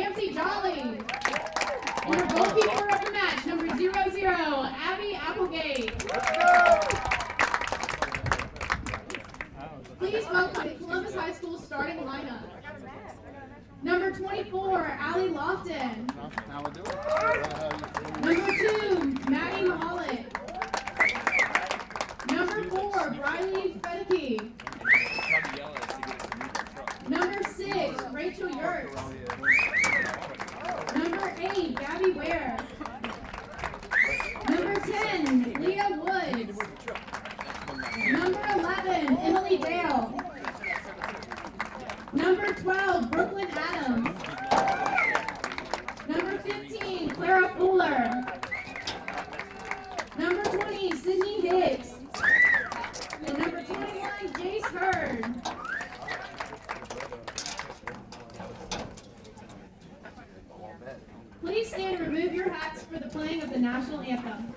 Ramsey Jolly. And your goalkeeper of the match, number 00, Abby Applegate. Please welcome the Columbus High School starting lineup. Number 24, Allie Lofton. Number 2, Maddie Mahalik. Number 4, Briley Fedeke. Number 6, Rachel Yurts. Number 8, Gabby Ware. Number 10, Leah Woods. Number 11, Emily Dale. Number 12, Brooklyn Adams. Number 15, Clara Fuller. Number 20, Sydney Hicks. And number 21, Jace Hurd. Please stand and remove your hats for the playing of the national anthem.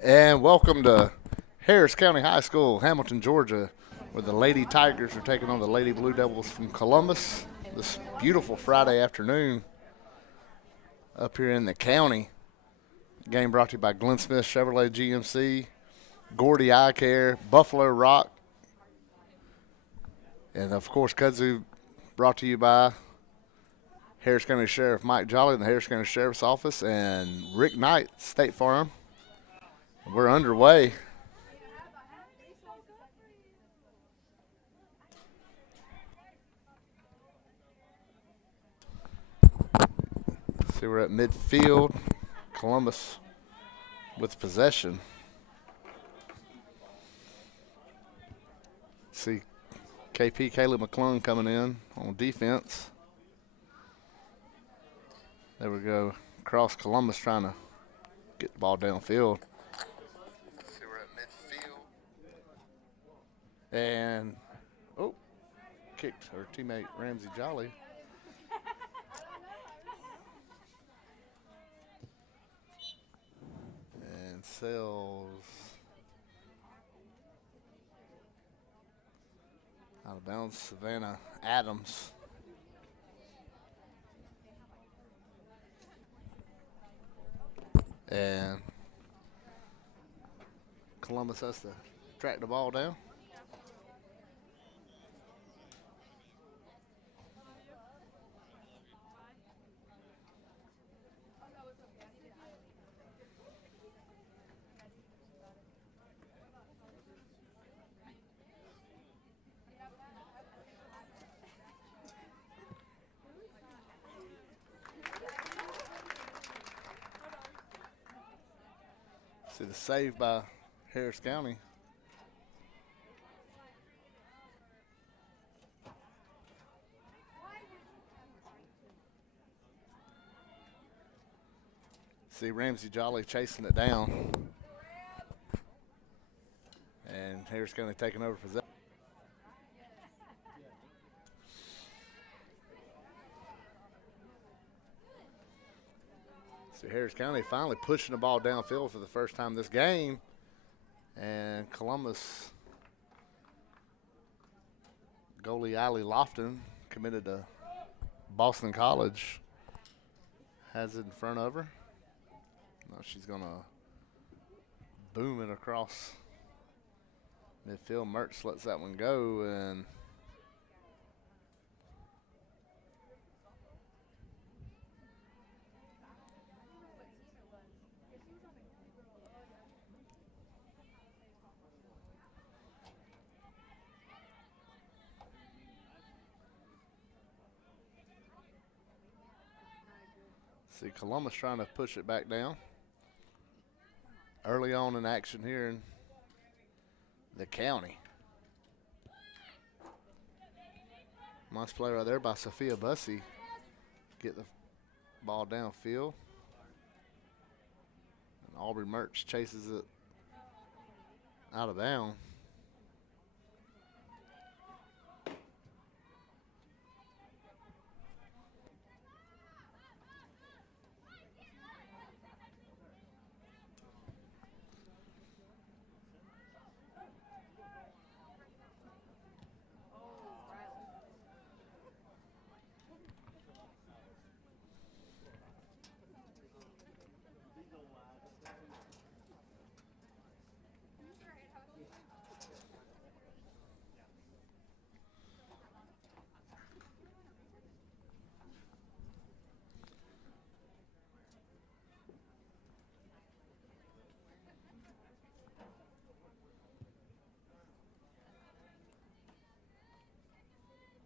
And welcome to Harris County High School, Hamilton, Georgia, where the Lady Tigers are taking on the Lady Blue Devils from Columbus this beautiful Friday afternoon up here in the county. Game brought to you by Glenn Smith Chevrolet GMC, Gordy Eye Care, Buffalo Rock, and of course kudzu brought to you by Harris County Sheriff Mike Jolly in the Harris County Sheriff's Office and Rick Knight, State Farm. We're underway. See, we're at midfield. Columbus with possession. See KP Caleb McClung coming in on defense. There we go. Across Columbus trying to get the ball downfield. See, we're at midfield. And, oh, kicked her teammate Ramsey Jolly. And Sells out of bounds, Savannah Adams. And Columbus has to track the ball down. See the save by Harris County. See Ramsey Jolly chasing it down. And Harris County taking over possession. See Harris County finally pushing the ball downfield for the first time this game. And Columbus goalie Allie Lofton, committed to Boston College, has it in front of her. Now she's going to boom it across midfield. Mertz lets that one go, and see Columbus trying to push it back down. Early on in action here in the county. Nice play right there by Sophia Bussey. Get the ball downfield. And Aubrey Mertz chases it out of bounds.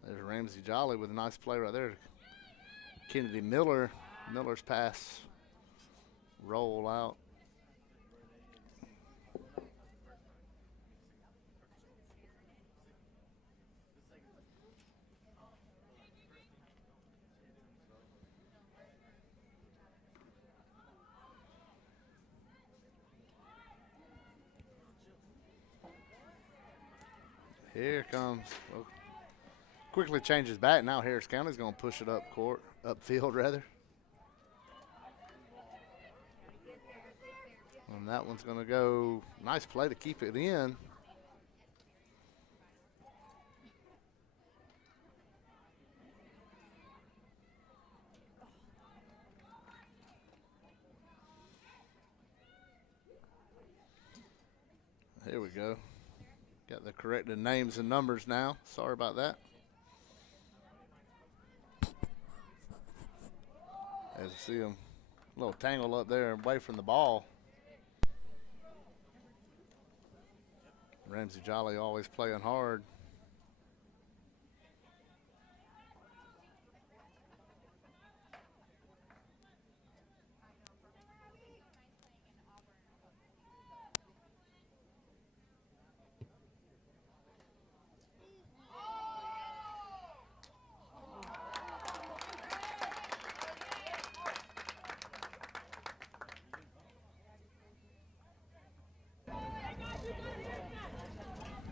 There's Ramsey Jolly with a nice play right there. Kennedy Miller. Miller's pass roll out. Here comes. Well, quickly changes back. Now Harris County's going to push it upfield rather. And that one's going to go. Nice play to keep it in. Here we go. Got the corrected names and numbers now. Sorry about that. As you see them, a little tangle up there away from the ball. Ramsey Jolly always playing hard.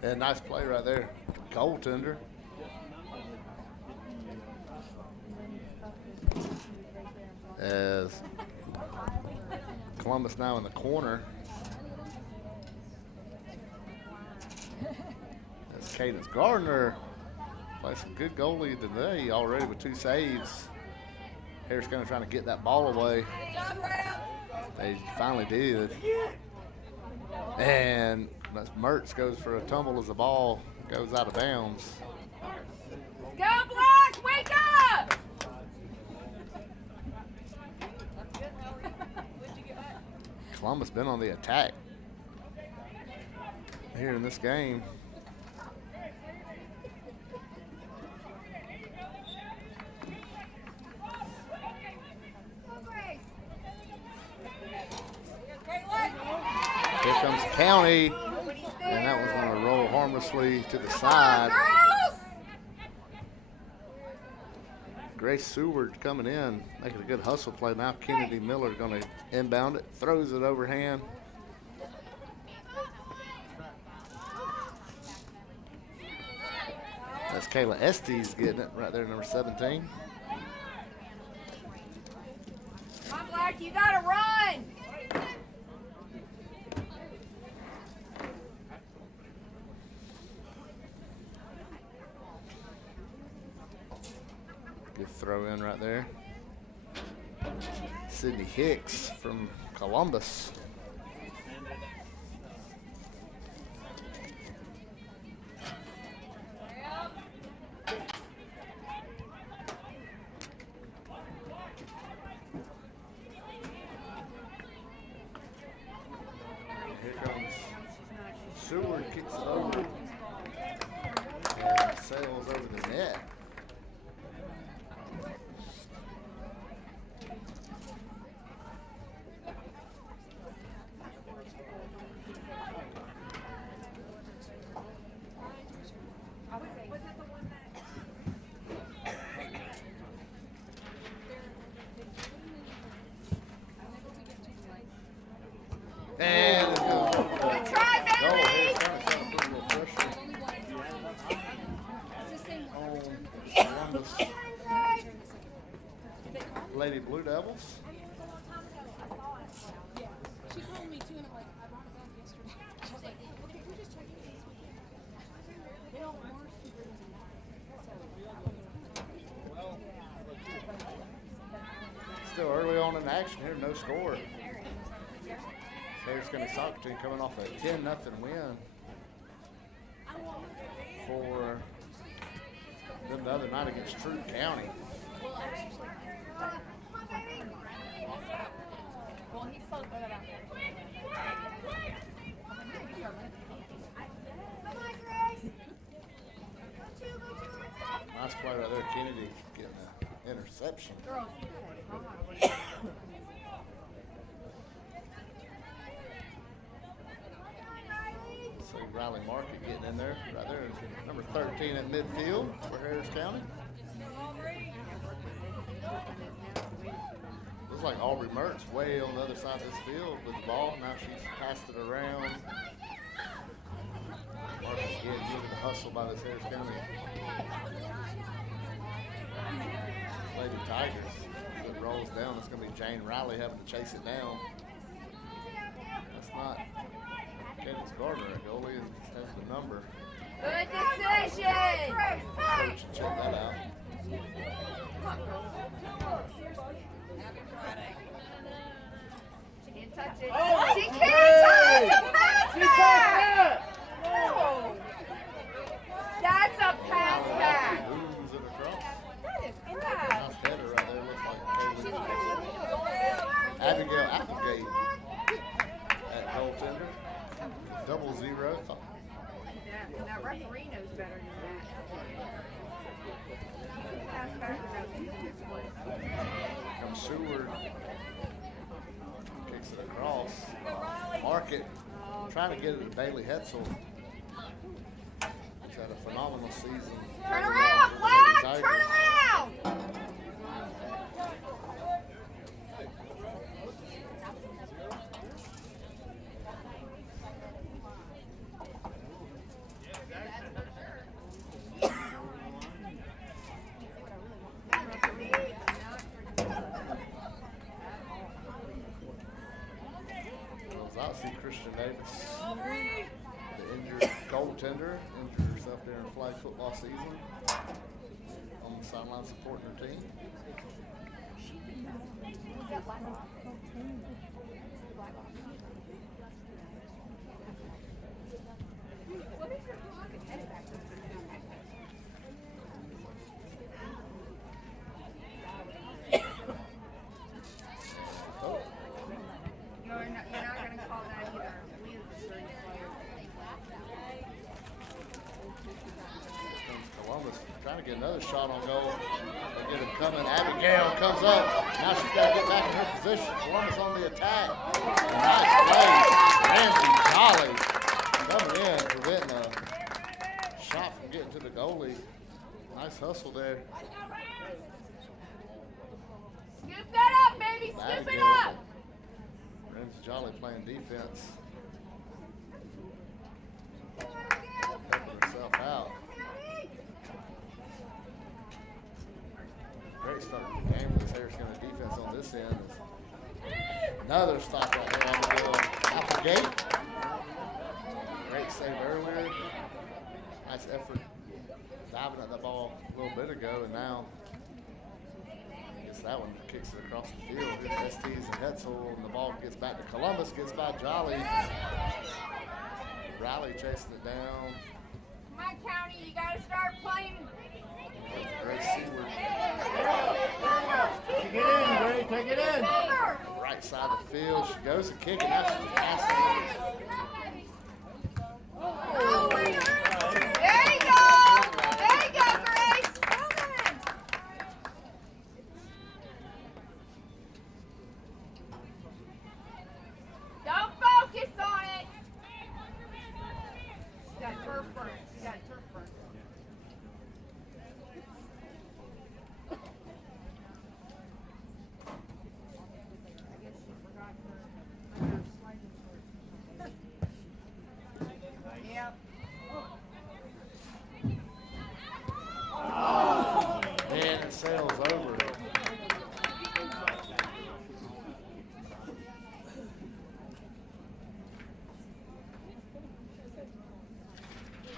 Yeah, nice play right there. Goaltender. As Columbus now in the corner. That's Cadence Gardner. Plays some good goalie today already with 2 saves. Harris County trying to get that ball away. They finally did. And Mertz goes for a tumble as the ball goes out of bounds. Go Blacks, wake up! Columbus been on the attack here in this game. Here comes County, and that one's going to roll harmlessly to the side. Grace Seward coming in, making a good hustle play. Now Kennedy Miller going to inbound it, throws it overhand. That's Kayla Estes getting it right there, number 17. Come on, Black, you gotta run! Good throw in right there. Sydney Hicks from Columbus. Here comes Seward, kicks it over and sails over the net. And Good try, Bailey! Lady Blue Devils. She called me too, and I'm like, I brought it back yesterday. She was like, okay, we're just checking Facebook. They don't mark super easy. Still early on in action here, no score. Harris County soccer team coming off a 10-0 win for them the other night against Troop County. Well, he's supposed to throw that out there. Nice play right there, Kennedy getting an interception. So Riley Market getting in there, right there, number 13 at midfield for Harris County. Looks like Aubrey Mertz way on the other side of this field with the ball. Now she's passed it around. Market again getting the hustle by this Harris County Lady Tigers. As it rolls down, it's going to be Jane Riley having to chase it down. That's not Cadence Gardner, a goalie, has the number. Good decision! Coach, check that out. She can't touch it. She can't touch the pass back! That's a pass back! Moves it across. That is good. Nice header right there. Looks like Kaylee. Abigail Applegate at goaltender. 0-0. That referee knows better than that. Comes Seward. Kicks it across. Market trying to get it to Bailey Hetzel. He's had a phenomenal season. Turn around, Black! Turn around! I see Christian Davis, the injured goaltender, injured herself during flag football season, on the sideline supporting her team. You're not gonna call that either. Columbus trying to get another shot on goal. They get him coming. Abigail comes up. Now she's got to get back in her position. Columbus on the attack. Nice play. Ramsey Jolly coming in, preventing a shot from getting to the goalie. Nice hustle there. Scoop that up, baby. Scoop it up. Ramsey Jolly playing defense. Helping herself out. Great start to the game for this Harris County defense on this end. Another stop right there on the goal. Out the gate. Great save earlier. Nice effort diving at the ball a little bit ago, and now I guess that one kicks it across the field. Here's STs and Hetzel, and the ball gets back to Columbus, gets by Jolly. Riley chasing it down. Come on, County, you gotta start playing. Grace Seward. Take it in, Gray. Take it in. Right side of the field. She goes to kick, and now she's passing. There you go. There you go, Grace. Don't focus on it. You got turf burn. You got turf burn. Yep. And it sails over.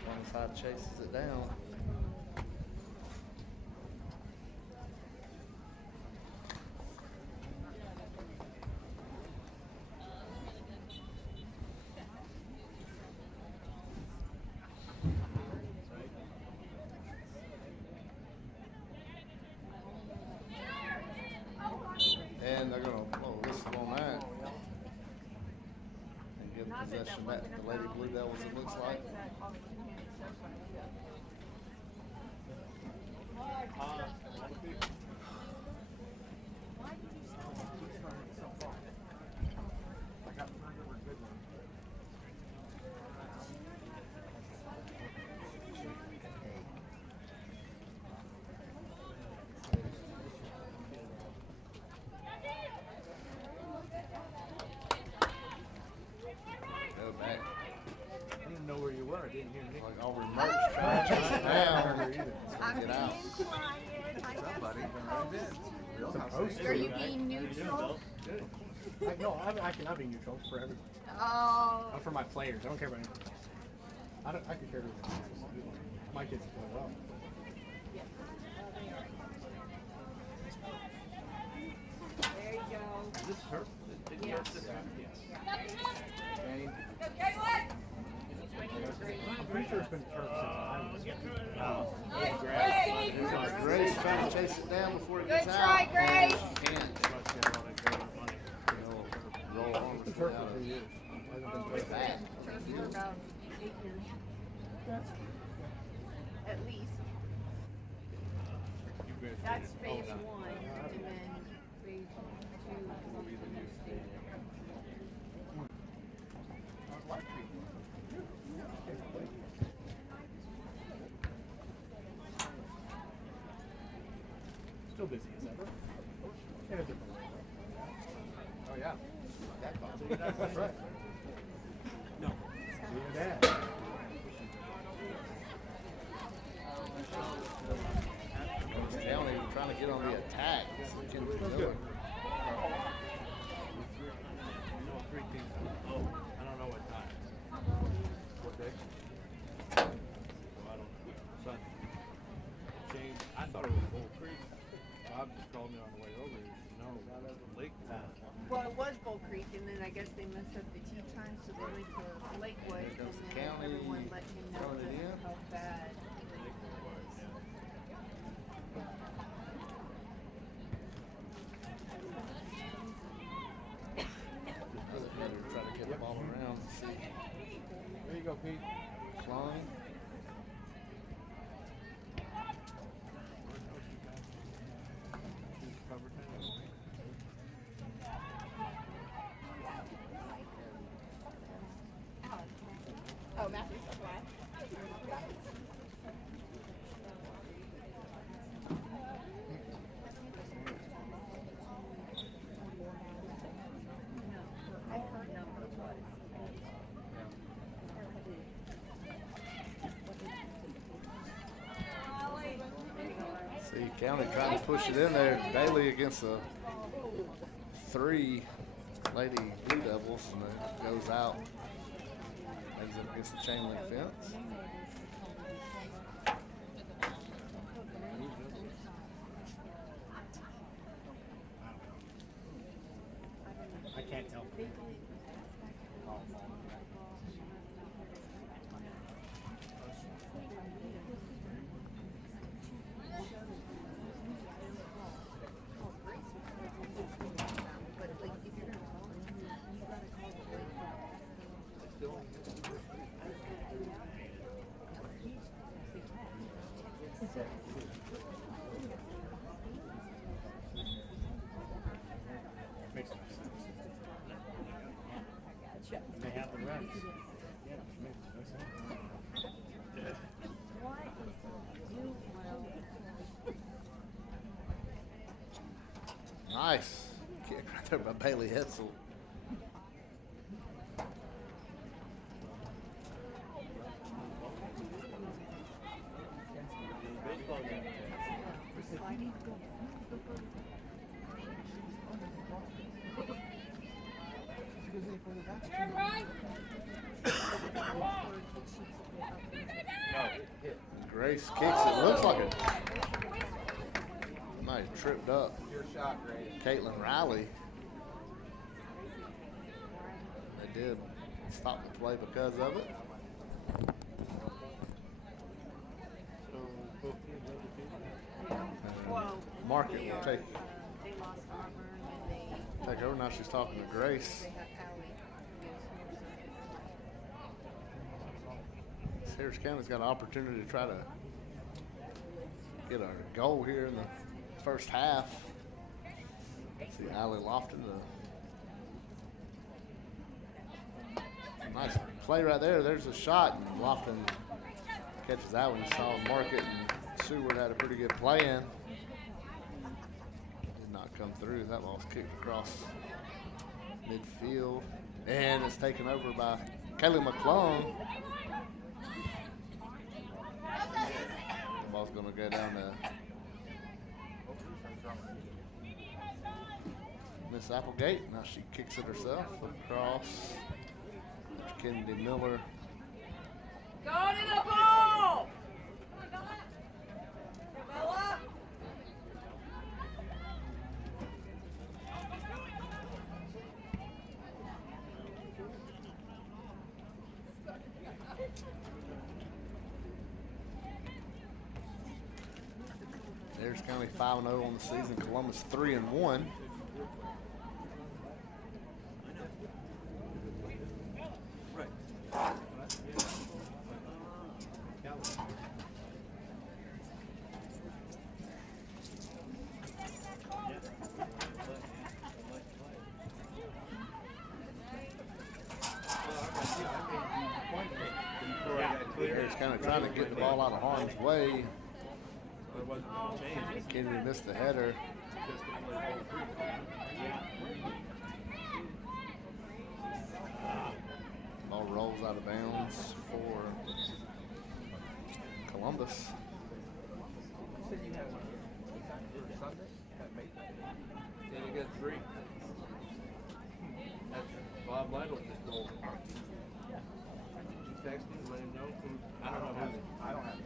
One side chases it down. And they're going to whistle on that and give possession back to the Lady Blue Devils, it looks like. Go back. I didn't know where you were. I didn't hear Nick. Like all remote trying to chase it down. It's going to get out. Are you being neutral? No, I cannot be neutral for everybody. Oh. Not for my players. I don't care about anything. I could care about my kids play well. There you go. Is this turf? Yes. Yes. Okay, what? I'm pretty sure it's been turf since I was. Grace trying to chase it down before it Good gets try, out. Grace. Can't. Roll on It's been with turf it. for 2 years. Hasn't been turf. Back. For about 8 years. At least. That's phase 1, and then phase 2 is on the new stage. Still busy as ever. In a different way. Oh yeah. That's right. No. Your dad. County trying to get on the attack. This is Kennedy That's Miller. good. went to Lakewood, Here comes and the then county everyone let me know throwing it in. how bad Lakewood was. Really better to try to get the ball around. There you go, Pete. Klein. Oh, Matthew's so glad. I heard number was. See, County trying to push it in there. Bailey against the 3 Lady Blue Devils, and it goes out. Ends up against the chain link fence. I can't tell. Makes no sense. They have the reps. Yeah, it makes no sense. Nice kick right there by Bailey Hetzel. Grace kicks it. Looks like it might have tripped up Caitlin Riley. They did stop the play because of it. Market will take They lost Auburn and they over. Now she's talking to Grace. have Allie. Harris County's got an one to try to get a goal here in the first half. See Allie Lofton, nice play right there. There's a shot, and Lofton catches that one. You saw Market and Seward had a pretty good play in. Did not come through. That ball's kicked across midfield, and it's taken over by Kaylee McClung. The ball's going to go down to Miss Applegate. Now she kicks it herself across. Kennedy Miller. Go to the ball! Harris County 5-0 on the season. Columbus 3-1. Harris County trying to get the ball out of harm's way. Kennedy missed the header. Ball rolls out of bounds for Columbus. Then you get 3. Bob Lytle just told me. She texted me, let him know. I don't know who. I don't have it.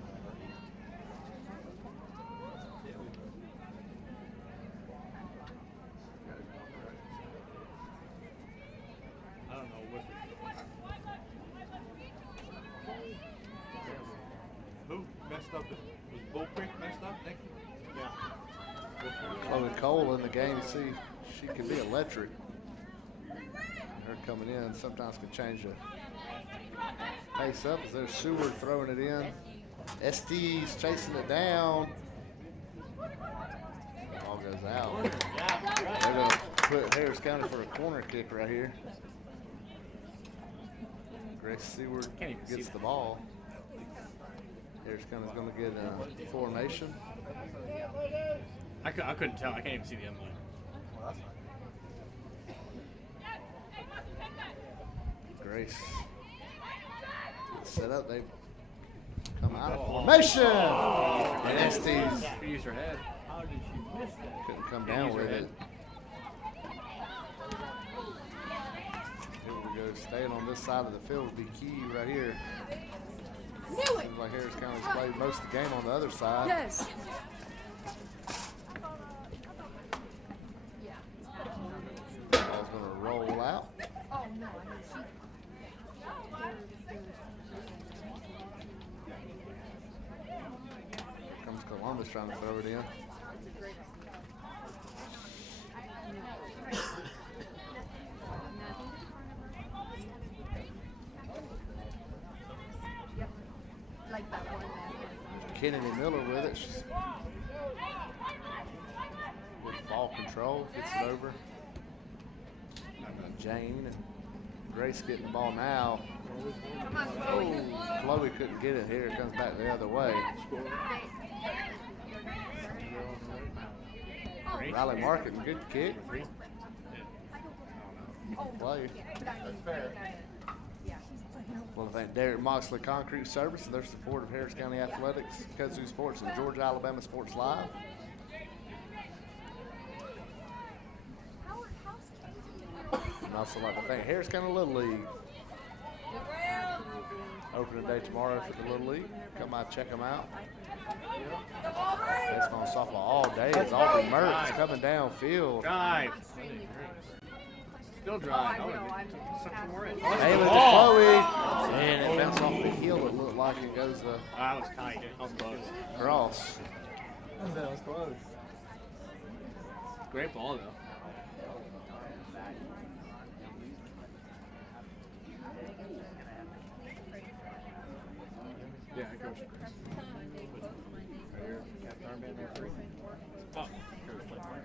I don't know what. messed up. Was Bull Creek messed up, Nick? Yeah. Chloe Cole in the game. You see, she can be electric. Her coming in sometimes can change the pace up as there's Seward throwing it in. Estes chasing it down. Ball goes out. They're going to put Harris County for a corner kick right here. Grace Seward gets the ball. Harris County's going to get a formation. I couldn't tell. I can't even see the end line. Grace set up. They come out of formation. And Estes She used her head. How did she miss that? couldn't come down with it. Here we go. Staying on this side of the field would be key right here. Seems like Harris County's played most of the game on the other side. Yes. Ball's going to roll out. Oh, no. I mean, Here comes Columbus trying to throw it in. like that one. Kennedy Miller with it. She's with ball control, gets it over. Jane and Grace getting the ball now. Oh, Chloe couldn't get it here. It comes back the other way. Riley Market, good kick. Play. Well, I thank Derek Moxley Concrete Service and their support of Harris County Athletics, Kazoo Sports, and Georgia Alabama Sports Live. And also like to thank Harris County Little League. Opening day tomorrow for the Little League. Come by, check them out. That's on softball all day. It's Aubrey Mertz coming downfield. Drive. Still drive. Suck some more in. Taylor to Chloe. And it bounced off the heel. It looked like it goes That was tight. That was close. across. That was close. Great ball, though. Yeah, I coached Chris. Right here. Captain armband number 3. Oh, Coach played fire.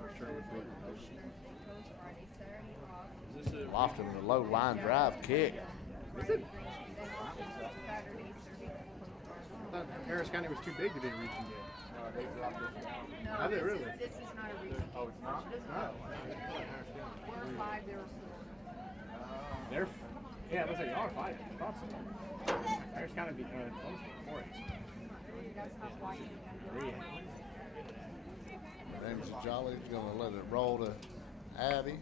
For sure with it. Lofton with a low line drive kick. Is it? I thought Harris County was too big to be a reaching game. No, they dropped this down. No, Have they really? This is not a reason. Oh, it's not? No. We're 5, they were 4. They're, yeah, let's say y'all are 5. I thought so. Harris County beat Columbus 4. James Jolly's going to let it roll to Abby.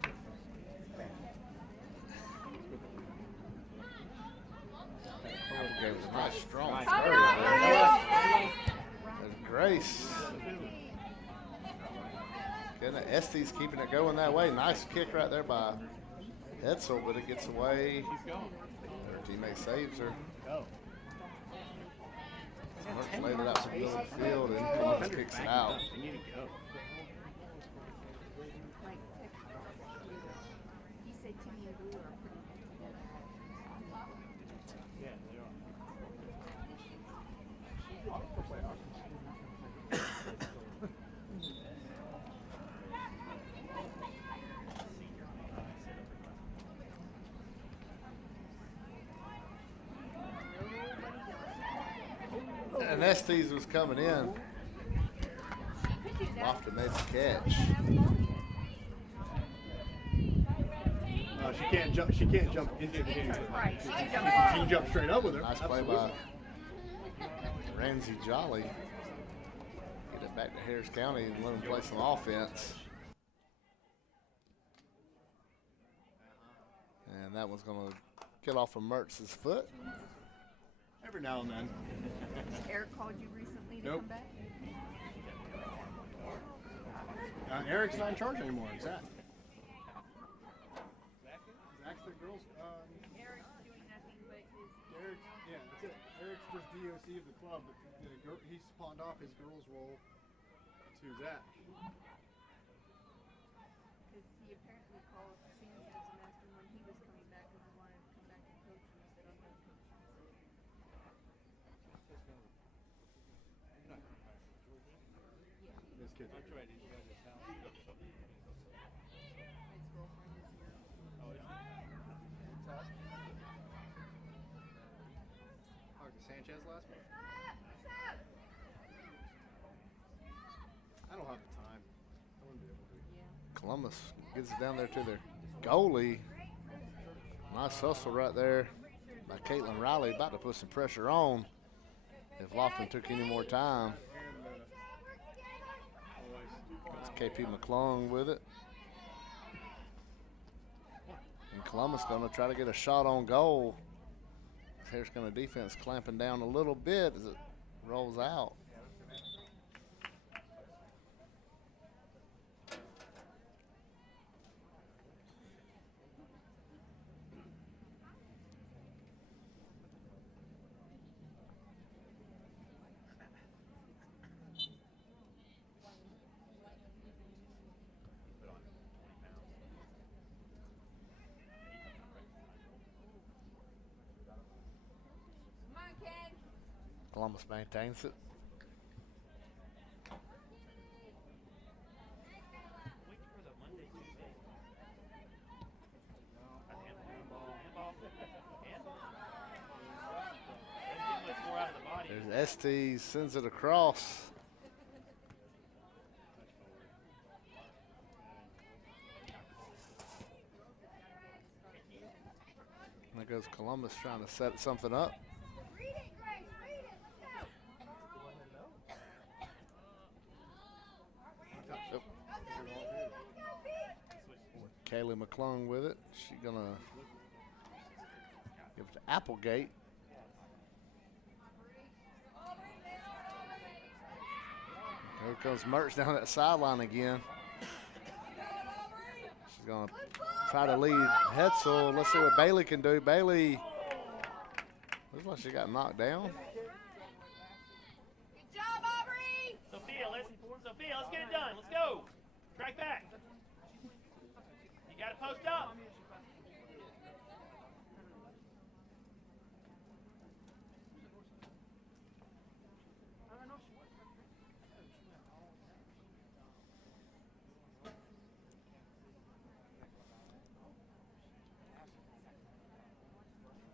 Gave us a nice strong start. There's Grace. Estes keeping it going that way. Nice kick right there by Edsel, but it gets away. Her teammate saves her. Mertz laid it out to the middle of the field and Columbus kicks it out. They need to go. He said Timmy and Blue are pretty good. Yeah, they are. And Estes was coming in. Lofton made the catch. She can't jump. She can't jump into the game. Right. She can jump straight up with her. Nice play by Ramsey Jolly. Get it back to Harris County and let them play some offense. And that one's going to get off of Mertz's foot. Every now and then. Eric called you recently to Nope. come back? Eric's not in charge anymore. Zach. Zach's the girls. Eric's doing nothing but his... Eric. Yeah, that's it. Eric's just DOC of the club, but he's pawned off his girls' role to Zach. Because he apparently called Sanchez and asked him when he was coming back because he wanted to come back and coach. And he said, I'm not coaching. Yeah. This kid. That's right. He's got his house. His girlfriend is here. Oh, is Talked to Sanchez last week. I don't have the time. I wouldn't be able to. Yeah. Columbus gets it down there to their goalie. Nice hustle right there by Caitlin Riley. About to put some pressure on if Lofton took any more time. That's KP McClung with it. And Columbus going to try to get a shot on goal. Harris County defense clamping down a little bit as it rolls out. Come on, Ken. Columbus maintains it. waiting for the Monday, Tuesday. Handball. Handball. Doesn't get much more out of the body. There's Estes, sends it across. There goes Columbus trying to set something up. Read it, Grace. Read it. Let's go. Kaylee McClung with it. She's gonna give it to Applegate. Here comes Mertz down that sideline again. She's gonna try to lead Hetzel. Let's see what Bailey can do. Bailey looks like she got knocked down. Good job, Aubrey. Sophia, let's get it done. Let's go. Track back. You got to post up.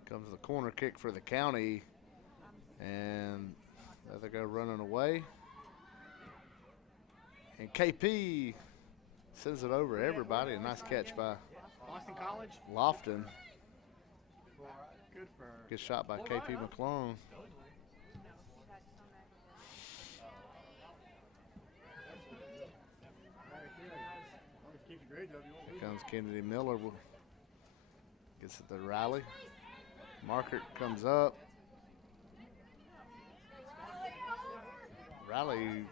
Comes the corner kick for the county, and there they go running away. And KP sends it over everybody. A nice catch by Boston College. Lofton. Good for her. Good shot by KP McClung. Always keeps your grades up. You won't Here lose. comes Kennedy Miller. Gets it to Riley. Markert comes up. Riley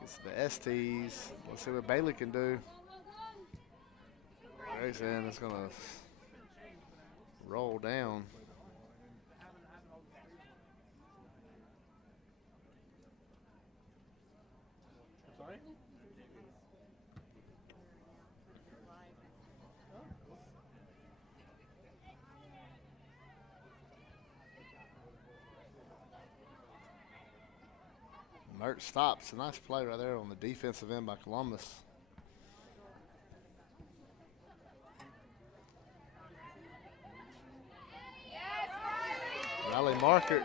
gets the STs. Let's see what Bailey can do. Grace in. It's going to roll down. Sorry? Mert stops. A nice play right there on the defensive end by Columbus. Riley Markert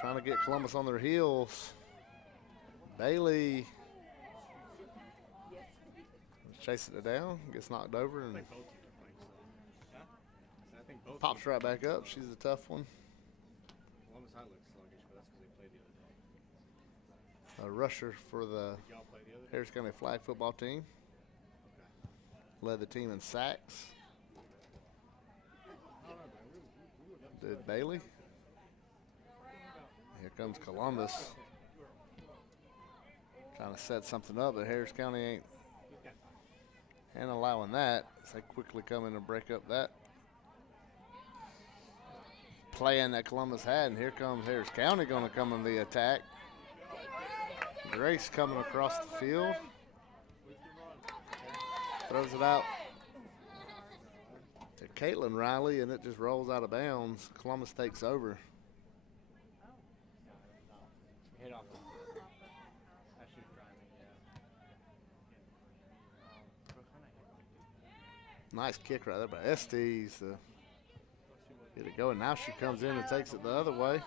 trying to get Columbus on their heels. Bailey chasing it down, gets knocked over, and I think both. pops right back up. She's a tough one. Columbus High looks sluggish, but that's because they played the other day. A rusher for the Did y'all play the other day? Harris County flag football team. Led the team in sacks. Did Bailey. Here comes Columbus. Trying to set something up, but Harris County ain't allowing that. So they quickly come in and break up that plan that Columbus had, and here comes Harris County going to come on the attack. Grace coming across the field. Throws it out to Caitlin Riley, and it just rolls out of bounds. Columbus takes over. Hit off. I should drive it, Nice kick right there by Estes to get it going. Now she comes in and takes it the other way.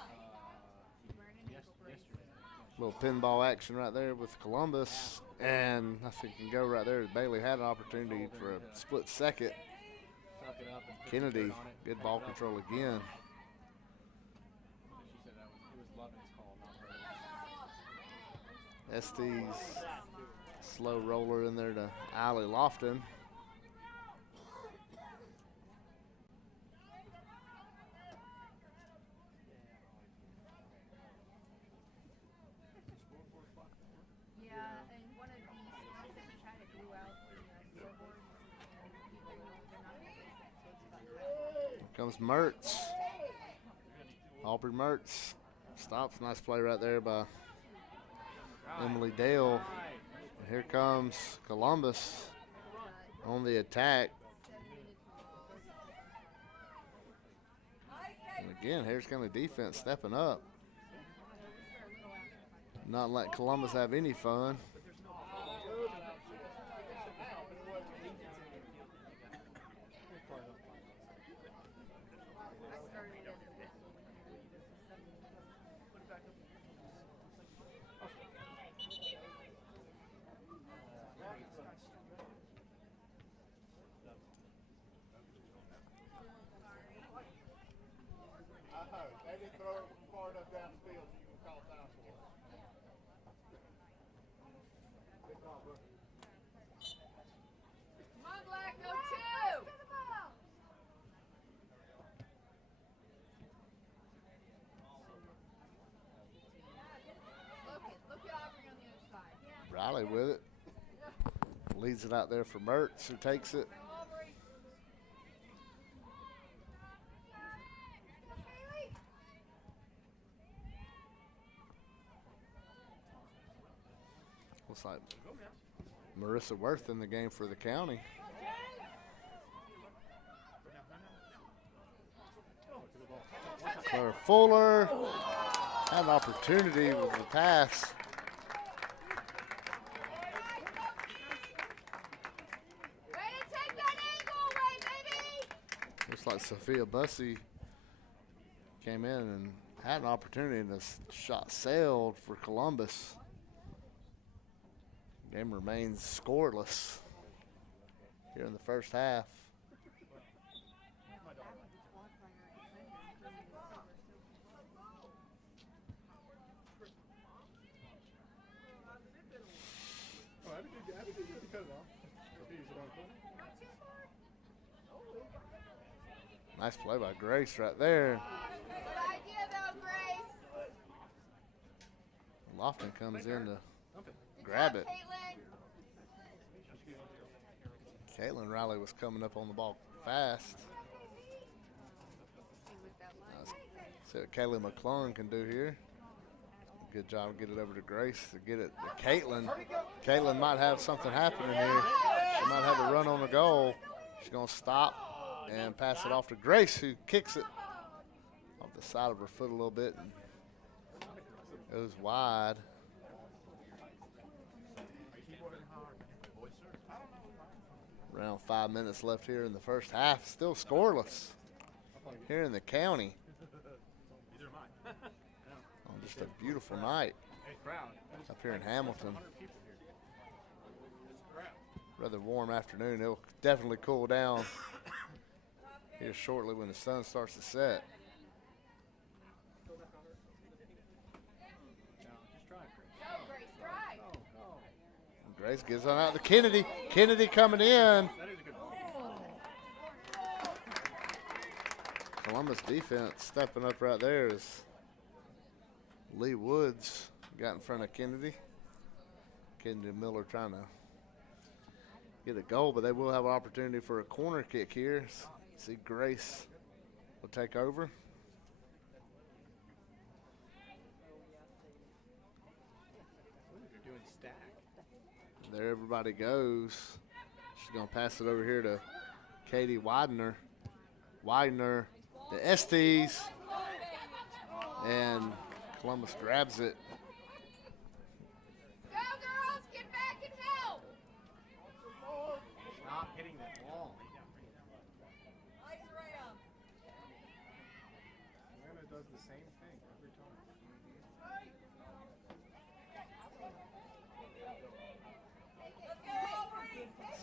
Little pinball action right there with Columbus. And nothing can go right there. Bailey had an opportunity for a split second. Kennedy, good ball control again. Estes, slow roller in there to Allie Lofton. Yeah, and one of the spots that we tried to glue out the scoreboard, and they're not going to fix it, so it's fun. Comes Mertz. Aubrey Mertz stops. Nice play right there by Emily Dale. And here comes Columbus on the attack. And again, Harris County defense stepping up. Not letting Columbus have any fun. They didn't throw it far enough downfield so you can call time for it. Good call, bro. Come on, Black, go two! Look at Aubrey on the other side. Riley with it. Leads it out there for Mertz, who takes it. Looks like Marissa Worth in the game for the county. Claire Fuller had an opportunity with the pass. Ready to take that angle away, baby! Looks like Sophia Bussey came in and had an opportunity, and the shot sailed for Columbus. Game remains scoreless here in the first half. Nice play by Grace right there. Good idea, though, Grace. Lofton comes in to grab it. Caitlin Riley was coming up on the ball fast. Let's see what Kaylee McClung can do here. Good job to get it over to Grace to get it to Caitlin. Caitlin might have something happening here. She might have a run on the goal. She's going to stop and pass it off to Grace, who kicks it off the side of her foot a little bit and goes wide. Around 5 minutes left here in the first half. Still scoreless here in the county. On just a beautiful night up here in Hamilton. Rather warm afternoon. It'll definitely cool down here shortly when the sun starts to set. Grace gives on out to Kennedy. Kennedy coming in. Columbus defense stepping up right there as Lee Woods got in front of Kennedy. Kennedy and Miller trying to get a goal, but they will have an opportunity for a corner kick here. See Grace will take over. There everybody goes. She's going to pass it over here to Katie Widener. Widener, the Estes, and Columbus grabs it. Go, girls! Get back and help! Stop hitting that ball. Atlanta does the same thing every time.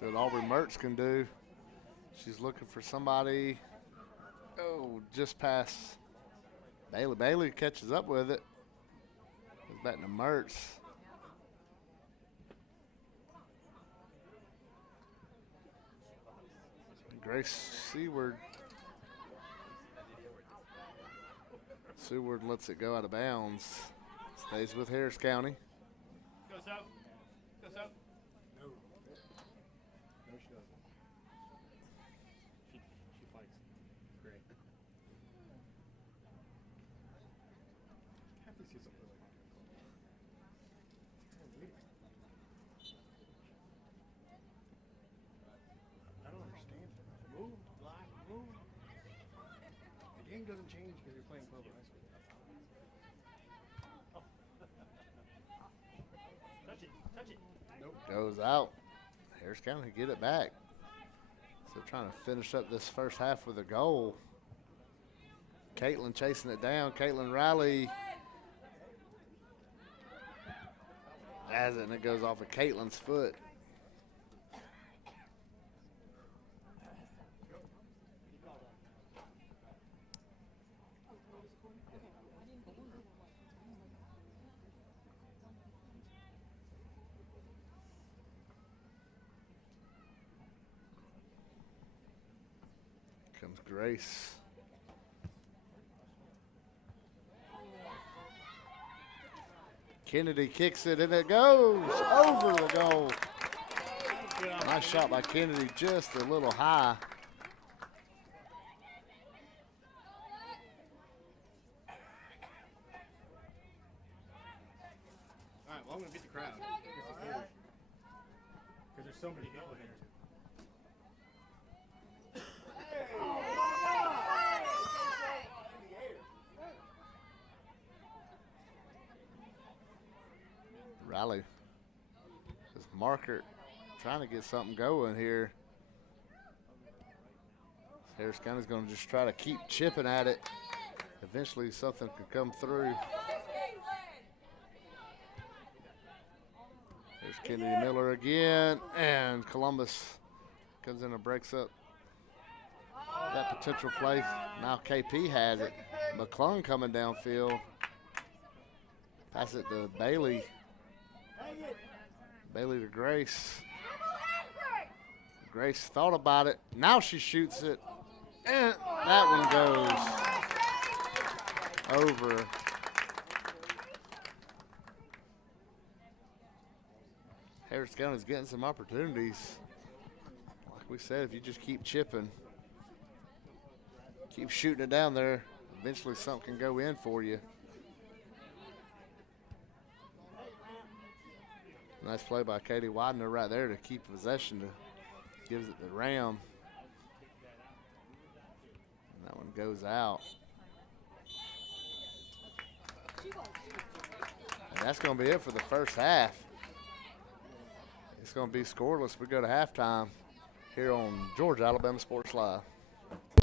See what Aubrey Mertz can do. She's looking for somebody. Oh, just past Bailey. Bailey catches up with it. Goes back to Mertz. Grace Seward. Seward lets it go out of bounds. Stays with Harris County. Go south. Go south. No, she doesn't. She fights. Great. Have to see something like that. I don't understand. Move, black, move. The game doesn't change because you're playing Clover High School. Touch it. Touch it. Goes out. Harris County get it back. So trying to finish up this first half with a goal. Caitlin chasing it down. Caitlin Riley has it, and it goes off of Caitlin's foot. Comes Grace. Kennedy kicks it, and it goes over the goal. Nice shot by Kennedy, just a little high. All right, well, I'm going to beat the crowd. Because there's so many people here. Riley, this marker trying to get something going here. Harris County's going to just try to keep chipping at it. Eventually something could come through. There's Kennedy Miller again, and Columbus comes in and breaks up that potential play. Now KP has it. McClung coming downfield. Pass it to Bailey. Bailey to Grace. Grace thought about it. Now she shoots it. And that one goes over. Harris County's getting some opportunities. Like we said, if you just keep chipping, keep shooting it down there, eventually something can go in for you. Nice play by Katie Widener right there to keep possession. Gives it to Ram. And that one goes out. And that's going to be it for the first half. It's going to be scoreless. We go to halftime here on Georgia Alabama Sports Live.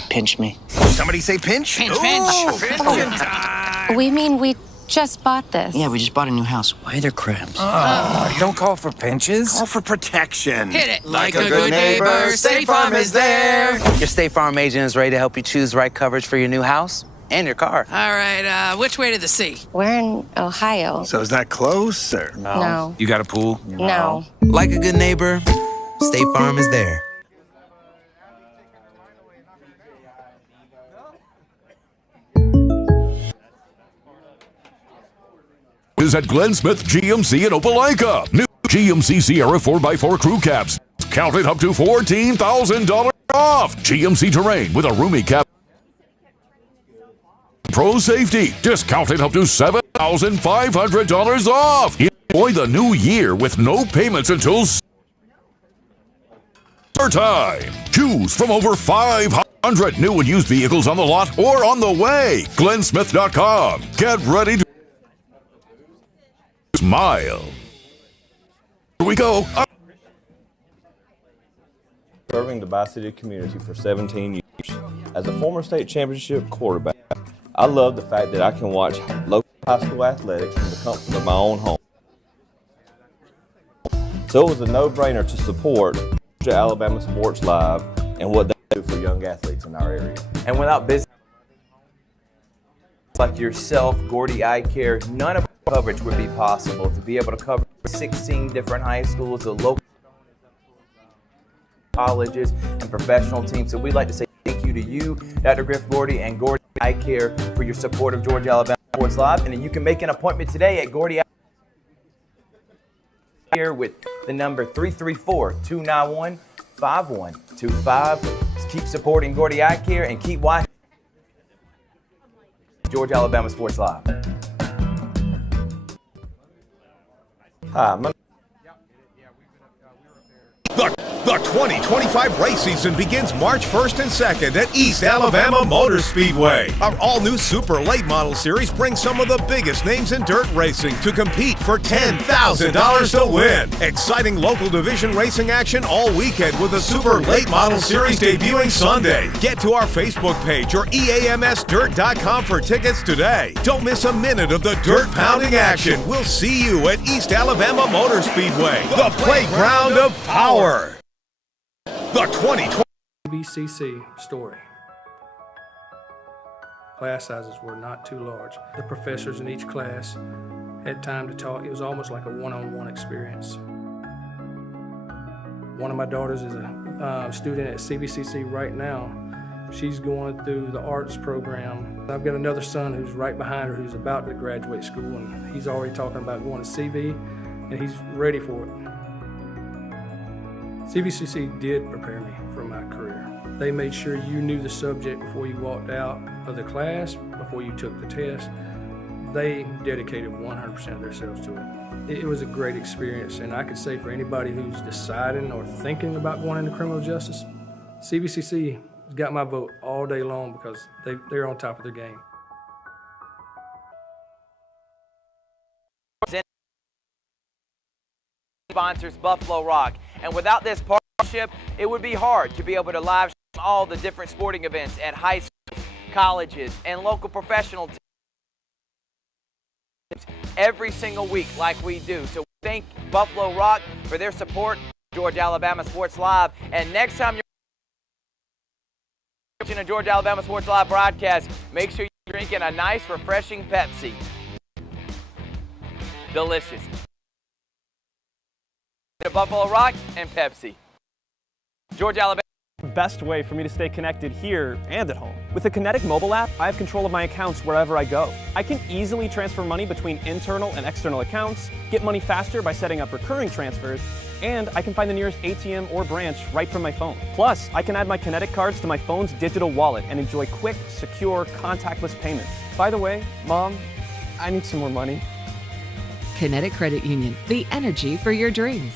Pinch me. Somebody say pinch? Pinch, Ooh, pinch. pinch time. We mean we just bought this. Yeah, we just bought a new house. Why are there crabs? Don't call for pinches. Call for protection. Hit it. Like a good neighbor, State Farm is there. Your State Farm agent is ready to help you choose the right coverage for your new house and your car. All right, which way to the sea? We're in Ohio. So is that close or? No. You got a pool? No. Like a good neighbor, State Farm is there. Is at Glenn Smith GMC in Opelika. New GMC Sierra 4x4 crew cabs. Counted up to $14,000 off. GMC Terrain with a roomy cab. Pro Safety, discounted up to $7,500 off. Enjoy the new year with no payments until time. Choose from over 500 new and used vehicles on the lot or on the way. GlennSmith.com. Get ready to smile. Here we go. Serving the Bi-City community for 17 years. As a former state championship quarterback, I love the fact that I can watch local high school athletics from the comfort of my own home. So it was a no-brainer to support Georgia Alabama Sports Live and what they do for young athletes in our area. And without business like yourself, Gordy Eye Care, none of our coverage would be possible. To be able to cover 16 different high schools, the local colleges, and professional teams. So we'd like to say thank you to you, Dr. Griff Gordy, and Gordy Eye Care for your support of Georgia Alabama Sports Live. And then you can make an appointment today at Gordy Eye Care with the number 334-291-5125. Keep supporting Gordy Eye Care and keep watching Georgia Alabama Sports Live. Hi, my The 2025 race season begins March 1st and 2nd at East Alabama Motor Speedway. Our all-new Super Late Model Series brings some of the biggest names in dirt racing to compete for $10,000 to win. Exciting local division racing action all weekend with the Super Late Model Series debuting Sunday. Get to our Facebook page or eamsdirt.com for tickets today. Don't miss a minute of the dirt-pounding action. We'll see you at East Alabama Motor Speedway, the playground of power. The 2020 BCC story. Class sizes were not too large. The professors in each class had time to talk. It was almost like a one-on-one experience. One of my daughters is a student at CBCC right now. She's going through the arts program. I've got another son who's right behind her who's about to graduate school, and he's already talking about going to CV, and he's ready for it. CBCC did prepare me for my career. They made sure you knew the subject before you walked out of the class, before you took the test. They dedicated 100% of themselves to it. It was a great experience, and I could say for anybody who's deciding or thinking about going into criminal justice, CBCC has got my vote all day long because they're on top of their game. Sponsors Buffalo Rock, and without this partnership, it would be hard to be able to live stream all the different sporting events at high schools, colleges, and local professional teams every single week like we do. So thank Buffalo Rock for their support of Georgia Alabama Sports Live. And next time you're watching a Georgia Alabama Sports Live broadcast, make sure you're drinking a nice, refreshing Pepsi. Delicious. Buffalo Rock and Pepsi. Georgia, Alabama. Best way for me to stay connected here and at home. With the Kinetic mobile app, I have control of my accounts wherever I go. I can easily transfer money between internal and external accounts, get money faster by setting up recurring transfers, and I can find the nearest ATM or branch right from my phone. Plus, I can add my Kinetic cards to my phone's digital wallet and enjoy quick, secure, contactless payments. By the way, Mom, I need some more money. Kinetic Credit Union, the energy for your dreams.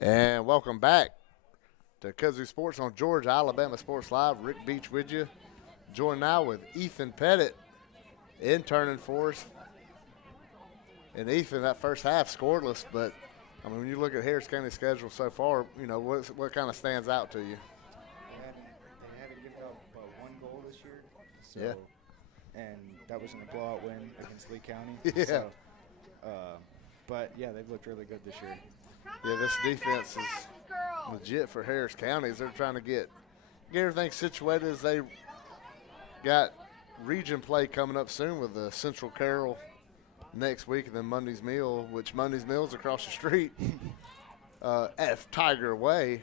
And welcome back to Kazoo Sports on Georgia Alabama Sports Live. Rick Beach with you. Joined now with Ethan Pettit, interning for us. And Ethan, that first half scoreless, but I mean, when you look at Harris County's schedule so far, you know, what kind of stands out to you? They haven't given up one goal this year. So, Yeah. And that was in a blowout win against Lee County. Yeah. So, but, yeah, they've looked really good this year. Yeah, this defense is legit for Harris County as they're trying to get everything situated as they got region play coming up soon with the Central Carroll next week, and then Monday's Mill, which Monday's Mill's across the street at Tiger Way,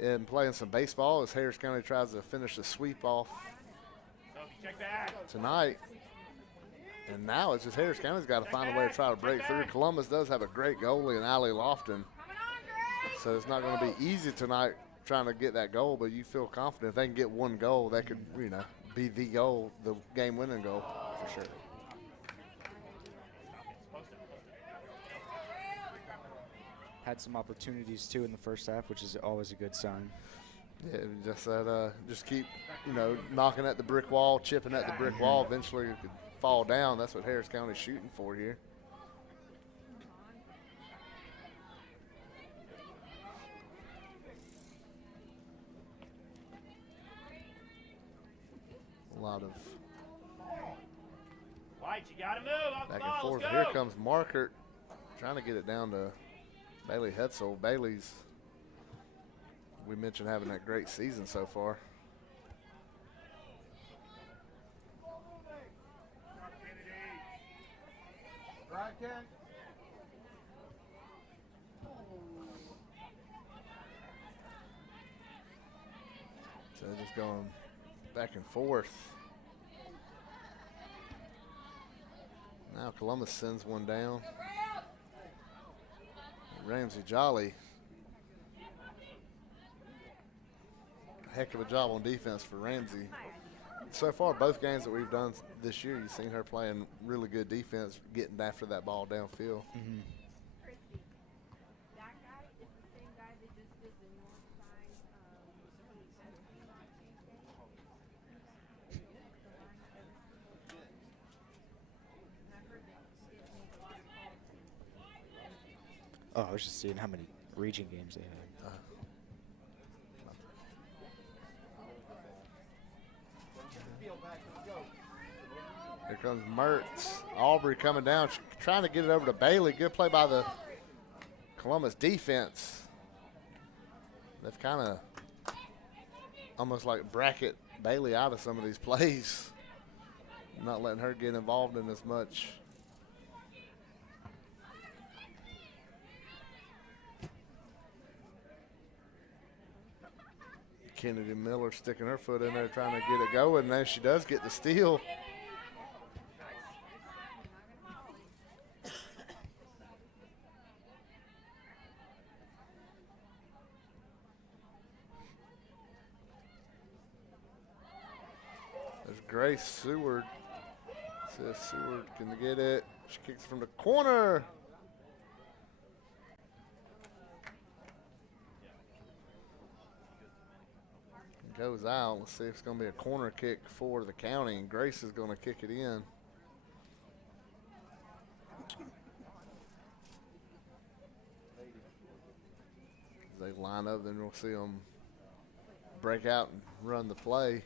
and playing some baseball as Harris County tries to finish the sweep off tonight. And now it's just Harris County's got to find a way to try to break through. Columbus does have a great goalie in Allie Lofton, so it's not going to be easy tonight trying to get that goal, but you feel confident if they can get one goal, that could, you know, be the goal, the game-winning goal for sure. Had some opportunities, too, in the first half, which is always a good sign. Yeah, just that, just keep, you know, knocking at the brick wall, chipping at the brick wall. Eventually it could fall down. That's what Harris County's shooting for here. A lot of White, you gotta move. back and forth. Here comes Markert trying to get it down to Bailey Hetzel. Bailey's, we mentioned having that great season so far. So just going back and forth. Now Columbus sends one down. Ramsey Jolly. Heck of a job on defense for Ramsey. So far, both games that we've done this year, you've seen her playing really good defense, getting after that ball downfield. Mm-hmm. Oh, I was just seeing how many region games they had. Here comes Mertz. Aubrey coming down, trying to get it over to Bailey. Good play by the Columbus defense. They've kind of almost like bracket Bailey out of some of these plays, not letting her get involved in as much. Kennedy Miller sticking her foot in there trying to get it going, and then she does get the steal. There's Grace Seward. Says Seward can get it. She kicks it from the corner. Goes out. Let's see if it's going to be a corner kick for the county, and Grace is going to kick it in. As they line up, then we'll see them break out and run the play.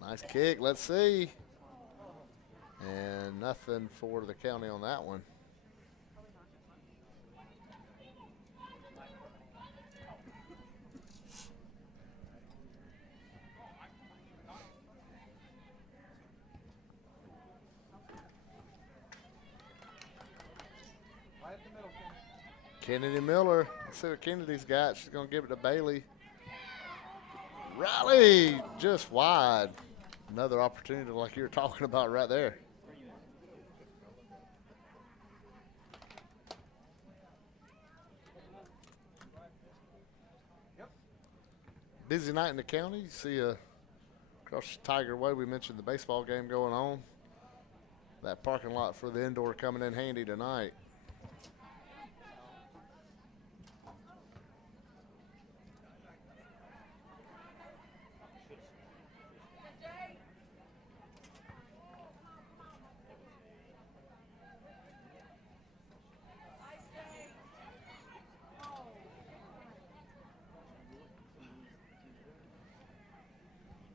Nice kick. Let's see. And nothing for the county on that one. Kennedy Miller. Let's see what Kennedy's got. She's going to give it to Bailey. Riley just wide. Another opportunity like you were talking about right there. Busy night in the county. You see across Tiger Way, we mentioned the baseball game going on. That parking lot for the indoor coming in handy tonight.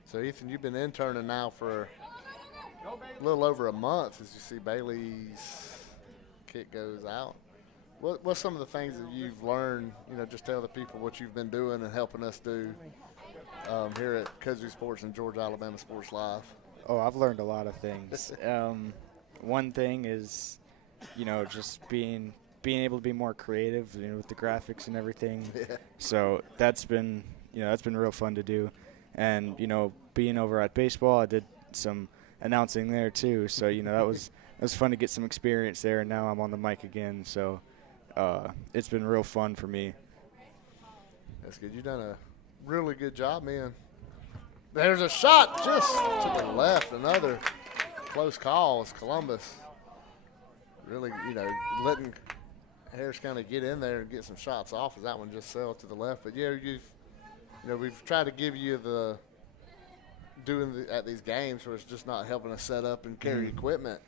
So, Ethan, you've been interning now for a little over a month as you see Bailey's kick goes out. What's some of the things that you've learned, just tell the people what you've been doing and helping us do here at Kudzu Sports and Georgia Alabama Sports Live? Oh, I've learned a lot of things. One thing is, just being able to be more creative, with the graphics and everything. Yeah. So that's been real fun to do. And, being over at baseball, I did some announcing there too. So, that was fun to get some experience there. And now I'm on the mic again. So it's been real fun for me. That's good. You've done a really good job, man. There's a shot just to the left. Another close call is Columbus. Really, letting Harris County get in there and get some shots off as that one just sailed to the left. But, yeah, we've tried to give you at these games where it's just not helping us set up and carry equipment.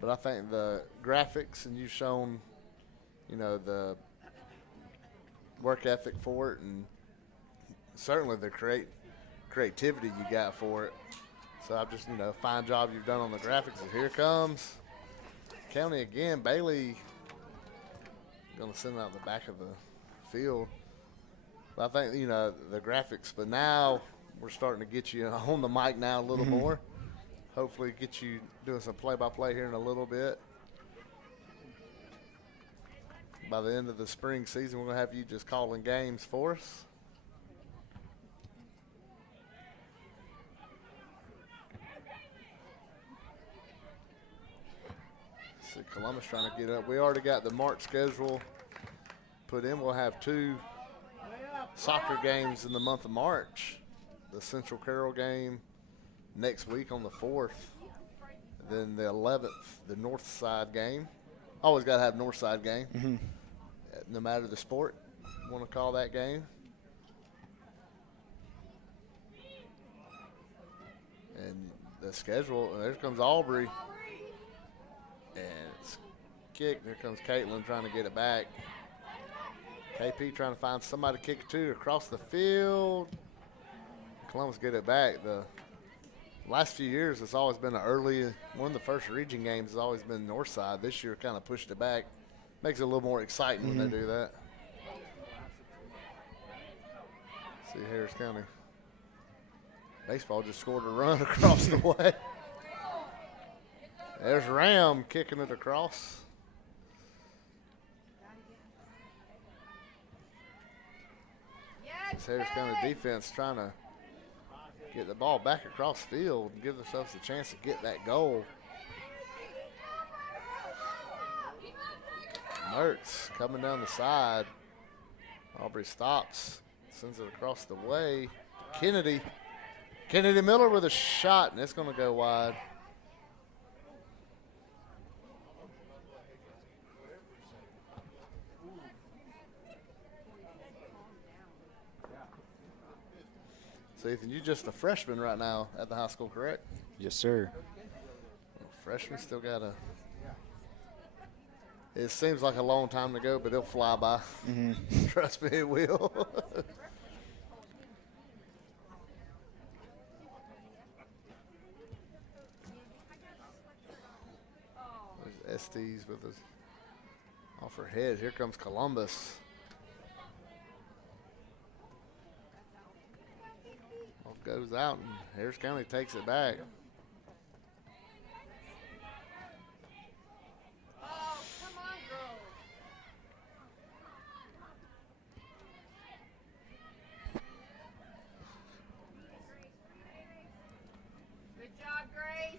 But I think the graphics, and you've shown, the work ethic for it, and certainly the creativity you got for it. So I've just, fine job you've done on the graphics. And here comes County again. Bailey going to send it out the back of the field. But I think, the graphics, but now we're starting to get you on the mic now a little more. Hopefully get you doing some play-by-play here in a little bit. By the end of the spring season, we're going to have you just calling games for us. See Columbus trying to get up. We already got the March schedule put in. We'll have 2 soccer games in the month of March. The Central Carroll game next week on the 4th. Then the 11th, the North Side game. Always got to have North Side game. No matter the sport, want to call that game. And the schedule, there comes Aubrey. And it's kicked. There comes Caitlin trying to get it back. KP trying to find somebody to kick it to across the field. Columbus get it back. The last few years, it's always been one of the first region games has always been North Side. This year kind of pushed it back. Makes it a little more exciting when they do that. See, Harris County baseball just scored a run across the way. There's Ram kicking it across. This Harris County defense trying to get the ball back across field and give themselves a chance to get that goal. Mertz coming down the side. Aubrey stops, sends it across the way. Kennedy Miller with a shot, and it's going to go wide. So, Ethan, you're just a freshman right now at the high school, correct? Yes, sir. Well, freshman still got it seems like a long time to go, but it'll fly by. Trust me, it will. There's Estes with us off her head. Here comes Columbus. Goes out, and Harris County takes it back. Good job, Grace.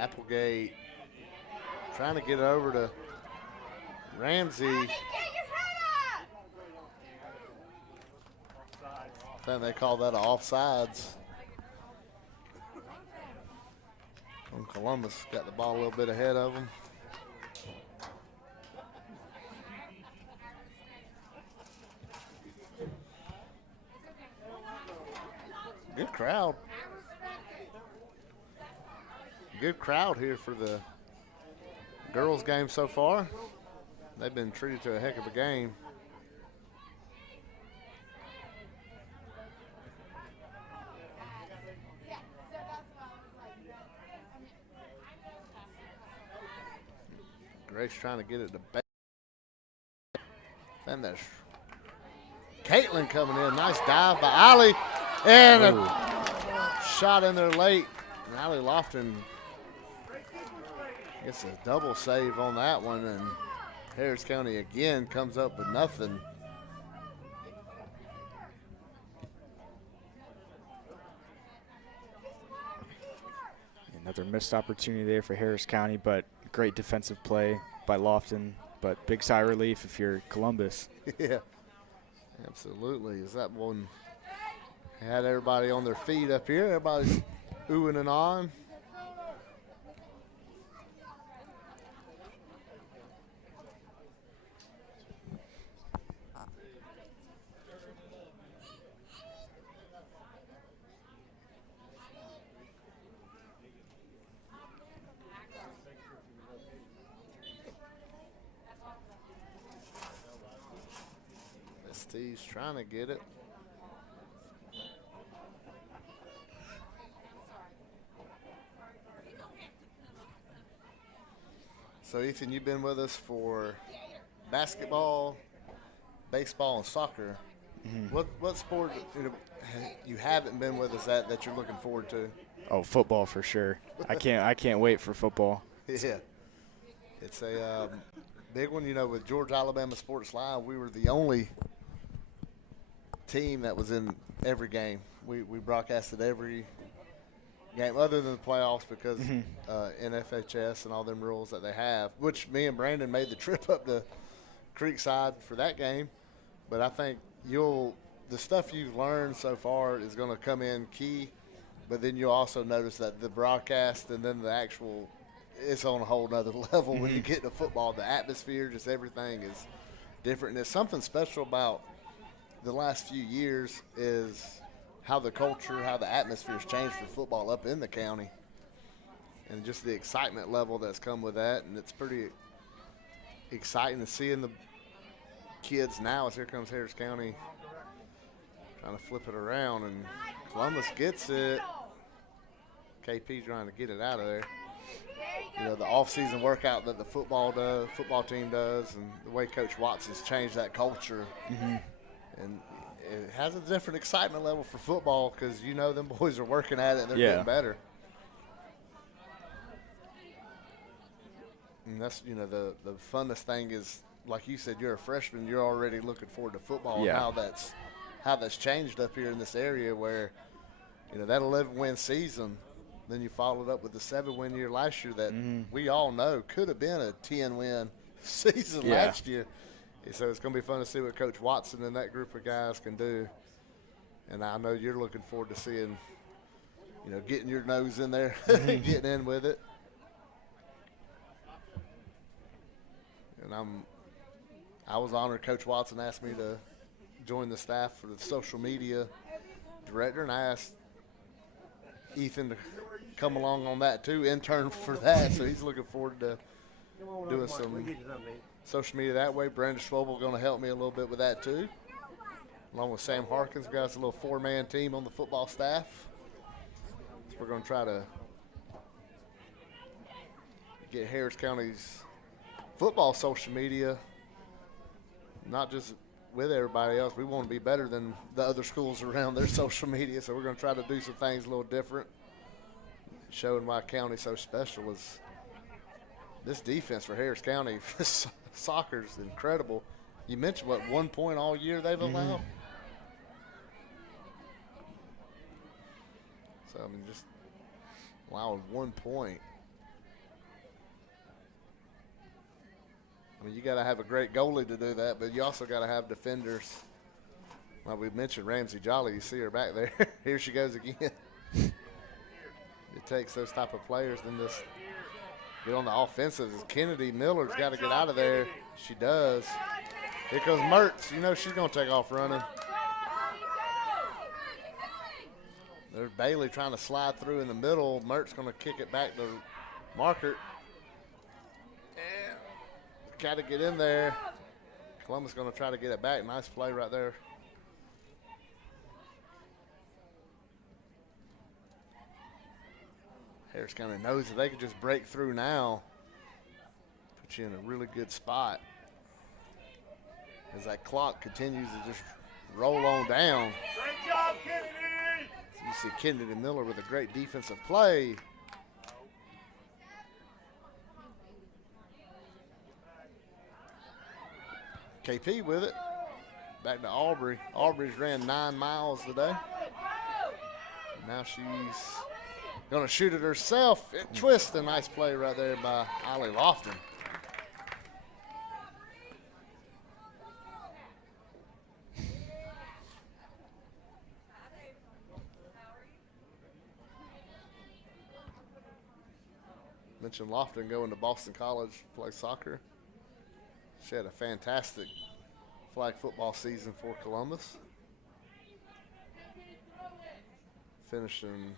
Applegate trying to get over to Ramsey. I think they call that an offsides. And Columbus got the ball a little bit ahead of them. Good crowd. Good crowd here for the girls' game so far. They've been treated to a heck of a game. Grace trying to get it to back. Then there's Caitlin coming in. Nice dive by Allie. And a shot in there late. And Allie Lofton gets a double save on that one. And Harris County again comes up with nothing. Another missed opportunity there for Harris County, but great defensive play by Lofton. But big sigh of relief if you're Columbus. Yeah, absolutely. Is that one had everybody on their feet up here? Everybody's oohing and on. He's trying to get it. So, Ethan, you've been with us for basketball, baseball, and soccer. Mm-hmm. What sport you haven't been with us at that you're looking forward to? Oh, football for sure. I can't wait for football. Yeah, it's a big one. You know, with Georgia Alabama Sports Live, we were the only team that was in every game. We broadcasted every game other than the playoffs because NFHS and all them rules that they have, which me and Brandon made the trip up to Creekside for that game. But I think the stuff you've learned so far is going to come in key, but then you'll also notice that the broadcast and then the actual, it's on a whole nother level when you get to football. The atmosphere, just everything is different. And there's something special about the last few years is how the culture, how the atmosphere has changed for football up in the county, and just the excitement level that's come with that. And it's pretty exciting to seeing the kids now as here comes Harris County trying to flip it around, and Columbus gets it. KP trying to get it out of there. You know, the off-season workout that the football team does, and the way Coach Watson's changed that culture. And it has a different excitement level for football because, you know, them boys are working at it and they're getting better. And that's, you know, the funnest thing is, like you said, you're a freshman, you're already looking forward to football and how that's changed up here in this area where, you know, that 11-win season, then you followed up with the 7-win year last year that we all know could have been a 10-win season last year. So it's going to be fun to see what Coach Watson and that group of guys can do. And I know you're looking forward to seeing, you know, getting your nose in there, getting in with it. And I was honored Coach Watson asked me to join the staff for the social media director, and I asked Ethan to come along on that too, intern for that. So he's looking forward to doing some social media that way. Brandon Schwabel going to help me a little bit with that too, along with Sam Harkins. We've got us a little 4-man team on the football staff. So we're going to try to get Harris County's football social media, not just with everybody else. We want to be better than the other schools around their social media, so we're going to try to do some things a little different. Showing why county's so special is this defense for Harris County. Soccer's incredible. You mentioned, 1 point all year they've allowed? So, I mean, just allowing 1 point. I mean, you got to have a great goalie to do that, but you also got to have defenders. Like we mentioned, Ramsey Jolly, you see her back there. Here she goes again. It takes those type of players then just get on the offensive. Kennedy Miller's got to get out of there. She does. Here goes Mertz. You know she's going to take off running. There's Bailey trying to slide through in the middle. Mert's going to kick it back to Markert. And got to get in there. Columbus going to try to get it back. Nice play right there. Harris County knows that they could just break through now. Put you in a really good spot. As that clock continues to just roll on down. Great job, Kennedy! So you see Kennedy Miller with a great defensive play. KP with it. Back to Aubrey. Aubrey's ran 9 miles today. Now she's going to shoot it herself. It twists. A nice play right there by Allie Lofton. Mentioned Lofton going to Boston College to play soccer. She had a fantastic flag football season for Columbus. Finishing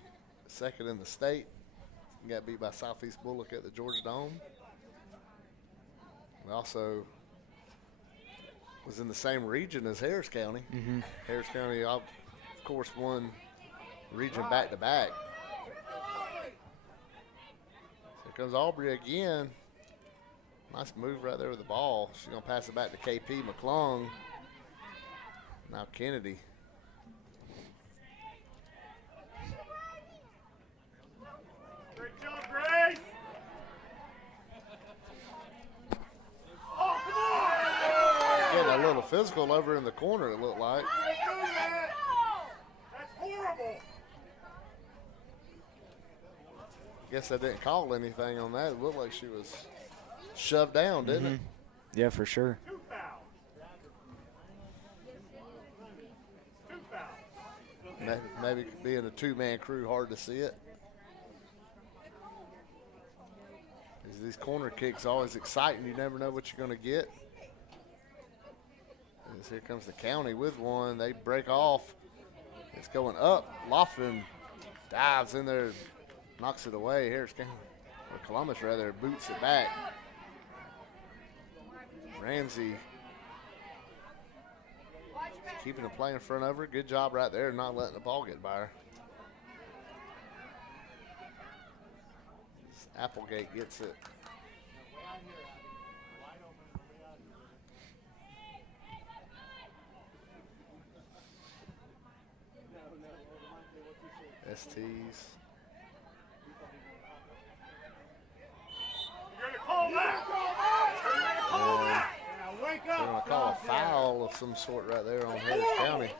second in the state. Got beat by Southeast Bullock at the Georgia Dome. And also was in the same region as Harris County. Harris County, of course, won region back-to-back. Here comes Aubrey again. Nice move right there with the ball. She's going to pass it back to KP McClung. Now Kennedy. Great job, Grace! Oh, come on! Getting a little physical over in the corner, it looked like. That's horrible! Guess they didn't call anything on that. It looked like she was shoved down, didn't it? Yeah, for sure. Maybe being a two-man crew, hard to see it. These corner kicks always exciting. You never know what you're going to get. As here comes the county with one. They break off. It's going up. Lofton dives in there, knocks it away. Here's Columbus rather boots it back. Ramsey keeping the play in front of her. Good job right there, not letting the ball get by her. Applegate gets it. STs. You're gonna call that! Wake They're going to call a foul of some sort right there on Harris County.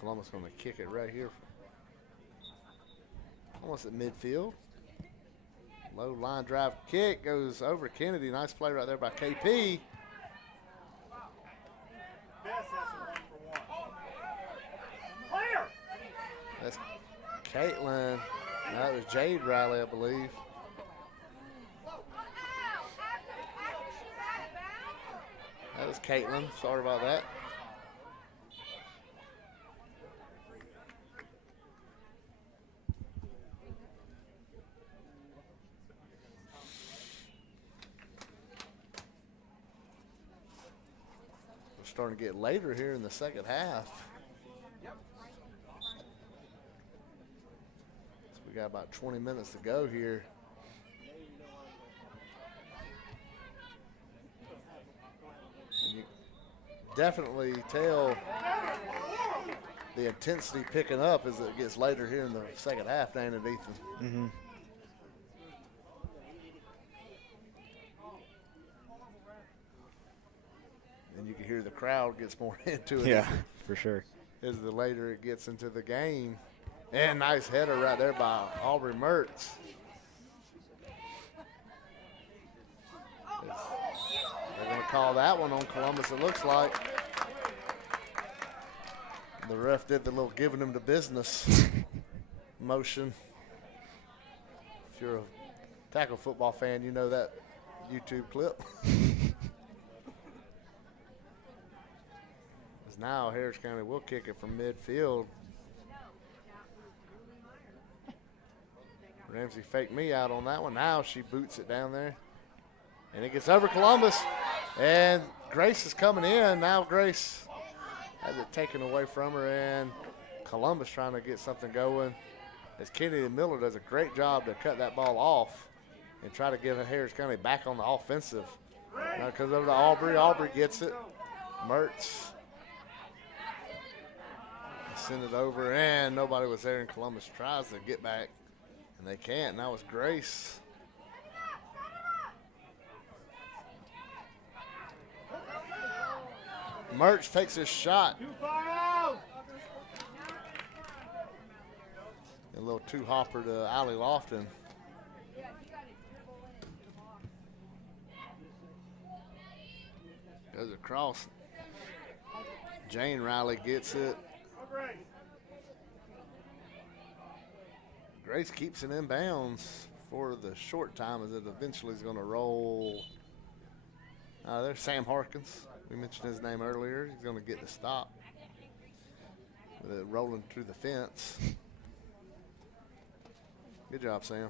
Columbus going to kick it right here. Almost at midfield. Low line drive kick goes over Kennedy. Nice play right there by KP. That's Caitlin. That was Jade Riley, I believe. That was Caitlin. Sorry about that. Starting to get later here in the second half. So we got about 20 minutes to go here. And you definitely tell the intensity picking up as it gets later here in the second half, Dana and Ethan. And you can hear the crowd gets more into it. Yeah, for sure. As the later it gets into the game. And nice header right there by Aubrey Mertz. They're going to call that one on Columbus, it looks like. The ref did the little giving him the business motion. If you're a tackle football fan, you know that YouTube clip. As now Harris County will kick it from midfield. Ramsey faked me out on that one. Now she boots it down there. And it gets over Columbus. And Grace is coming in. Now Grace has it taken away from her. And Columbus trying to get something going. As Kennedy Miller does a great job to cut that ball off and try to get Harris County back on the offensive. Now it comes over to Aubrey. Aubrey gets it. Mertz. Send it over. And nobody was there. And Columbus tries to get back. And they can't. Now it's Grace. Mertz takes his shot. A little two hopper to Allie Lofton. Goes across. Jane Riley gets it. Grace keeps it in bounds for the short time as it eventually is going to roll. There's Sam Harkins. We mentioned his name earlier. He's going to get the stop with it rolling through the fence. Good job, Sam.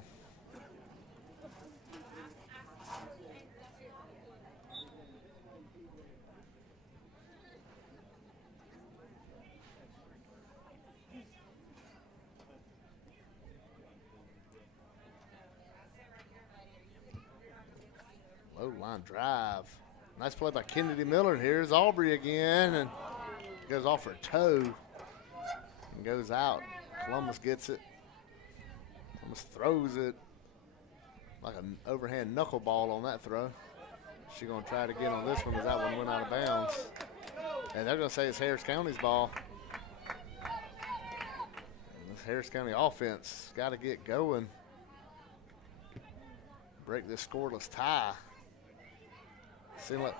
Low line drive. Nice play by Kennedy Miller. Here's Aubrey again, and goes off her toe and goes out. Columbus gets it. Columbus throws it like an overhand knuckleball on that throw. She's going to try it again on this one as that one went out of bounds. And they're going to say it's Harris County's ball. And this Harris County offense got to get going. Break this scoreless tie. Seems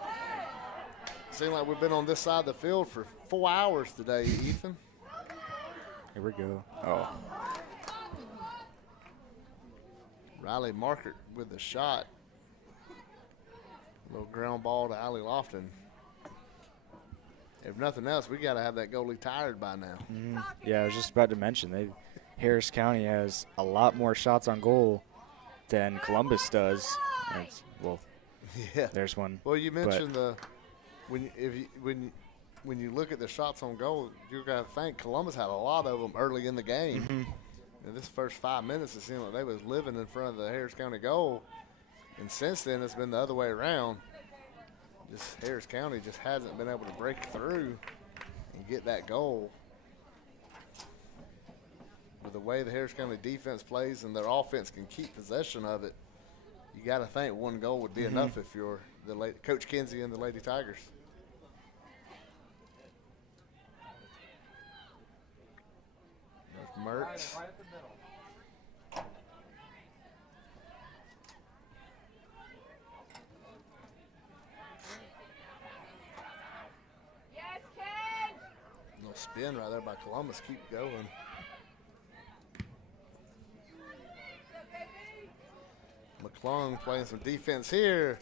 like we've been on this side of the field for 4 hours today, Ethan. Here we go. Oh. Riley Markert with the shot. Little ground ball to Allie Lofton. If nothing else, we got to have that goalie tired by now. Yeah, I was just about to mention, Harris County has a lot more shots on goal than Columbus does. Yeah, there's one. Well, you mentioned when you look at the shots on goal, you got to think Columbus had a lot of them early in the game. In this first 5 minutes, it seemed like they was living in front of the Harris County goal, and since then it's been the other way around. Just Harris County just hasn't been able to break through and get that goal. With the way the Harris County defense plays and their offense can keep possession of it, you got to think one goal would be enough if you're Coach Kinsey and the Lady Tigers. There's Mertz. Right up the middle. Yes, Ken! Little spin right there by Columbus. Keep going. McClung playing some defense here.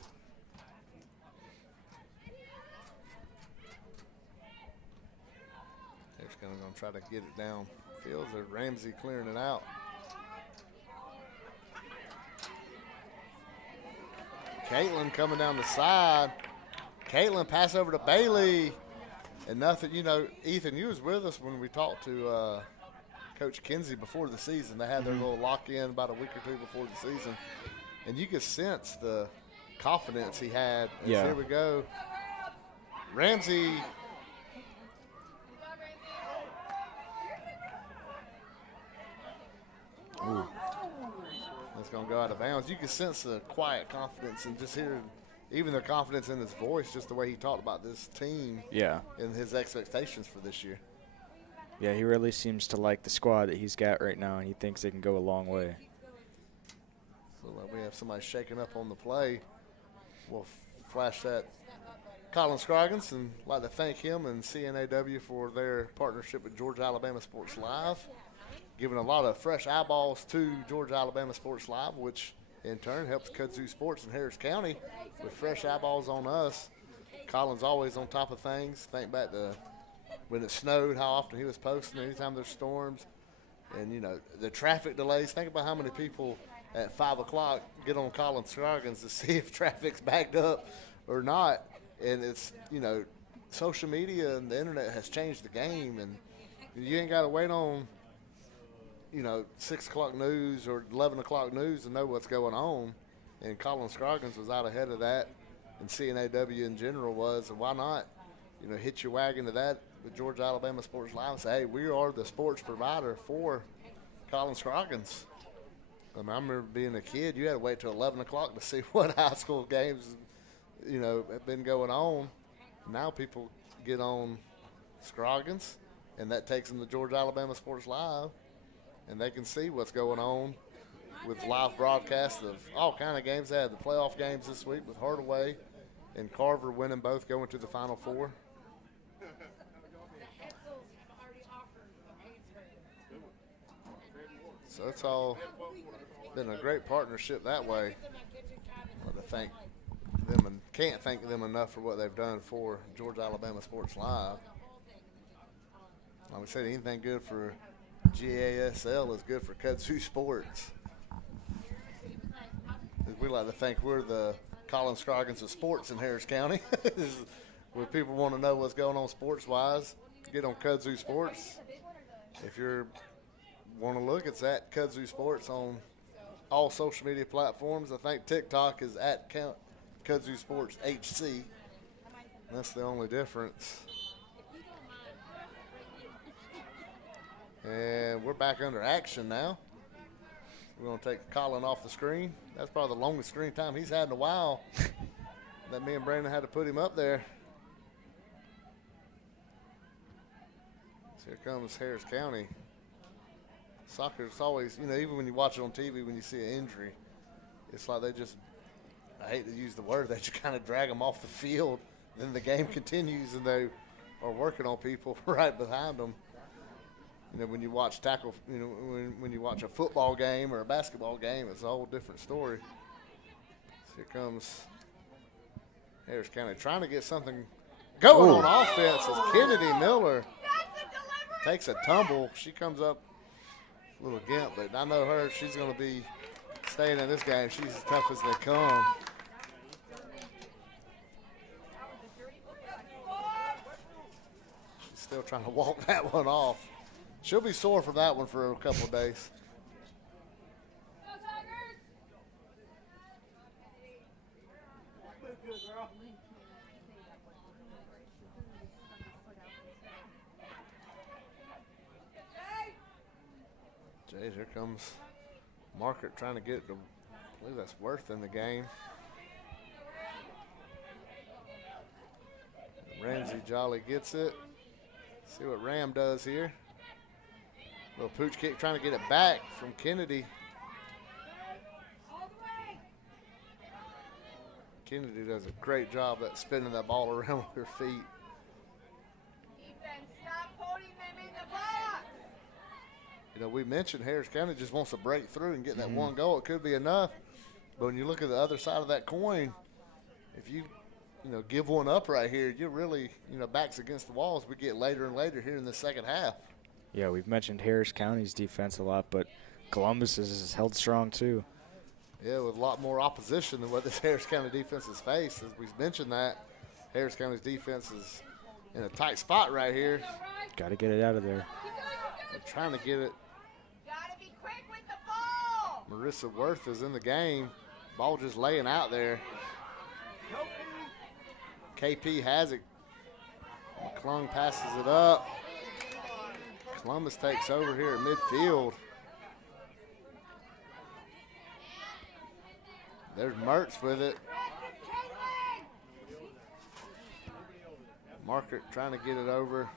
They're just going to try to get it downfield. There's Ramsey clearing it out. Caitlin coming down the side. Caitlin pass over to Bailey. And nothing, Ethan, you was with us when we talked to Coach Kinsey before the season. They had their little lock-in about a week or two before the season. And you could sense the confidence he had. Yeah. Here we go. Ramsey. Ooh. That's going to go out of bounds. You can sense the quiet confidence and just hear even the confidence in his voice, just the way he talked about this team. Yeah. And his expectations for this year. Yeah, he really seems to like the squad that he's got right now, and he thinks they can go a long way. So we have somebody shaking up on the play. We'll flash that Colin Scroggins, and I'd like to thank him and CNAW for their partnership with Georgia Alabama Sports Live, giving a lot of fresh eyeballs to Georgia Alabama Sports Live, which in turn helps Kudzu Sports in Harris County with fresh eyeballs on us. Colin's always on top of things. Think back to when it snowed, how often he was posting anytime there's storms. And, you know, the traffic delays. Think about how many people at 5 o'clock get on Colin Scroggins to see if traffic's backed up or not. And it's, you know, social media and the internet has changed the game. And you ain't got to wait on, you know, 6 o'clock news or 11 o'clock news to know what's going on. And Colin Scroggins was out ahead of that, and CNAW in general was. And why not, you know, hit your wagon to that with Georgia Alabama Sports Live and say, hey, we are the sports provider for Colin Scroggins. I remember being a kid, you had to wait till 11 o'clock to see what high school games, you know, have been going on. Now people get on Scroggins, and that takes them to Georgia Alabama Sports Live, and they can see what's going on with live broadcasts of all kind of games. They had the playoff games this week with Hardaway and Carver winning both, going to the Final Four. So it's all been a great partnership that way. I want to thank them and can't thank them enough for what they've done for Georgia Alabama Sports Live. Like we said, anything good for GASL is good for Kudzu Sports. We like to think we're the Colin Scroggins of sports in Harris County. When people want to know what's going on sports-wise, get on Kudzu Sports. If you want to look, it's at Kudzu Sports on all social media platforms. I think TikTok is at Kudzu Sports HC. That's the only difference. And we're back under action now. We're going to take Colin off the screen. That's probably the longest screen time he's had in a while. That me and Brandon had to put him up there. So here comes Harris County. Soccer's always, you know, even when you watch it on TV, when you see an injury, it's like they just, I hate to use the word, they just kind of drag them off the field. Then the game continues and they are working on people right behind them. You know, when you watch tackle, you know, when you watch a football game or a basketball game, it's a whole different story. So here comes Harris County trying to get something going on offense as Kennedy Miller takes a tumble. She comes up a little gimp, but I know her. She's going to be staying in this game. She's as tough as they come. She's still trying to walk that one off. She'll be sore for that one for a couple of days. Jays, here comes Margaret trying to get to, I believe that's Worth in the game. Ramsey Jolly gets it. See what Ram does here. Little pooch kick trying to get it back from Kennedy. Kennedy does a great job at spinning that ball around with her feet. You know, we mentioned Harris County just wants to break through and get that one goal. It could be enough. But when you look at the other side of that coin, if you know, give one up right here, you're really, you know, backs against the walls. We get later and later here in the second half. Yeah, we've mentioned Harris County's defense a lot, but Columbus is held strong too. Yeah, with a lot more opposition than what this Harris County defense has faced. As we've mentioned that, Harris County's defense is in a tight spot right here. Got to get it out of there. They're trying to get it. Gotta be quick with the ball. Marissa Worth is in the game. Ball just laying out there. KP has it. McClung passes it up. Columbus takes over here at midfield. There's Mertz with it. Margaret trying to get it over.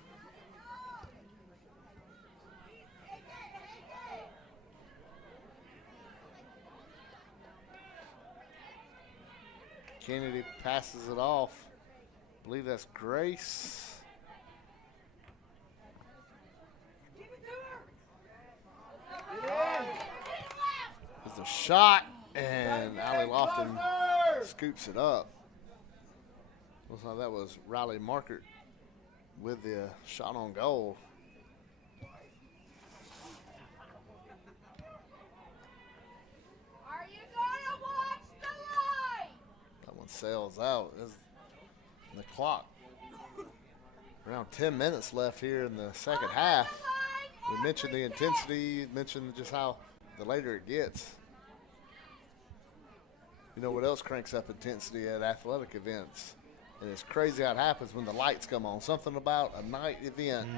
Kennedy passes it off. I believe that's Grace. There's a shot, and Allie Lofton scoops it up. Looks like that was Riley Markert with the shot on goal. Are you gonna watch the light? That one sails out. The clock. Around 10 minutes left here in the second half. We mentioned the intensity, mentioned just how the later it gets. You know what else cranks up intensity at athletic events? And it's crazy how it happens when the lights come on. Something about a night event,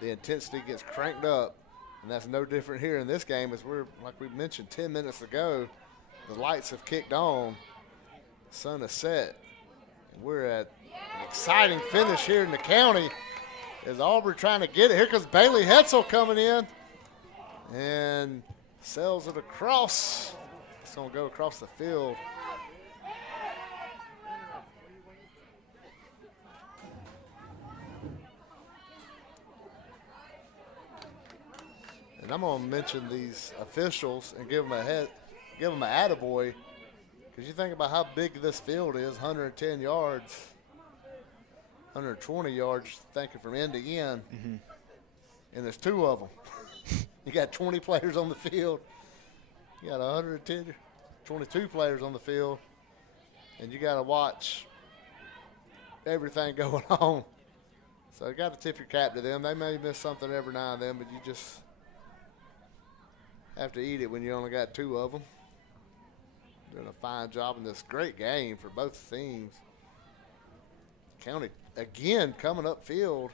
the intensity gets cranked up. And that's no different here in this game as we're, like we mentioned 10 minutes ago, the lights have kicked on, sun is set. And we're at an exciting finish here in the county as Aubrey trying to get it. Here comes Bailey Hetzel coming in and sails it across. It's going to go across the field. And I'm going to mention these officials and give them an attaboy, because you think about how big this field is, 110 yards, 120 yards, thinking from end to end, and there's two of them. You got 20 players on the field. You got 110, 22 players on the field, and you got to watch everything going on. So you got to tip your cap to them. They may miss something every now and then, but you just have to eat it when you only got two of them. Doing a fine job in this great game for both teams. County again coming upfield,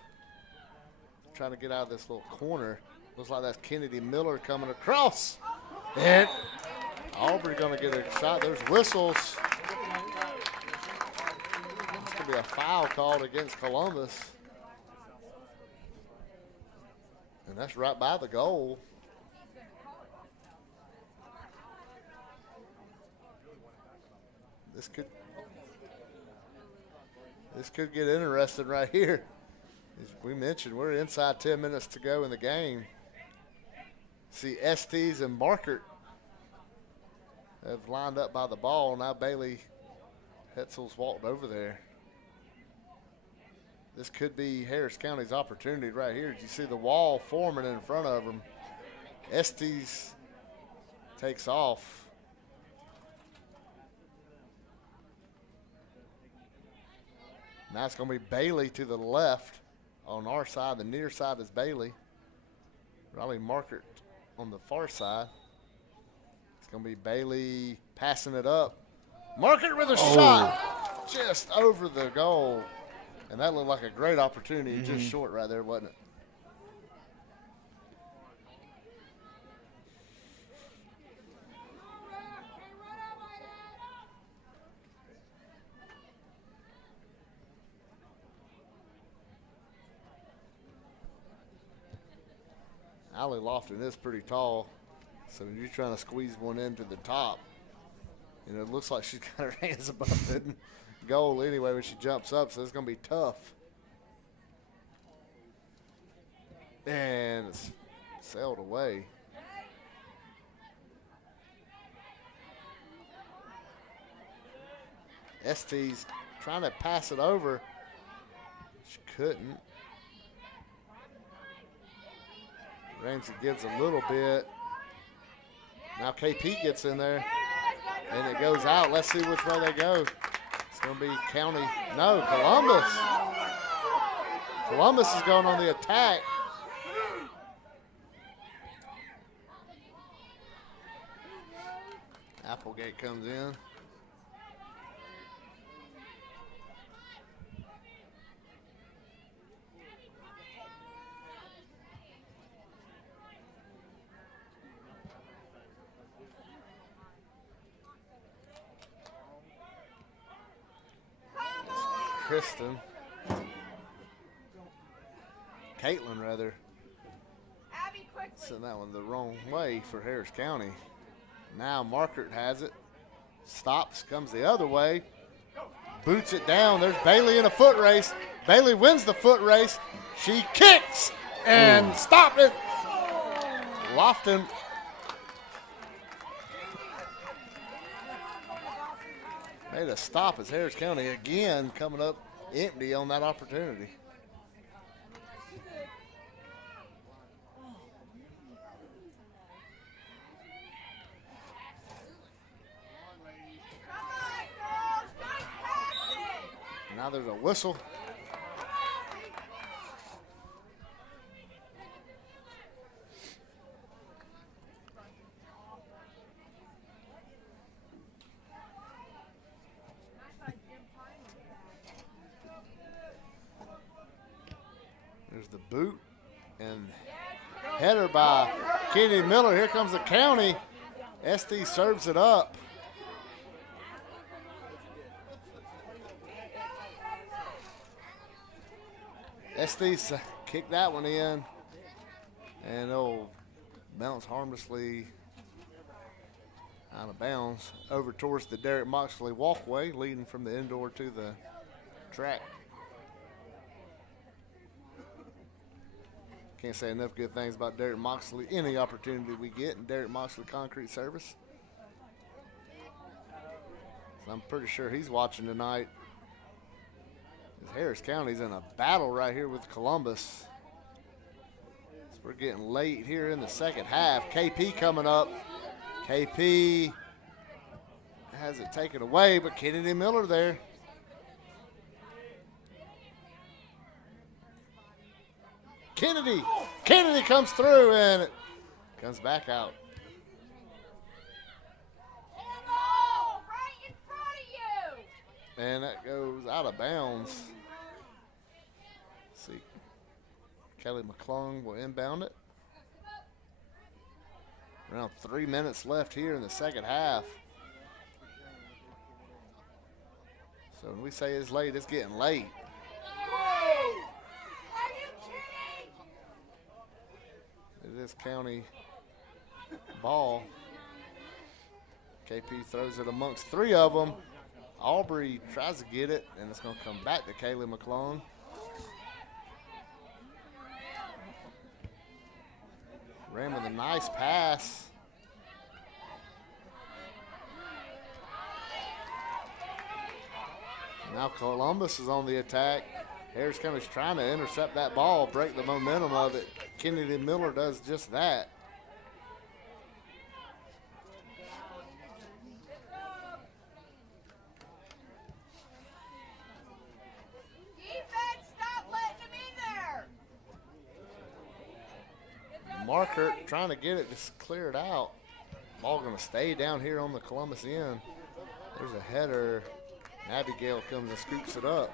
trying to get out of this little corner. Looks like that's Kennedy Miller coming across. And Aubrey going to get a shot. There's whistles. It's going to be a foul called against Columbus. And that's right by the goal. This could get interesting right here. As we mentioned, we're inside 10 minutes to go in the game. See, Estes and Markert have lined up by the ball. Now Bailey Hetzel's walked over there. This could be Harris County's opportunity right here. You see the wall forming in front of them. Estes takes off. Now it's going to be Bailey to the left. On our side, the near side is Bailey. Riley Markert on the far side. It's going to be Bailey passing it up. Markert with a shot just over the goal. And that looked like a great opportunity. Just short right there, wasn't it? Allie Lofton is pretty tall, so when you're trying to squeeze one into the top, you know, it looks like she's got her hands above the goal anyway when she jumps up, so it's going to be tough. And it's sailed away. Estes trying to pass it over. She couldn't. Ramsey gives a little bit. Now KP gets in there, and it goes out. Let's see which way they go. It's going to be County. No, Columbus. Columbus is going on the attack. Applegate comes in. Kristen. Caitlin, rather. Sent that one the wrong way for Harris County. Now Markert has it. Stops, comes the other way. boots it down. There's Bailey in a foot race. Bailey wins the foot race. She kicks and stopped it. Lofton. Made a stop as Harris County again coming up empty on that opportunity. Now there's a whistle. There's the boot and header by Kennedy Miller. Here comes the county. SD serves it up. Estes kicked that one in, and it'll bounce harmlessly out of bounds over towards the Derek Moxley walkway leading from the indoor to the track. Can't say enough good things about Derek Moxley. Any opportunity we get in Derek Moxley Concrete Service. So I'm pretty sure he's watching tonight. Harris County's in a battle right here with Columbus. So we're getting late here in the second half. KP coming up. KP has it taken away, but Kennedy Miller there. Kennedy comes through and it comes back out. And that goes out of bounds. Let's see, Kelly McClung will inbound it. Around 3 minutes left here in the second half. So when we say it's late, it's getting late. It is county ball. KP throws it amongst three of them. Aubrey tries to get it, and it's going to come back to Kaylee McClung. Ran with a nice pass. Now Columbus is on the attack. Harris County's trying to intercept that ball, break the momentum of it. Kennedy Miller does just that. Marker trying to get it to clear it out. Ball going to stay down here on the Columbus end. There's a header. Abigail comes and scoops it up.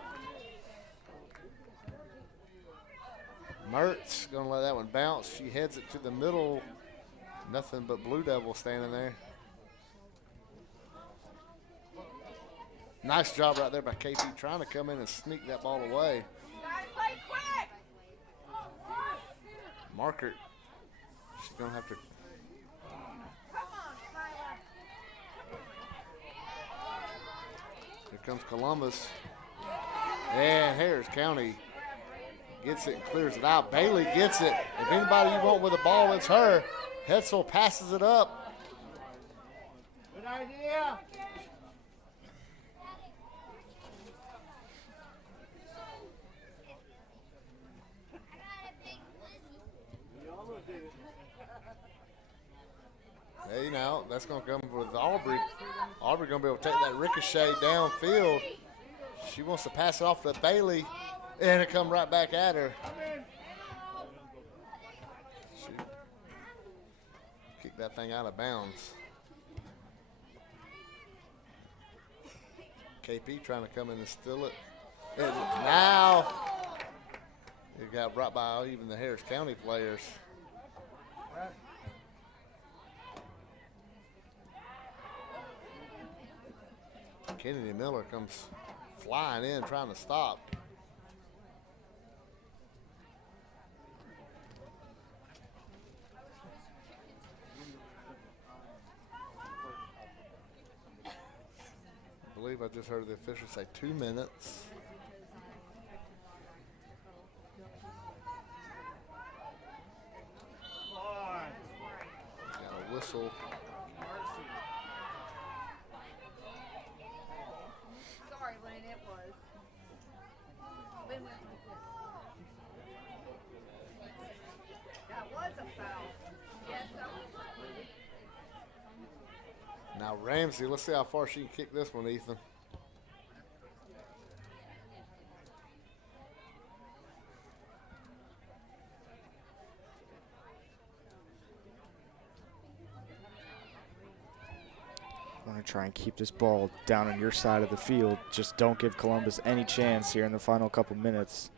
Mertz going to let that one bounce. She heads it to the middle. Nothing but Blue Devil standing there. Nice job right there by KP trying to come in and sneak that ball away. Marker. She's going to have to. Here comes Columbus. And Harris County gets it and clears it out. Bailey gets it. If anybody you want with the ball, it's her. Hetzel passes it up. Good idea. Hey, now that's going to come with Aubrey. Aubrey going to be able to take that ricochet downfield. She wants to pass it off to Bailey, and it come right back at her. She kicked that thing out of bounds. KP trying to come in and steal it. And now it got brought by even the Harris County players. Kennedy Miller comes flying in, trying to stop. I believe believe I just heard the official say 2 minutes. Got a whistle. Sorry, Lynn, it was. Lynn went like this. That was a foul. Yes, that was. Now Ramsey, let's see how far she can kick this one, Ethan. I want to try and keep this ball down on your side of the field. Just don't give Columbus any chance here in the final couple minutes.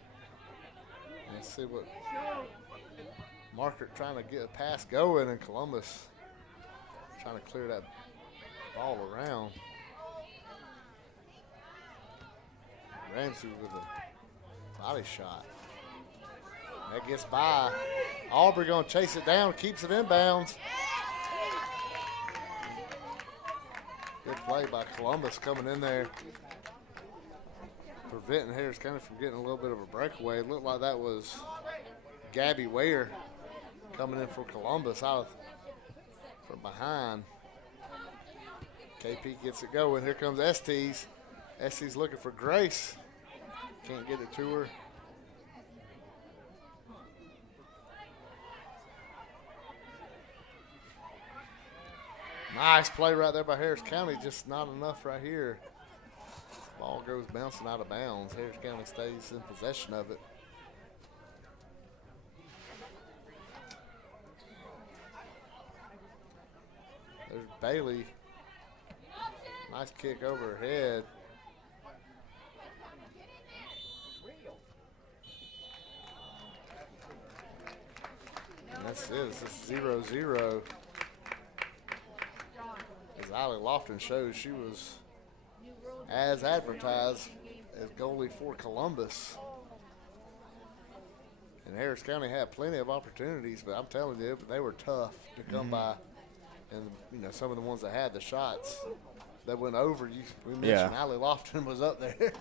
Let's see what Margaret trying to get a pass going, and Columbus trying to clear that ball around. Ramsey with a body shot. That gets by. Aubrey going to chase it down, keeps it inbounds. Good play by Columbus coming in there, preventing Harris County from getting a little bit of a breakaway. It looked like that was Gabby Ware coming in for Columbus out from behind. KP gets it going. Here comes Estes. Estes looking for Grace. Can't get it to her. Nice play right there by Harris County, just not enough right here. Ball goes bouncing out of bounds. Harris County stays in possession of it. There's Bailey. Nice kick over her head. And that's it. It's just 0-0. As Allie Lofton shows, she was as advertised as goalie for Columbus. And Harris County had plenty of opportunities, but I'm telling you, they were tough to come by. And, you know, some of the ones that had the shots that went over, we mentioned Allie Lofton was up there.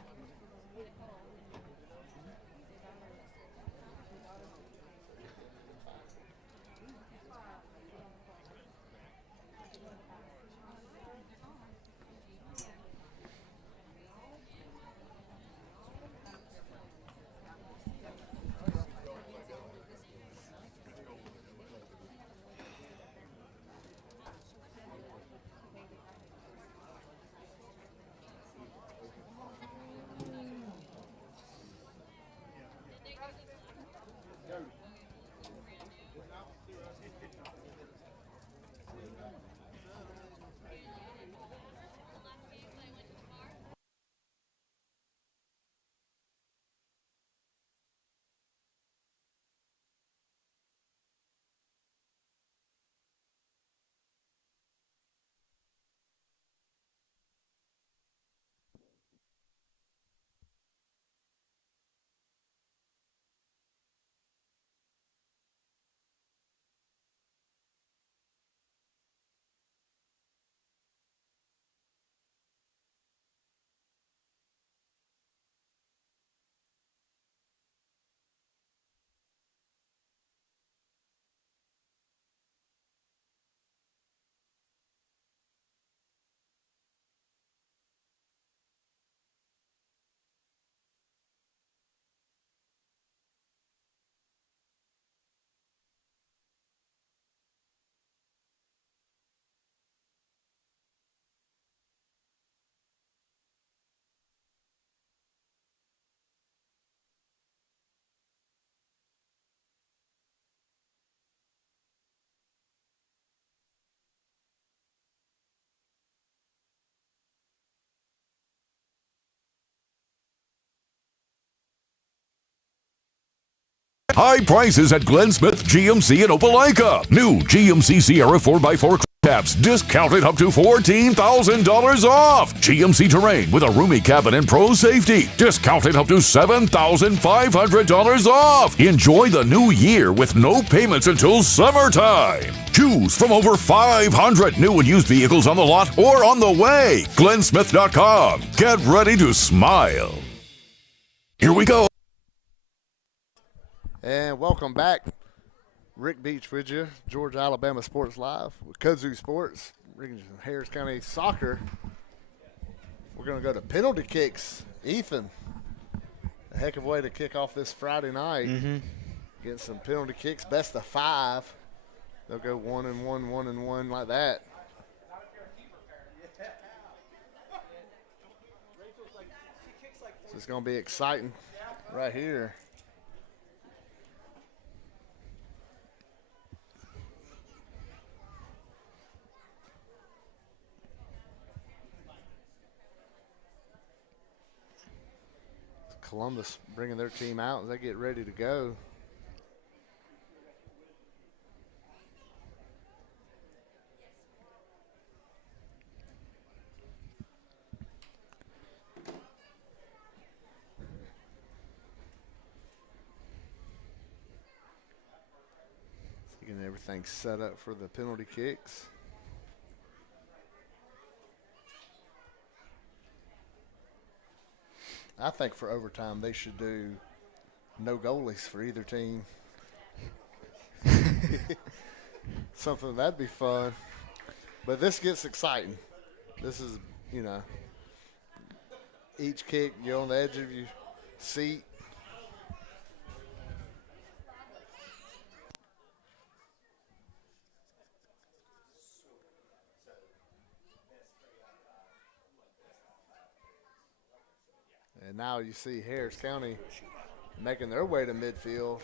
High prices at Glenn Smith GMC in Opelika. New GMC Sierra 4x4 caps discounted up to $14,000 off. GMC Terrain with a roomy cabin and pro safety discounted up to $7,500 off. Enjoy the new year with no payments until summertime. Choose from over 500 new and used vehicles on the lot or on the way. GlennSmith.com. Get ready to smile. Here we go. And welcome back. Rick Beach with you, Georgia, Alabama Sports Live with Kudzu Sports, Harris County Soccer. We're going to go to penalty kicks. Ethan, a heck of a way to kick off this Friday night. Get some penalty kicks, best of 5. They'll go 1-1, 1-1 like that. So it's going to be exciting right here. Columbus bringing their team out as they get ready to go. Getting everything set up for the penalty kicks. I think for overtime they should do no goalies for either team. Something that'd be fun. But this gets exciting. This is, you know, each kick you're on the edge of your seat. And now you see Harris County making their way to midfield.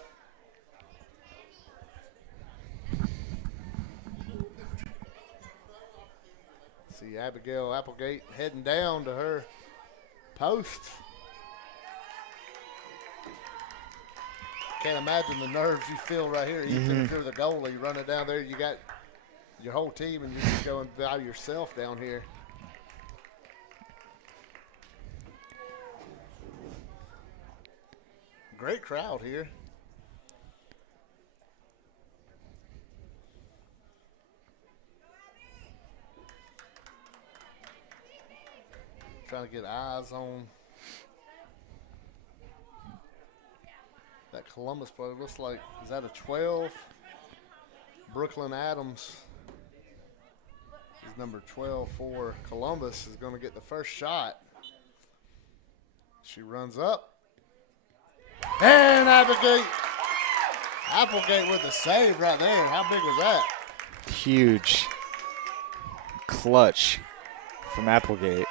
See Abigail Applegate heading down to her post. Can't imagine the nerves you feel right here. Even if you're the goalie running down there, you got your whole team and you're just going by yourself down here. Great crowd here. Trying to get eyes on that Columbus player. Looks like, is that a 12? Brooklyn Adams is number 12 for Columbus, is going to get the first shot. She runs up. And Applegate with the save right there. How big was that? Huge. Clutch from Applegate.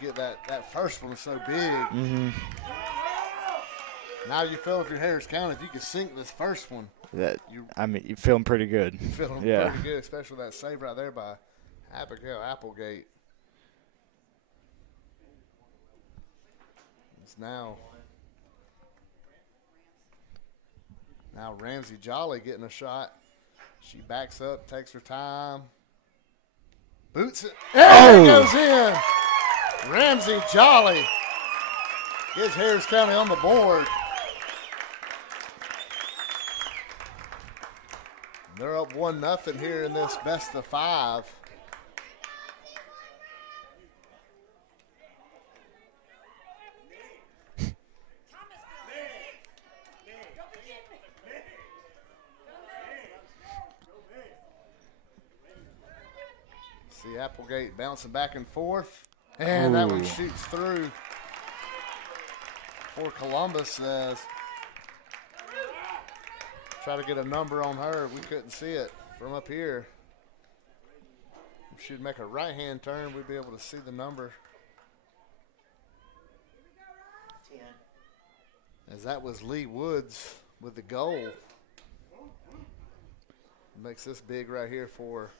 You get that first one so big. Now you feel if you're Harris County, if you could sink this first one. You're feeling pretty good. You're feeling pretty good, especially that save right there by Abigail Applegate. It's now Ramsey Jolly getting a shot. She backs up, takes her time, boots it, and it goes in. Ramsey Jolly gets Harris County on the board. They're up 1-0 here in this best of 5. See Applegate bouncing back and forth. And that one shoots through for Columbus. Try to get a number on her. We couldn't see it from up here. If she'd make a right-hand turn, we'd be able to see the number. 10. As that was Lee Woods with the goal. Makes this big right here for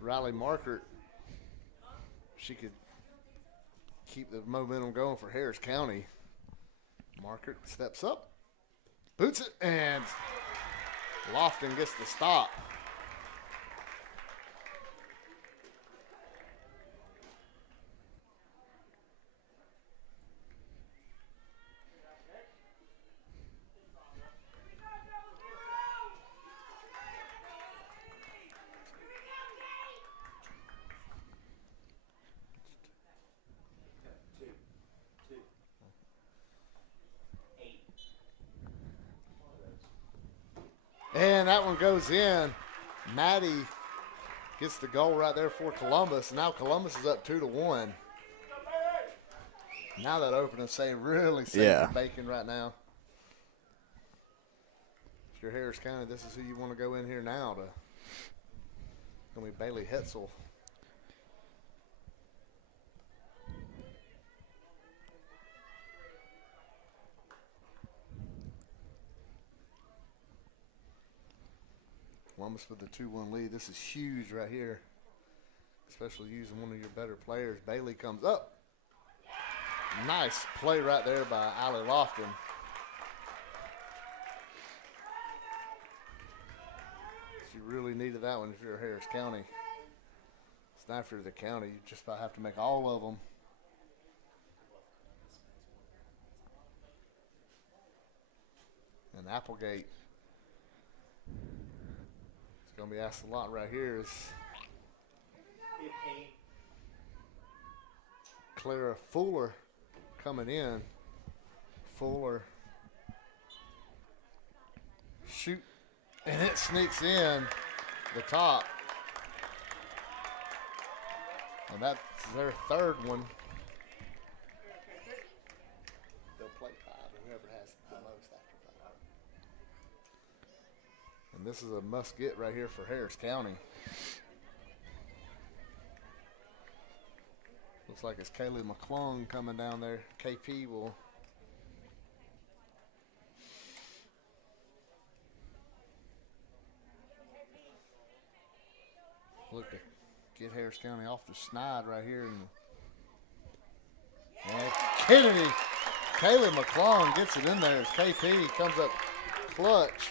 Riley Markert. She could keep the momentum going for Harris County. Markert steps up, boots it, and Lofton gets the stop. And that one goes in. Maddie gets the goal right there for Columbus. Now Columbus is up 2-1. Now that opening save really saves the bacon right now. If you're Harris County, this is who you want to go in here now. It's going to be Bailey Hetzel. Columbus with the 2-1 lead. This is huge right here, especially using one of your better players. Bailey comes up. Nice play right there by Allie Lofton. She really needed that one if you're Harris County. It's not for the county. You just about have to make all of them. And Applegate. It's going to be asked a lot right here is Clara Fuller coming in. Fuller shoot, and it sneaks in the top. And that's their third one. They'll play 5, whoever has the most after 5. And this is a must get right here for Harris County. Looks like it's Kaylee McClung coming down there. KP will look to get Harris County off the snide right here. And Kennedy, Kaylee McClung gets it in there as KP comes up clutch.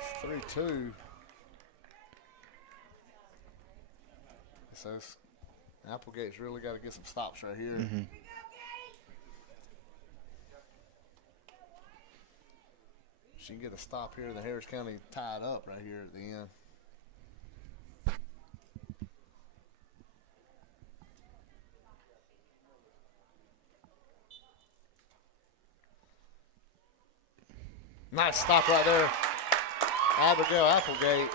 It's 3-2. So Applegate's really got to get some stops right here. Mm-hmm. She can get a stop here. The Harris County tied up right here at the end. Nice stop right there. Abigail Applegate.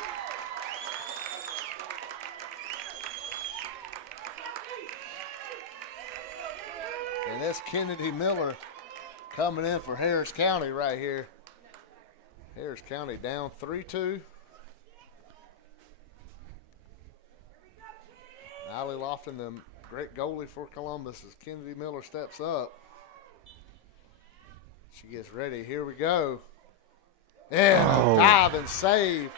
And that's Kennedy Miller coming in for Harris County right here. Harris County down 3-2. Allie Lofton, the great goalie for Columbus, as Kennedy Miller steps up. She gets ready. Here we go. And dive and save.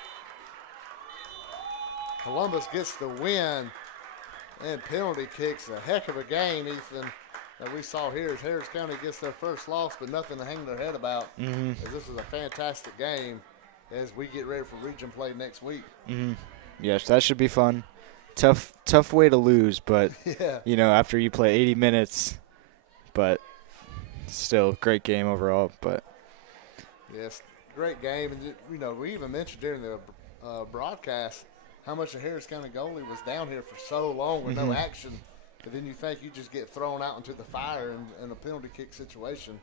Columbus gets the win. And penalty kicks. A heck of a game, Ethan, that we saw here as Harris County gets their first loss, but nothing to hang their head about. Mm-hmm. As this is a fantastic game as we get ready for region play next week. Mm-hmm. Yes, that should be fun. Tough way to lose, but yeah. You know, after you play 80 minutes, but still great game overall. But yes, great game, and you know we even mentioned during the broadcast how much the Harris County goalie was down here for so long with no action, but then you think you just get thrown out into the fire in a penalty kick situation.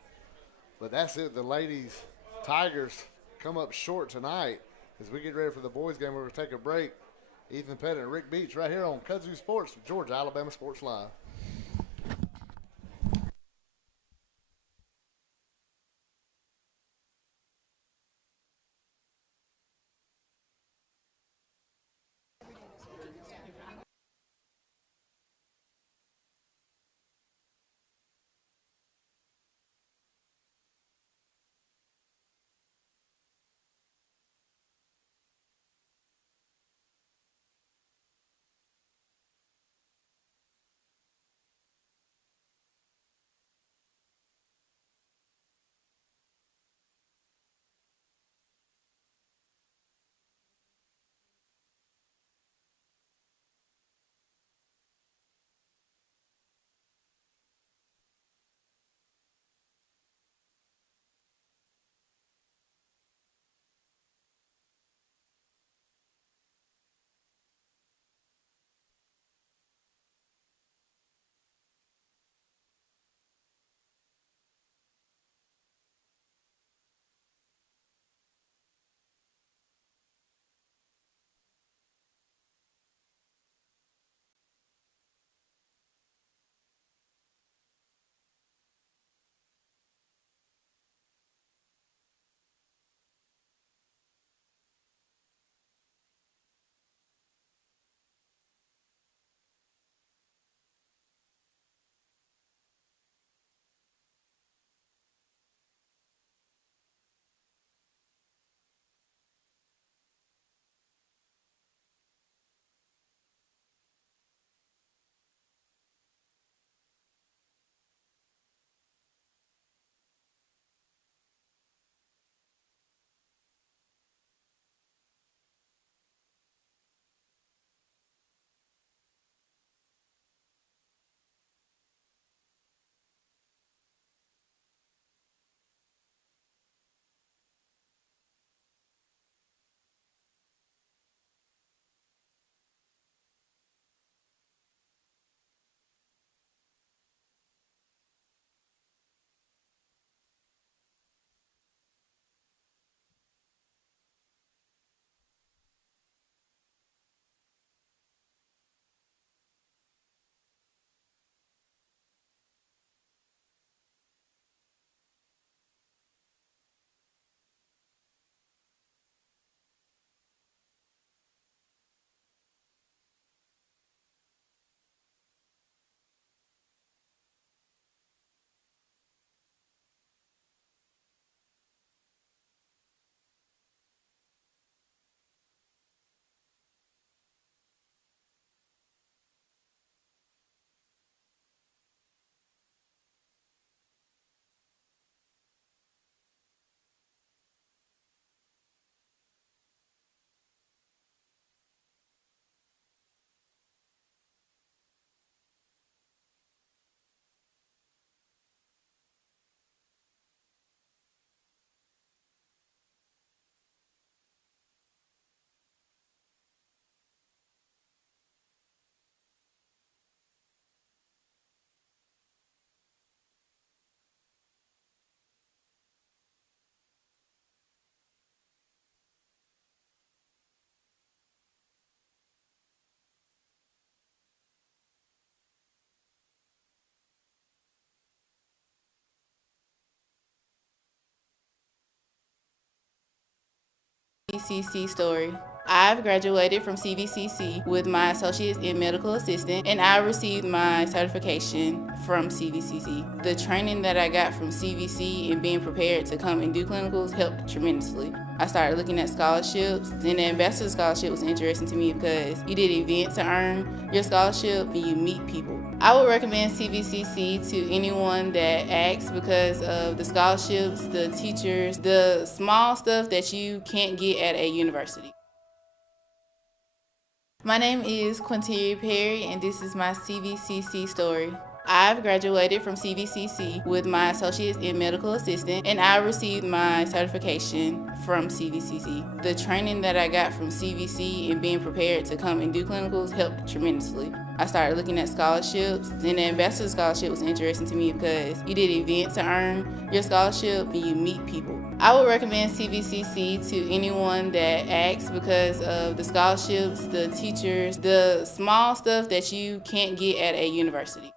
But that's it. The ladies, Tigers, come up short tonight as we get ready for the boys' game. We're going to take a break. Ethan Pettit and Rick Beach right here on Kudzu Sports with Georgia Alabama Sports Live. CVCC story. I've graduated from CVCC with my associates in medical assistant, and I received my certification from CVCC. The training that I got from CVC and being prepared to come and do clinicals helped tremendously. I started looking at scholarships, and the ambassador scholarship was interesting to me because you did events to earn your scholarship and you meet people. I would recommend CVCC to anyone that asks because of the scholarships, the teachers, the small stuff that you can't get at a university. My name is Quinteria Perry, and this is my CVCC story. I've graduated from CVCC with my associates in medical assistant, and I received my certification from CVCC. The training that I got from CVC and being prepared to come and do clinicals helped tremendously. I started looking at scholarships, and the ambassador scholarship was interesting to me because you did events to earn your scholarship and you meet people. I would recommend CVCC to anyone that asks because of the scholarships, the teachers, the small stuff that you can't get at a university.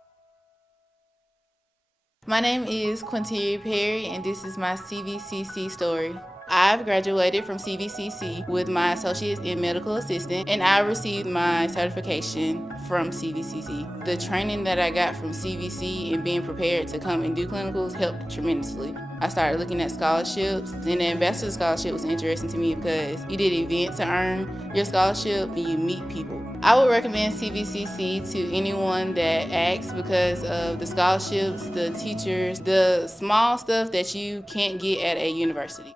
My name is Quinteria Perry, and this is my CVCC story. I've graduated from CVCC with my associates in medical assistant, and I received my certification from CVCC. The training that I got from CVC and being prepared to come and do clinicals helped tremendously. I started looking at scholarships, and the ambassador scholarship was interesting to me because you did events to earn your scholarship and you meet people. I would recommend CVCC to anyone that asks because of the scholarships, the teachers, the small stuff that you can't get at a university.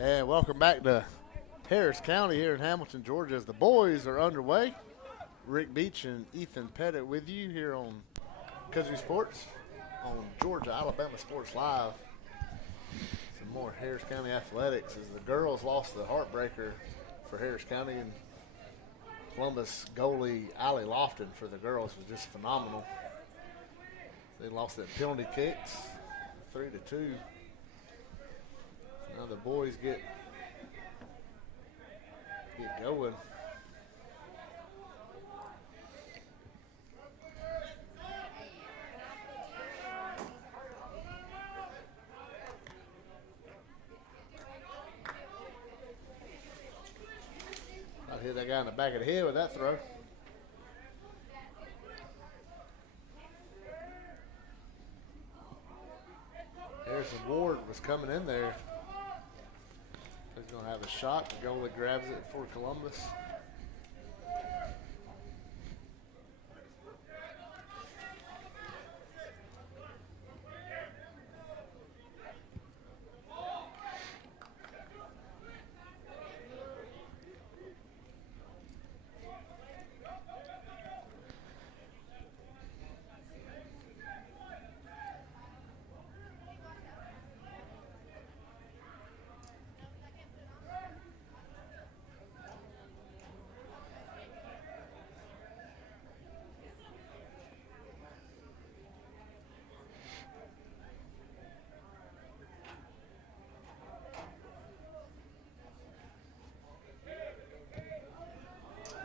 And welcome back to Harris County here in Hamilton, Georgia, as the boys are underway. Rick Beach and Ethan Pettit with you here on Kudzu Sports on Georgia Alabama Sports Live. Some more Harris County athletics as the girls lost the heartbreaker for Harris County, and Columbus goalie Allie Lofton for the girls was just phenomenal. They lost that penalty kicks 3-2. Now the boys get going. I hit that guy in the back of the head with that throw. Harrison Ward was coming in there. He's going to have a shot. The goalie grabs it for Columbus.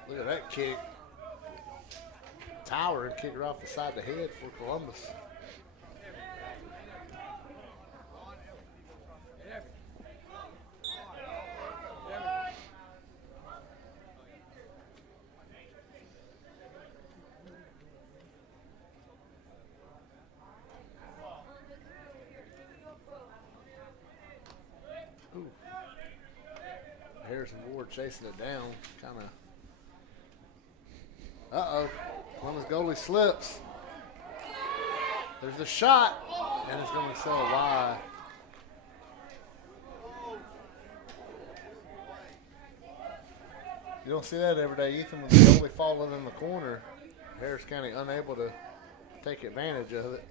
Look at that kick. Tower and kick her off the side of the head for Columbus. Ooh. Harrison Ward chasing it down, kind of. Uh-oh, Columbus goalie slips. There's the shot, and it's going to sail wide. You don't see that every day, Ethan, with the goalie falling in the corner. Harris County unable to take advantage of it.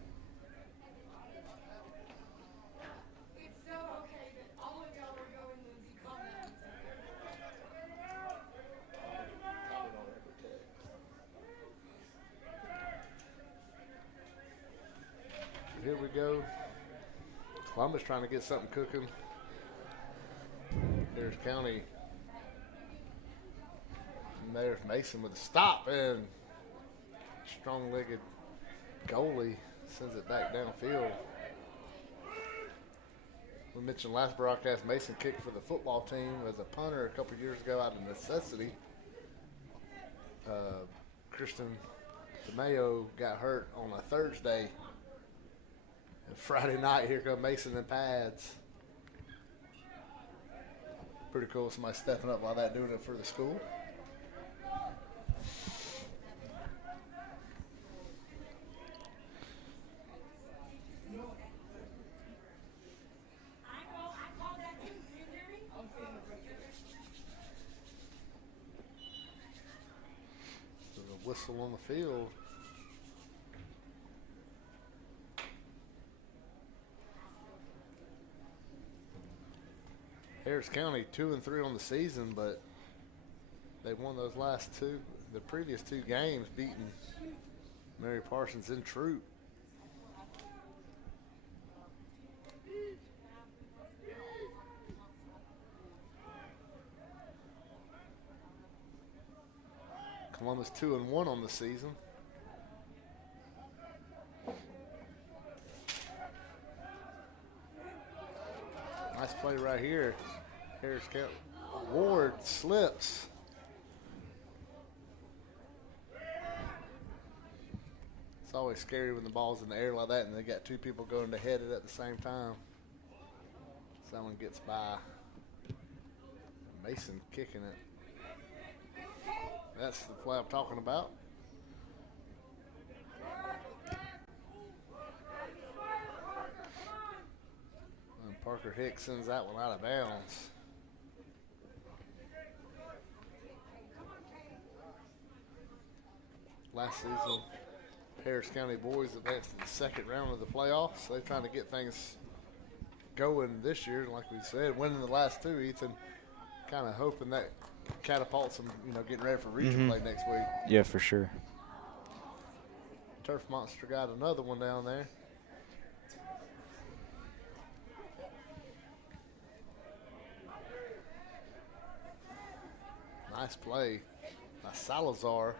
Here we go. Columbus trying to get something cooking. Harris County. And there's Mason with a stop, and strong-legged goalie sends it back downfield. We mentioned last broadcast Mason kicked for the football team as a punter a couple years ago out of necessity. Kristen DeMayo got hurt on a Thursday. And Friday night, here come Mason and pads. Pretty cool, somebody stepping up like that, doing it for the school. There's a whistle on the field. Harris County 2-3 on the season, but they won those last two, the previous two games, beating Mary Parsons in Troop. Columbus 2-1 on the season. Nice play right here. Harris County. Ward slips. It's always scary when the ball's in the air like that and they got two people going to head it at the same time. Someone gets by. Mason kicking it. That's the play I'm talking about. And Parker Hicks sends that one out of bounds. Last season, Harris County boys advanced to the second round of the playoffs. They're trying to get things going this year, like we said, winning the last two, Ethan, kind of hoping that catapults them, getting ready for region play next week. Yeah, for sure. Turf Monster got another one down there. Nice play by Salazar.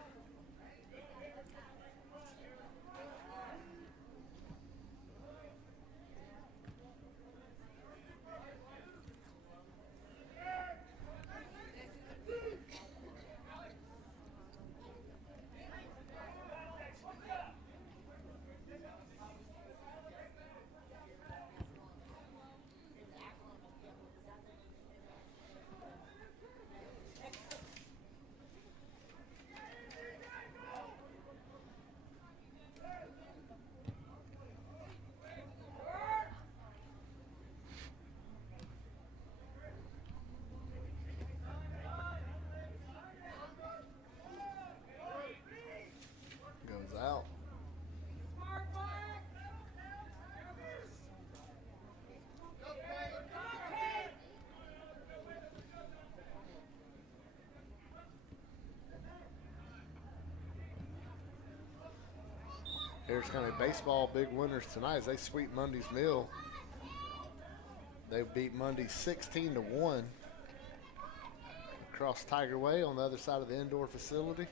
Goes out. Harris County baseball big winners tonight as they sweep Mundy's Mill. They beat Mundy 16-1 across Tiger Way on the other side of the indoor facility.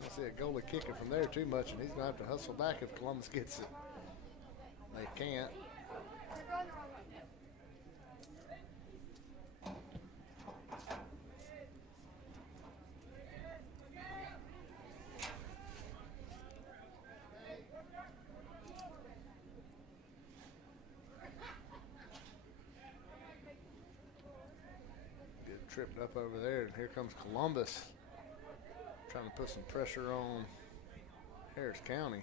I see a goalie kicking from there too much, and he's going to have to hustle back if Columbus gets it. They can't. Tripped up over there, and here comes Columbus trying to put some pressure on Harris County.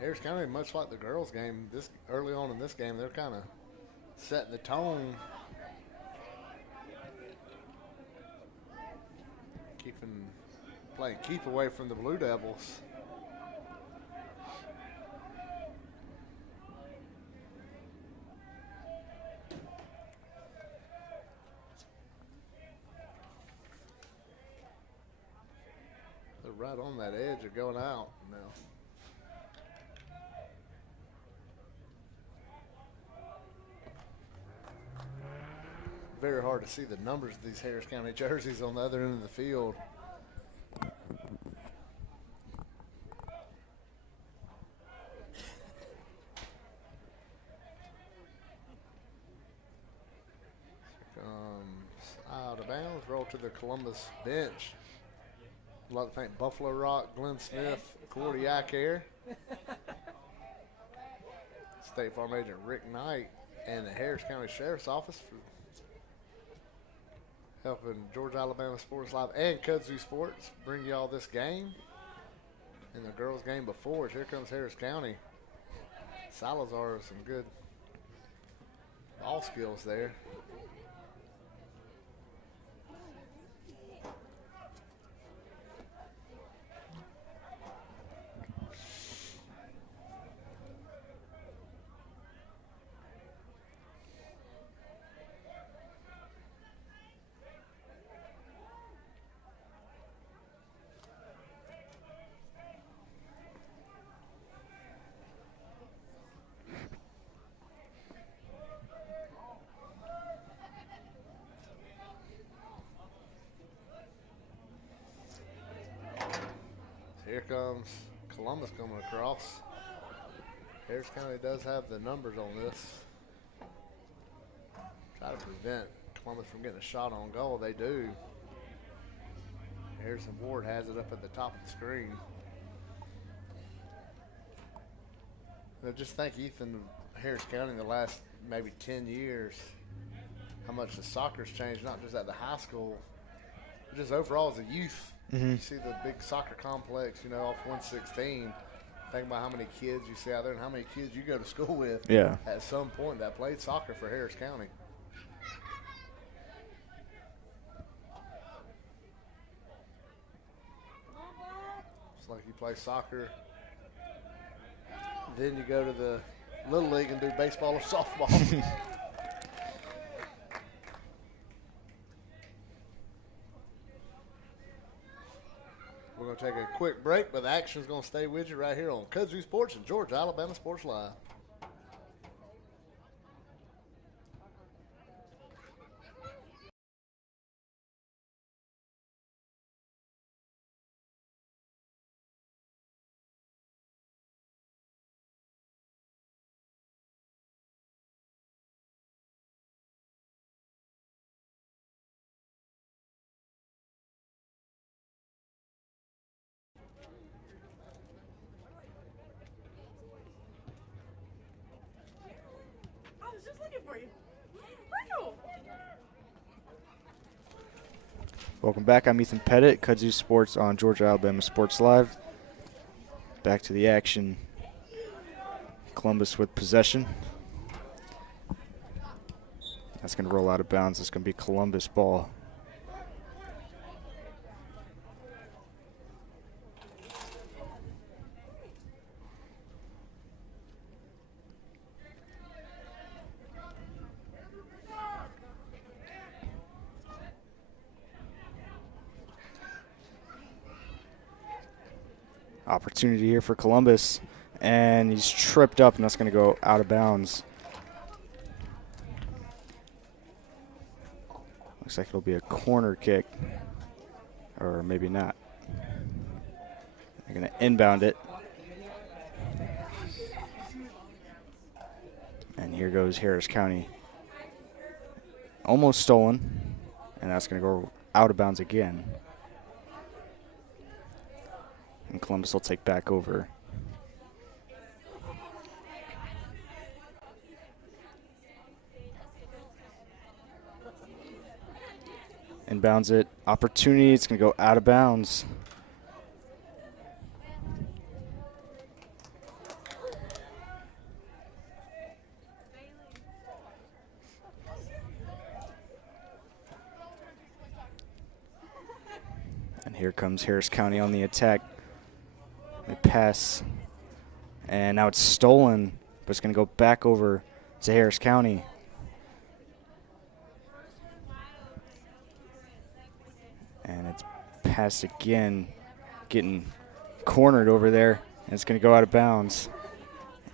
Harris County, much like the girls' game, this early on in this game, they're kind of setting the tone. Playing keep away from the Blue Devils. They're right on that edge of going out now. Very hard to see the numbers of these Harris County jerseys on the other end of the field. Out of bounds, roll to the Columbus bench. I'd like to thank Buffalo Rock, Glenn Smith, Cordy Eye Care, State Farm Agent Rick Knight, and the Harris County Sheriff's Office for helping Georgia Alabama Sports Live and Kudzu Sports bring y'all this game. And the girls' game before it. Here comes Harris County. Salazar with some good ball skills there. Here comes Columbus coming across. Harris County does have the numbers on this. Try to prevent Columbus from getting a shot on goal. They do. Harrison Ward has it up at the top of the screen. Now just think, Ethan, Harris County in the last maybe 10 years, how much the soccer's changed, not just at the high school, but just overall as a youth. Mhm. You see the big soccer complex, off 116. Think about how many kids you see out there and how many kids you go to school with Yeah. at some point that played soccer for Harris County. It's like you play soccer, then you go to the Little League and do baseball or softball. We're going to take a quick break, but the action's going to stay with you right here on Kudzu Sports and Georgia Alabama Sports Live. I was just looking for you. Rachel! Welcome back. I'm Ethan Pettit, Kudzu Sports on Georgia Alabama Sports Live. Back to the action. Columbus with possession. That's going to roll out of bounds. It's going to be Columbus ball. Opportunity here for Columbus, and he's tripped up, and that's going to go out of bounds. Looks like it'll be a corner kick, or maybe not. They're going to inbound it. And here goes Harris County. Almost stolen, and that's going to go out of bounds again. And Columbus will take back over. Inbounds it. Opportunity. It's going to go out of bounds. And here comes Harris County on the attack. They pass, and now it's stolen, but it's going to go back over to Harris County. And it's passed again, getting cornered over there, and it's going to go out of bounds.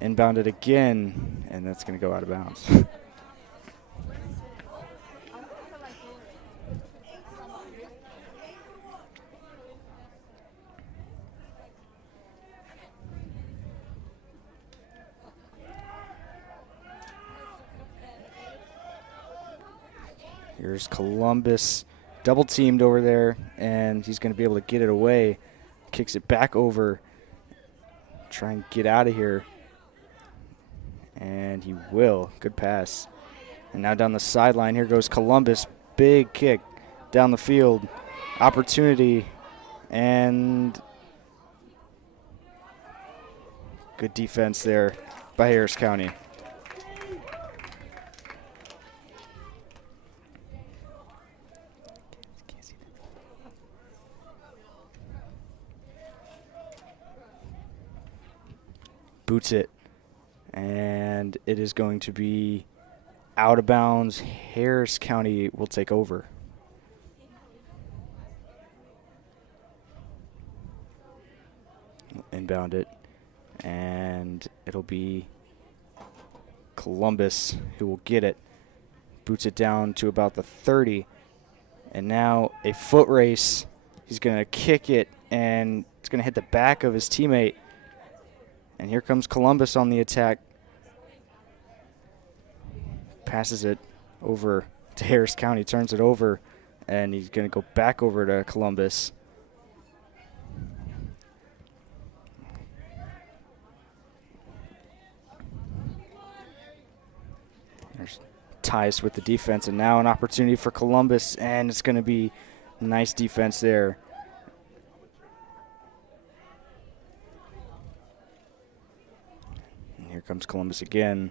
Inbounded again, and that's going to go out of bounds. Here's Columbus double teamed over there, and he's going to be able to get it away. Kicks it back over. Try and get out of here. And he will. Good pass. And now down the sideline, here goes Columbus. Big kick down the field. Opportunity. And good defense there by Harris County. Boots it, and it is going to be out of bounds. Harris County will take over. Inbound it, and it'll be Columbus who will get it. Boots it down to about the 30, and now a foot race. He's going to kick it, and it's going to hit the back of his teammate. And here comes Columbus on the attack. Passes it over to Harris County, turns it over, and he's going to go back over to Columbus. There's Tice with the defense, and now an opportunity for Columbus, and it's going to be nice defense there. And here comes Columbus again,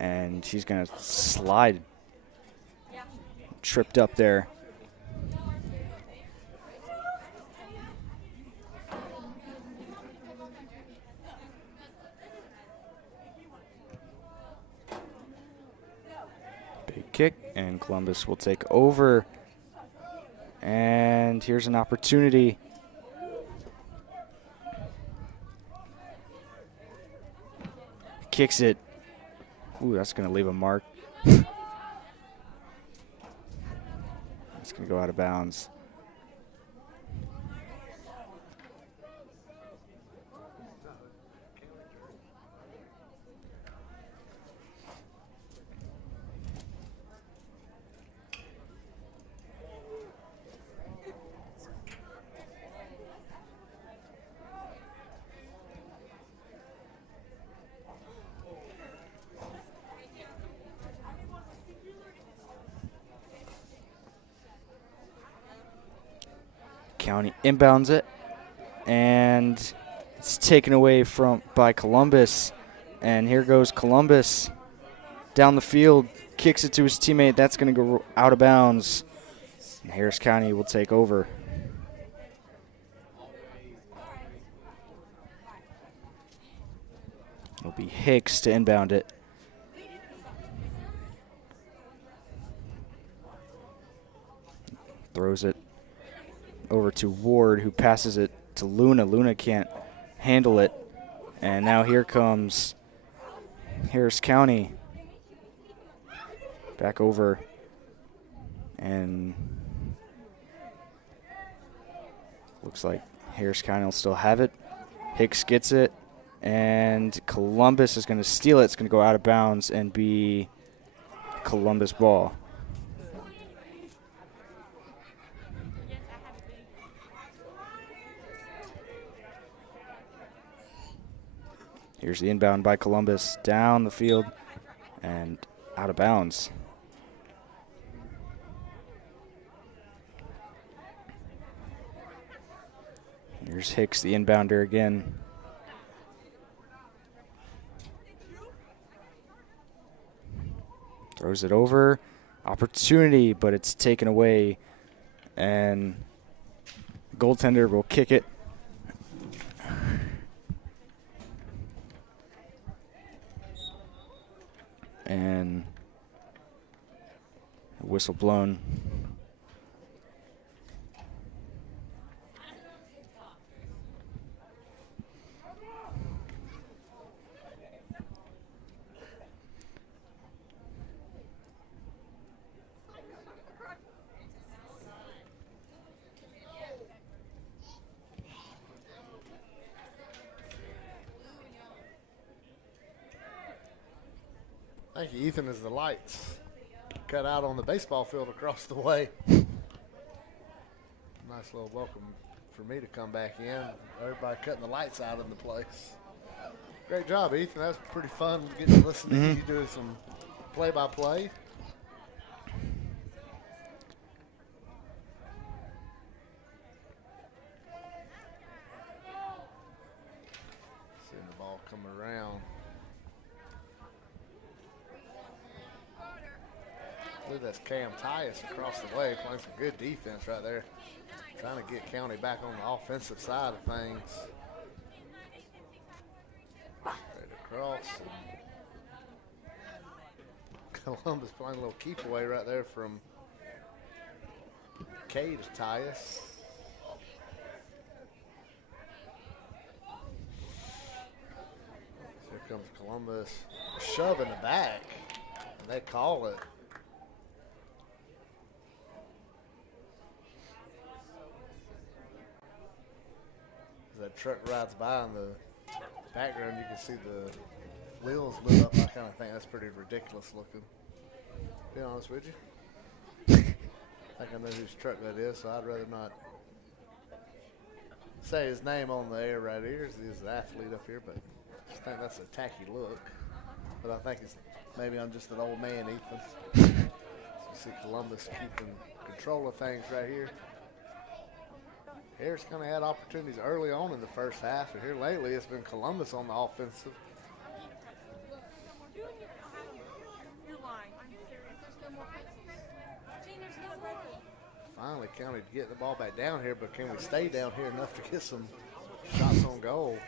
and she's going to slide. Tripped up there. Big kick, and Columbus will take over. And here's an opportunity. Kicks it. Ooh, that's going to leave a mark. It's going to go out of bounds. County inbounds it, and it's taken away by Columbus. And here goes Columbus down the field, kicks it to his teammate. That's going to go out of bounds. And Harris County will take over. It'll be Hicks to inbound it. Throws it over to Ward, who passes it to Luna. Luna can't handle it. And now here comes Harris County. Back over. And looks like Harris County will still have it. Hicks gets it. And Columbus is going to steal it. It's going to go out of bounds and be Columbus ball. Here's the inbound by Columbus down the field and out of bounds. Here's Hicks, the inbounder again. Throws it over. Opportunity, but it's taken away. And goaltender will kick it. And whistle blown. Thank you, Ethan, as the lights cut out on the baseball field across the way. Nice little welcome for me to come back in. Everybody cutting the lights out in the place. Great job, Ethan. That was pretty fun getting to listen to you doing some play-by-play. Seeing the ball come around. I believe that's Cam Tyus across the way playing some good defense right there. Trying to get County back on the offensive side of things. Straight across. Columbus playing a little keep away right there from Cade Tyus. Here comes Columbus shoving the back. And they call it. That truck rides by in the background, you can see the wheels lit up. I kind of think that's pretty ridiculous looking. To be honest with you. I think I know whose truck that is, so I'd rather not say his name on the air right here. He's an athlete up here, but I just think that's a tacky look. But I think it's Maybe I'm just an old man, Ethan. You see Columbus keeping control of things right here. Harris kind of had opportunities early on in the first half, and here lately it's been Columbus on the offensive. Finally, County to get the ball back down here, but can we stay down here enough to get some shots on goal?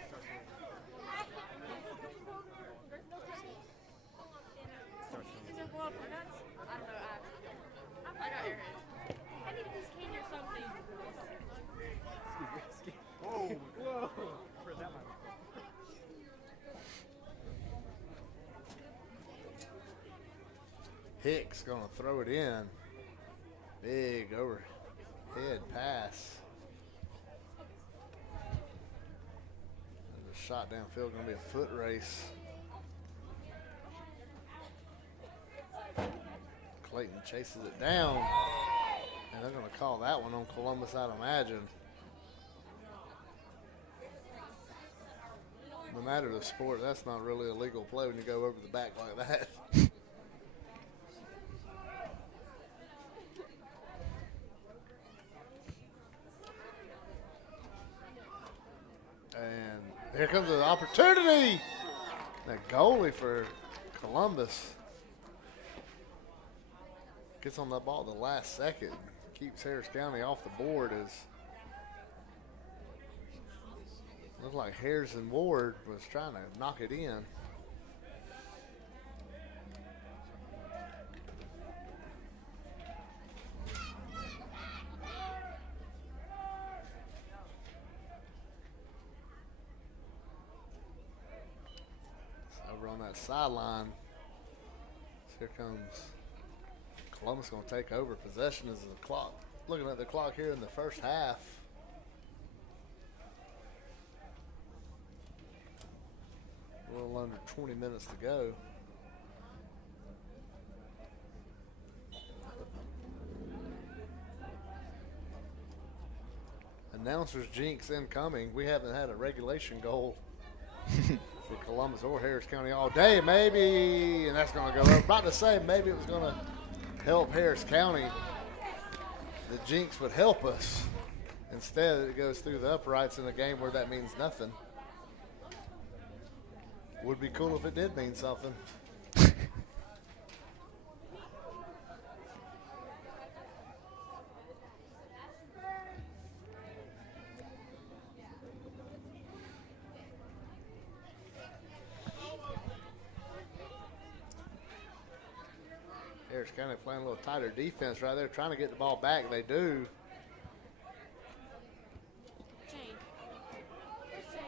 Hicks gonna throw it in. Big overhead pass. There's a shot downfield, gonna be a foot race. Clayton chases it down, and they're gonna call that one on Columbus, I'd imagine. No matter the sport, that's not really a legal play when you go over the back like that. And here comes the opportunity. That goalie for Columbus gets on that ball at the last second. Keeps Harris County off the board. Looked like Harrison Ward was trying to knock it in. Over on that sideline. Here comes Columbus going to take over possession as the clock. Looking at the clock here in the first half. A little under 20 minutes to go. Announcers jinx incoming. We haven't had a regulation goal for Columbus or Harris County all day, maybe, and that's going to go up. About to say, maybe it was going to help Harris County. The jinx would help us. Instead, it goes through the uprights in a game where that means nothing. Would be cool if it did mean something. Harris County playing a little tighter defense right there, trying to get the ball back. They do.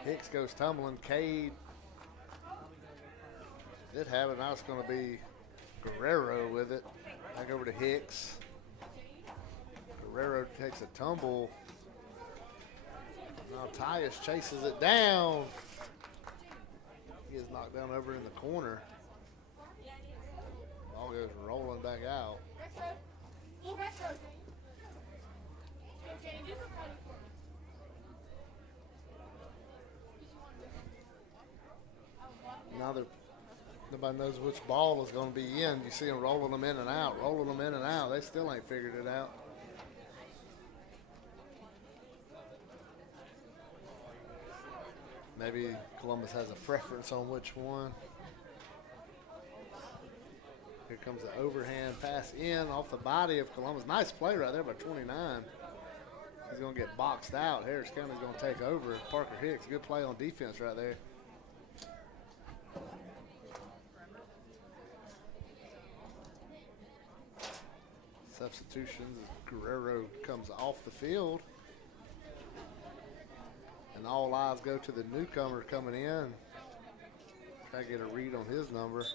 Hicks goes tumbling. Cade did have it. Now it's going to be Guerrero with it. Back over to Hicks. Guerrero takes a tumble. Now Tyus chases it down. He is knocked down over in the corner. Ball goes rolling back out. Now nobody knows which ball is going to be in. You see them rolling them in and out, rolling them in and out. They still ain't figured it out. Maybe Columbus has a preference on which one. Here comes the overhand pass in off the body of Columbus. Nice play right there by 29. He's going to get boxed out. Harris County's going to take over. Parker Hicks, good play on defense right there. Substitutions as Guerrero comes off the field. And all eyes go to the newcomer coming in. Try to get a read on his number.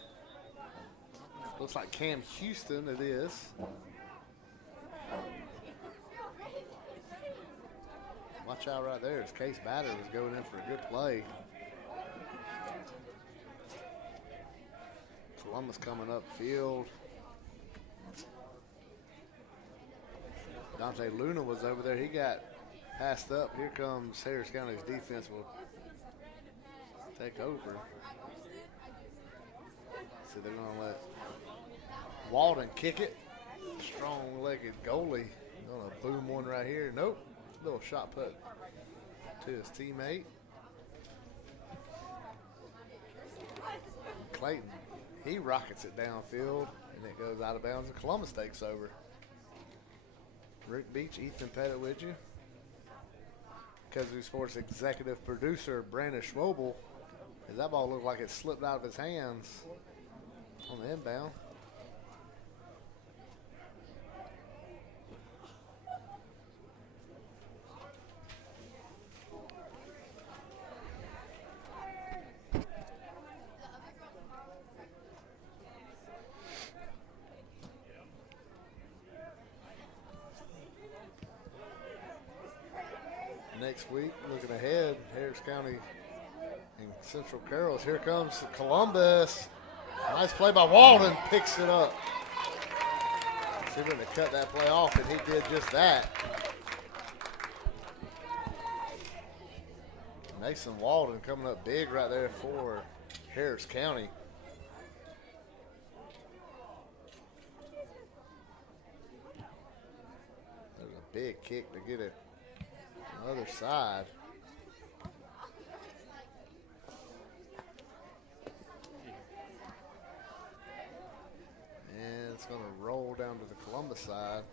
Looks like Cam Houston, it is. Watch out right there as Case Batter was going in for a good play. Columbus coming up field. Dante Luna was over there. He got passed up. Here comes Harris County's defense will take over. So they're going to let Walden kick it. Strong-legged goalie. Going to boom one right here. Nope. Little shot put to his teammate. Clayton, he rockets it downfield, and it goes out of bounds, and Columbus takes over. Rick Beach, Ethan Pettit with you. Kazoo Sports executive producer Brandon Schwobel. As that ball looked like it slipped out of his hands on the inbound. Next week, looking ahead, Harris County and Central Carroll's. Here comes Columbus. Nice play by Walden, picks it up. See if they cut that play off, and he did just that. Mason Walden coming up big right there for Harris County. There's a big kick to get it on the other side. And it's going to roll down to the Columbus side.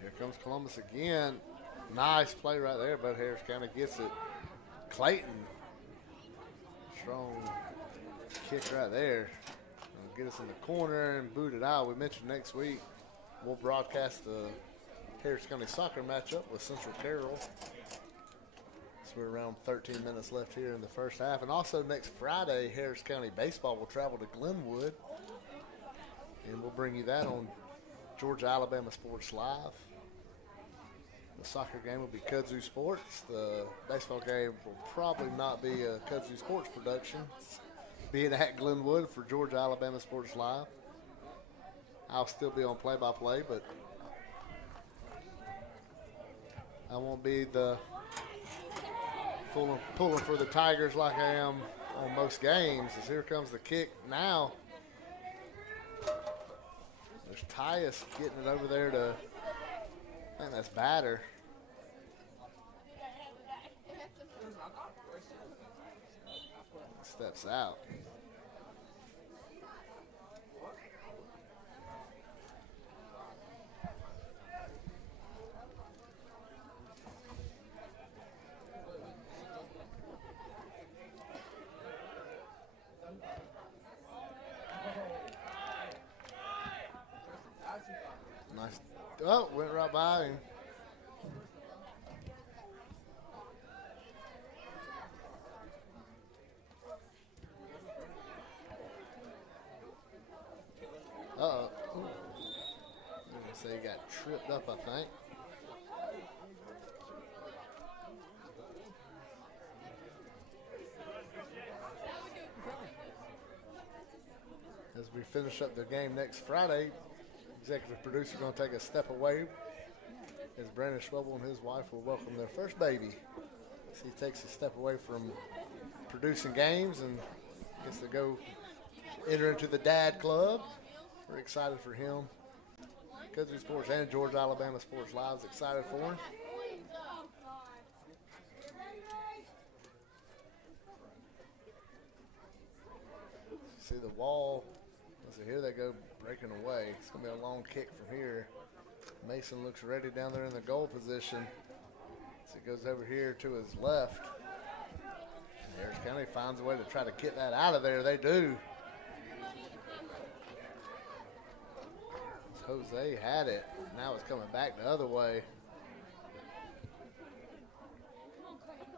Here comes Columbus again. Nice play right there, but Harris County gets it. Clayton. Strong kick right there. It'll get us in the corner and boot it out. We mentioned next week we'll broadcast the Harris County soccer matchup with Central Carroll. So we're around 13 minutes left here in the first half. And also next Friday, Harris County baseball will travel to Glenwood. And we'll bring you that on Georgia Alabama Sports Live. The soccer game will be Kudzu Sports. The baseball game will probably not be a Kudzu Sports production, being at Glenwood for Georgia Alabama Sports Live. I'll still be on play-by-play, but I won't be the pulling for the Tigers like I am on most games. As here comes the kick now. There's Tyus getting it over there to, I think that's Batter. Steps out. Nice. Oh, went right by him. Uh-oh. I'm going to say he got tripped up, I think. As we finish up the game next Friday, executive producer going to take a step away as Brandon Schwebel and his wife will welcome their first baby. So he takes a step away from producing games and gets to go enter into the dad club. We're excited for him. Kudzu Sports and Georgia Alabama Sports Live is excited for him. See the wall. So here they go breaking away. It's going to be a long kick from here. Mason looks ready down there in the goal position. So it goes over here to his left. And Harris County finds a way to try to get that out of there. They do. Jose had it. Now it's coming back the other way.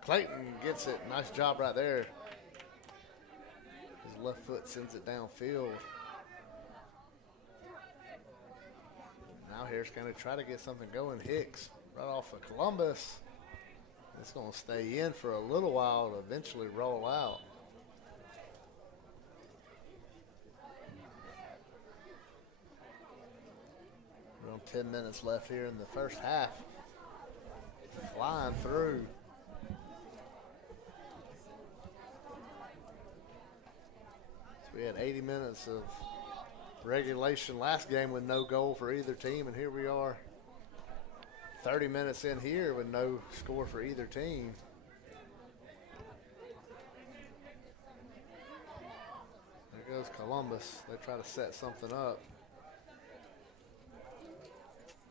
Clayton gets it. Nice job right there. His left foot sends it downfield. Now Harris going to try to get something going. Hicks right off of Columbus. It's going to stay in for a little while to eventually roll out. 10 minutes left here in the first half. Flying through. So we had 80 minutes of regulation last game with no goal for either team, and here we are 30 minutes in here with no score for either team. There goes Columbus. They try to set something up.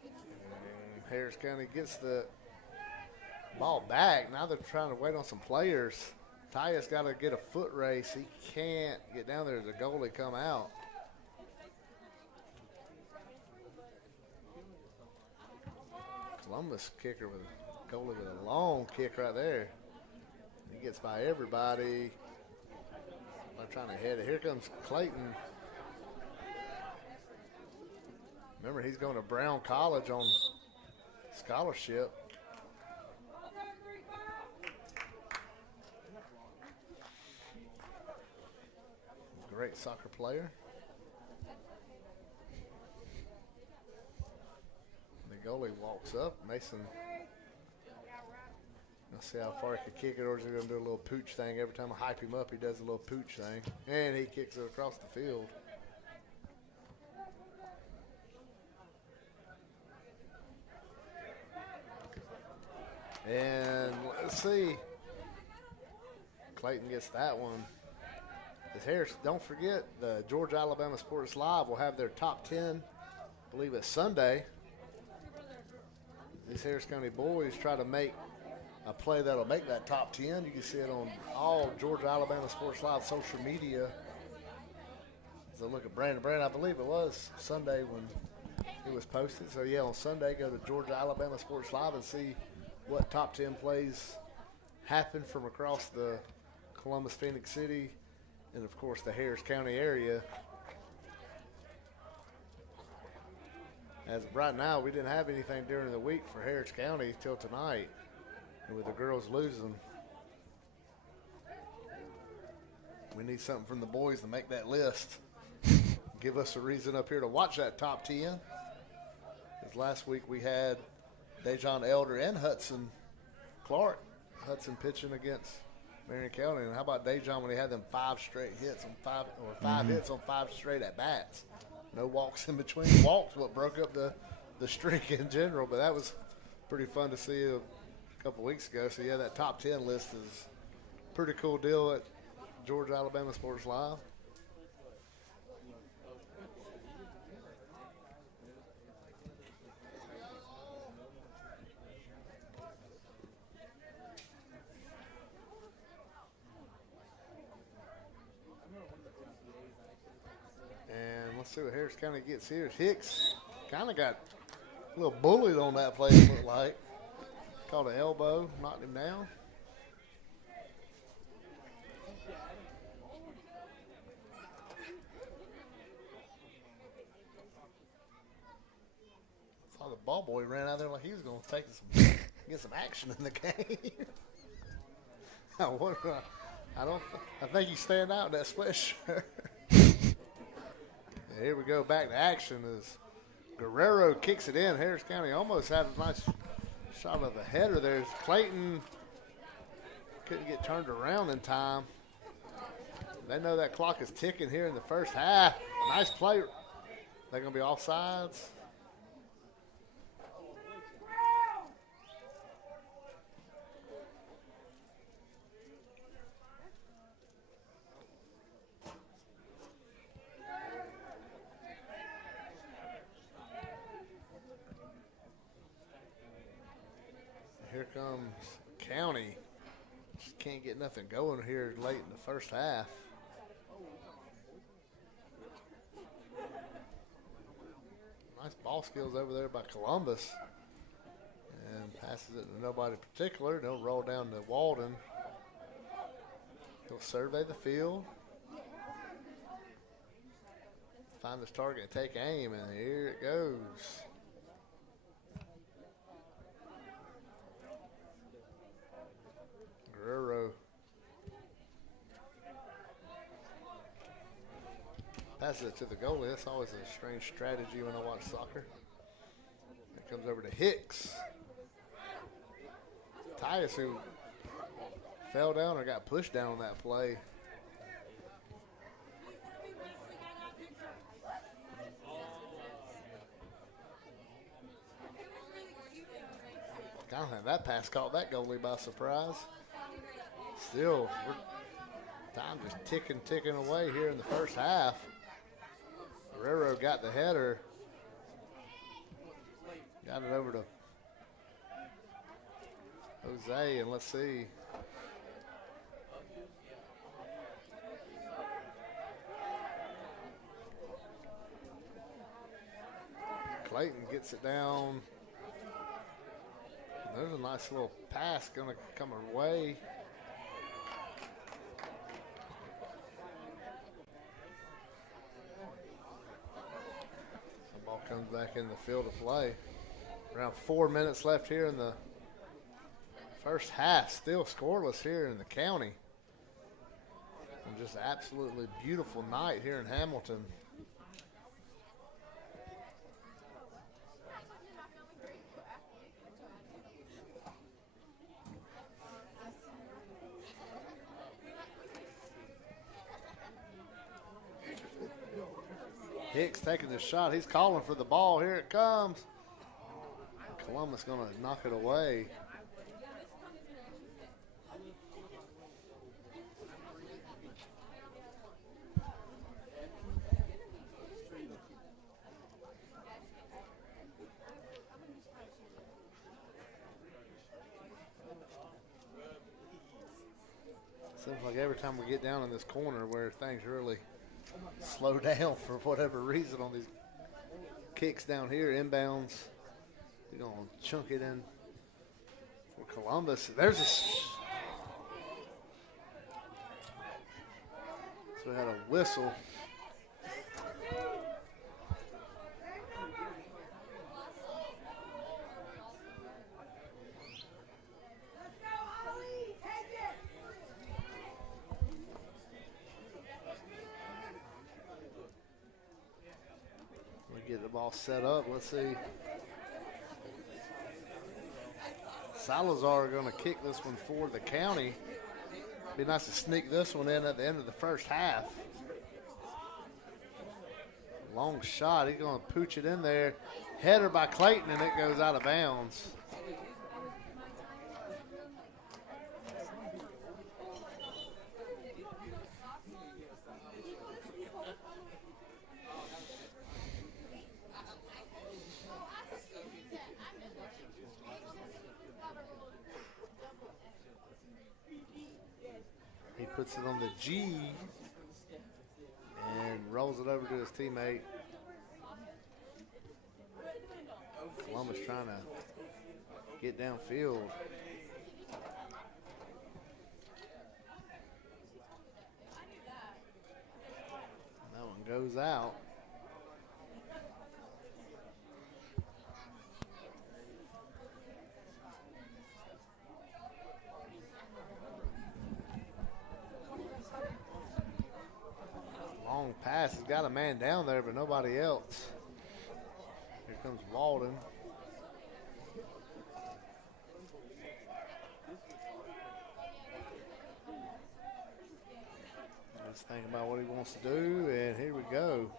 And Harris County gets the ball back. Now they're trying to wait on some players. Tyus got to get a foot race. He can't get down there. The goalie come out. Columbus kicker with a goalie with a long kick right there. He gets by everybody. I'm trying to head it. Here comes Clayton. Remember, he's going to Brown College on scholarship. Great soccer player. The goalie walks up. Mason, let's see how far he can kick it, or is he going to do a little pooch thing? Every time I hype him up, he does a little pooch thing. And he kicks it across the field. And let's see. Clayton gets that one. This Harris, don't forget, the Georgia Alabama Sports Live will have their top 10, I believe it's Sunday. These Harris County boys try to make a play that'll make that top 10. You can see it on all Georgia Alabama Sports Live social media. So look at Brandon, I believe it was Sunday when it was posted. So yeah, on Sunday, go to Georgia Alabama Sports Live and see what top 10 plays happen from across the Columbus, Phoenix City, and of course the Harris County area. As of right now, we didn't have anything during the week for Harris County till tonight, and with the girls losing, we need something from the boys to make that list. Give us a reason up here to watch that top 10. Because last week we had Dejon Elder and Hudson Clark. Hudson pitching against Marion County. And how about Dejon when he had them 5 straight hits on 5 hits on 5 straight at bats? No walks in between. Walks what broke up the streak in general, but that was pretty fun to see a couple weeks ago. So yeah, that top 10 list is a pretty cool deal at Georgia Alabama Sports Live. Let's see what Harris County gets here. Hicks kind of got a little bullied on that play, it looked like. Caught an elbow, knocked him down. Saw the ball boy ran out there like he was going to get some action in the game. I think he's staying out in that sweatshirt. Here we go, back to action as Guerrero kicks it in. Harris County almost had a nice shot of the header there. Clayton couldn't get turned around in time. They know that clock is ticking here in the first half. Nice play. They're going to be offsides. Here comes County. Just can't get nothing going here late in the first half. Nice ball skills over there by Columbus. And passes it to nobody particular. They'll roll down to Walden. He'll survey the field. Find his target and take aim, and here it goes. Guerrero passes it to the goalie. That's always a strange strategy when I watch soccer. Comes over to Hicks. Tyus, who fell down or got pushed down on that play. God, that pass caught that goalie by surprise. Still, time just ticking away here in the first half. Guerrero got the header. Got it over to Jose, and let's see. Clayton gets it down. There's a nice little pass going to come our way. The ball comes back in the field of play. Around 4 minutes left here in the first half. Still scoreless here in the county. And just absolutely beautiful night here in Hamilton. Hicks taking the shot. He's calling for the ball. Here it comes. Columbus going to knock it away. Seems like every time we get down in this corner where things really slow down for whatever reason on these kicks down here, inbounds. We're going to chunk it in for Columbus. There's a... So we had a whistle. Get the ball set up. Let's see. Salazar are going to kick this one for the county. Be nice to sneak this one in at the end of the first half. Long shot. He's going to pooch it in there. Header by Clayton, and it goes out of bounds. Puts it on the G and rolls it over to his teammate. Columbus trying to get downfield. That one goes out. Long pass. He's got a man down there, but nobody else. Here comes Walden. Let's think about what he wants to do, and here we go.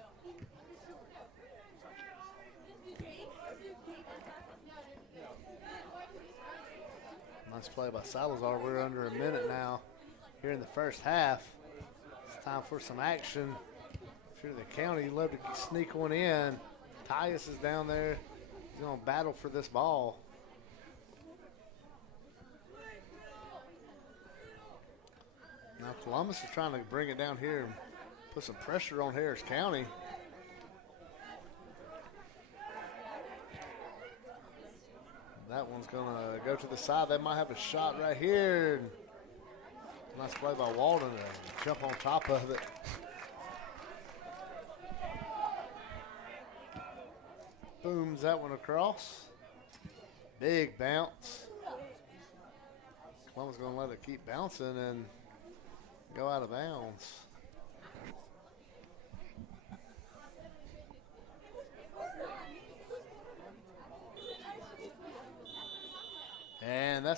Nice play by Salazar. We're under a minute now here in the first half. It's time for some action. Sure, the county love to sneak one in. Tyus is down there. He's going to battle for this ball. Now Columbus is trying to bring it down here and put some pressure on Harris County. That one's going to go to the side. They might have a shot right here. Nice play by Walden to jump on top of it. Booms that one across. Big bounce. Columbus going to let it keep bouncing and go out of bounds.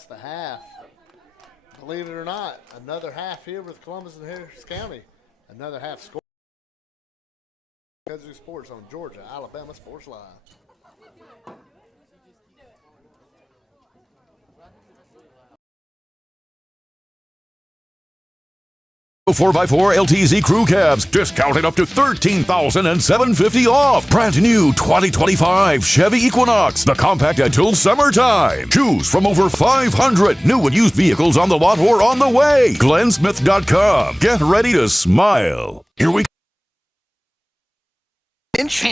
that's the half. Believe it or not, another half here with Columbus and Harris County. Another half score. Kudzu Sports on Georgia, Alabama Sports Live. 4x4 LTZ crew cabs, discounted up to $13,750 off. Brand new 2025 Chevy Equinox, the compact until summertime. Choose from over 500 new and used vehicles on the lot or on the way. GlennSmith.com. Get ready to smile. Here we go. Pinch.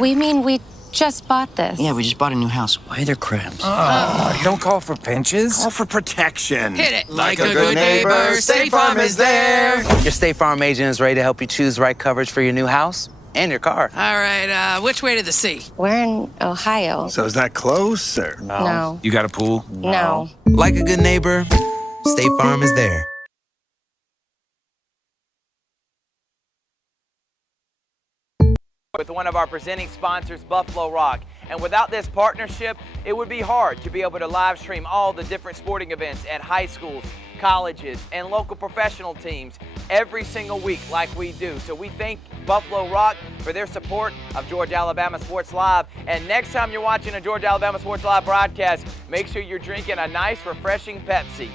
We mean we just bought this. Yeah, we just bought a new house. Why are there crabs? Don't call for pinches. Call for protection. Hit it. Like a good neighbor, State Farm is there. Your State Farm agent is ready to help you choose the right coverage for your new house and your car. All right, which way to the sea? We're in Ohio. So is that close, or? No. You got a pool? No. Like a good neighbor, State Farm is there. With one of our presenting sponsors, Buffalo Rock. And without this partnership, it would be hard to be able to live stream all the different sporting events at high schools, colleges, and local professional teams every single week like we do. So we thank Buffalo Rock for their support of Georgia Alabama Sports Live. And next time you're watching a Georgia Alabama Sports Live broadcast, make sure you're drinking a nice, refreshing Pepsi.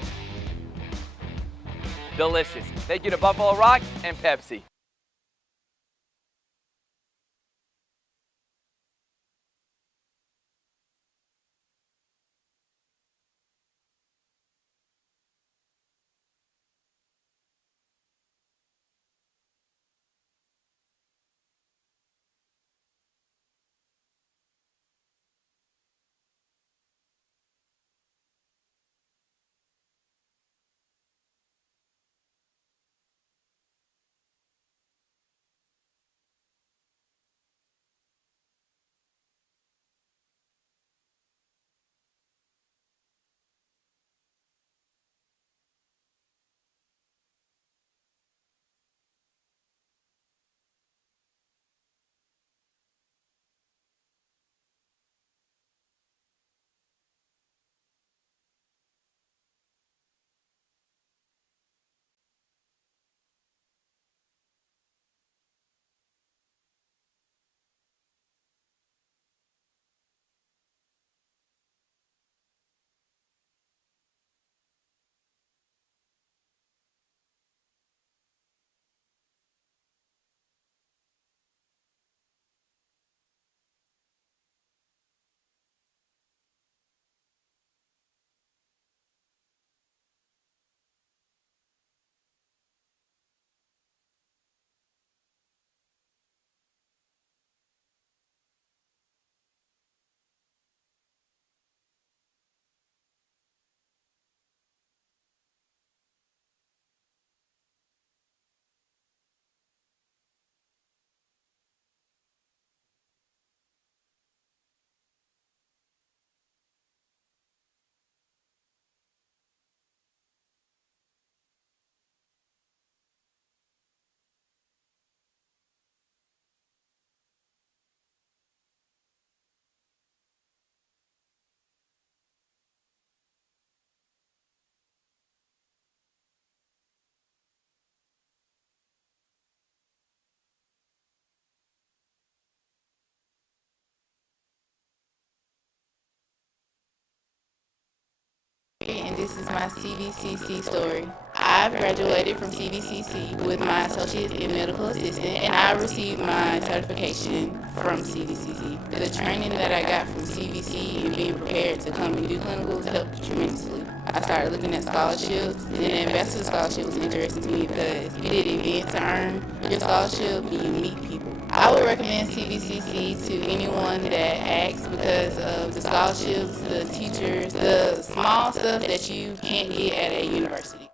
Delicious. Thank you to Buffalo Rock and Pepsi. And this is my CVCC story. I graduated from CVCC with my associate in medical assistant, and I received my certification from CVCC. The training that I got from CVC and being prepared to come and do clinicals helped tremendously. I started looking at scholarships, and the ambassador scholarship was interesting to me because you did an event to earn your scholarship and you meet people. I would recommend CVCC to anyone that asks because of the scholarships, the teachers, the small stuff that you can't get at a university.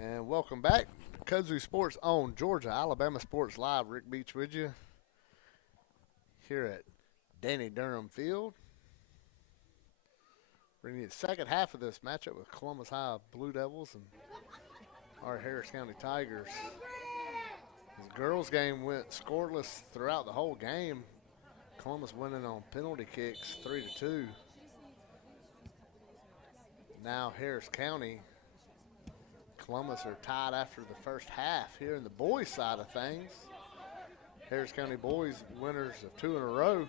And welcome back to Kudzu Sports on Georgia Alabama Sports Live. Rick Beach with you here at Danny Durham Field. Bringing you the second half of this matchup with Columbus High Blue Devils and our Harris County Tigers. This girls game went scoreless throughout the whole game. Columbus winning on penalty kicks 3-2. Now Harris County, Columbus are tied after the first half here in the boys side of things. Harris County boys winners of 2 in a row.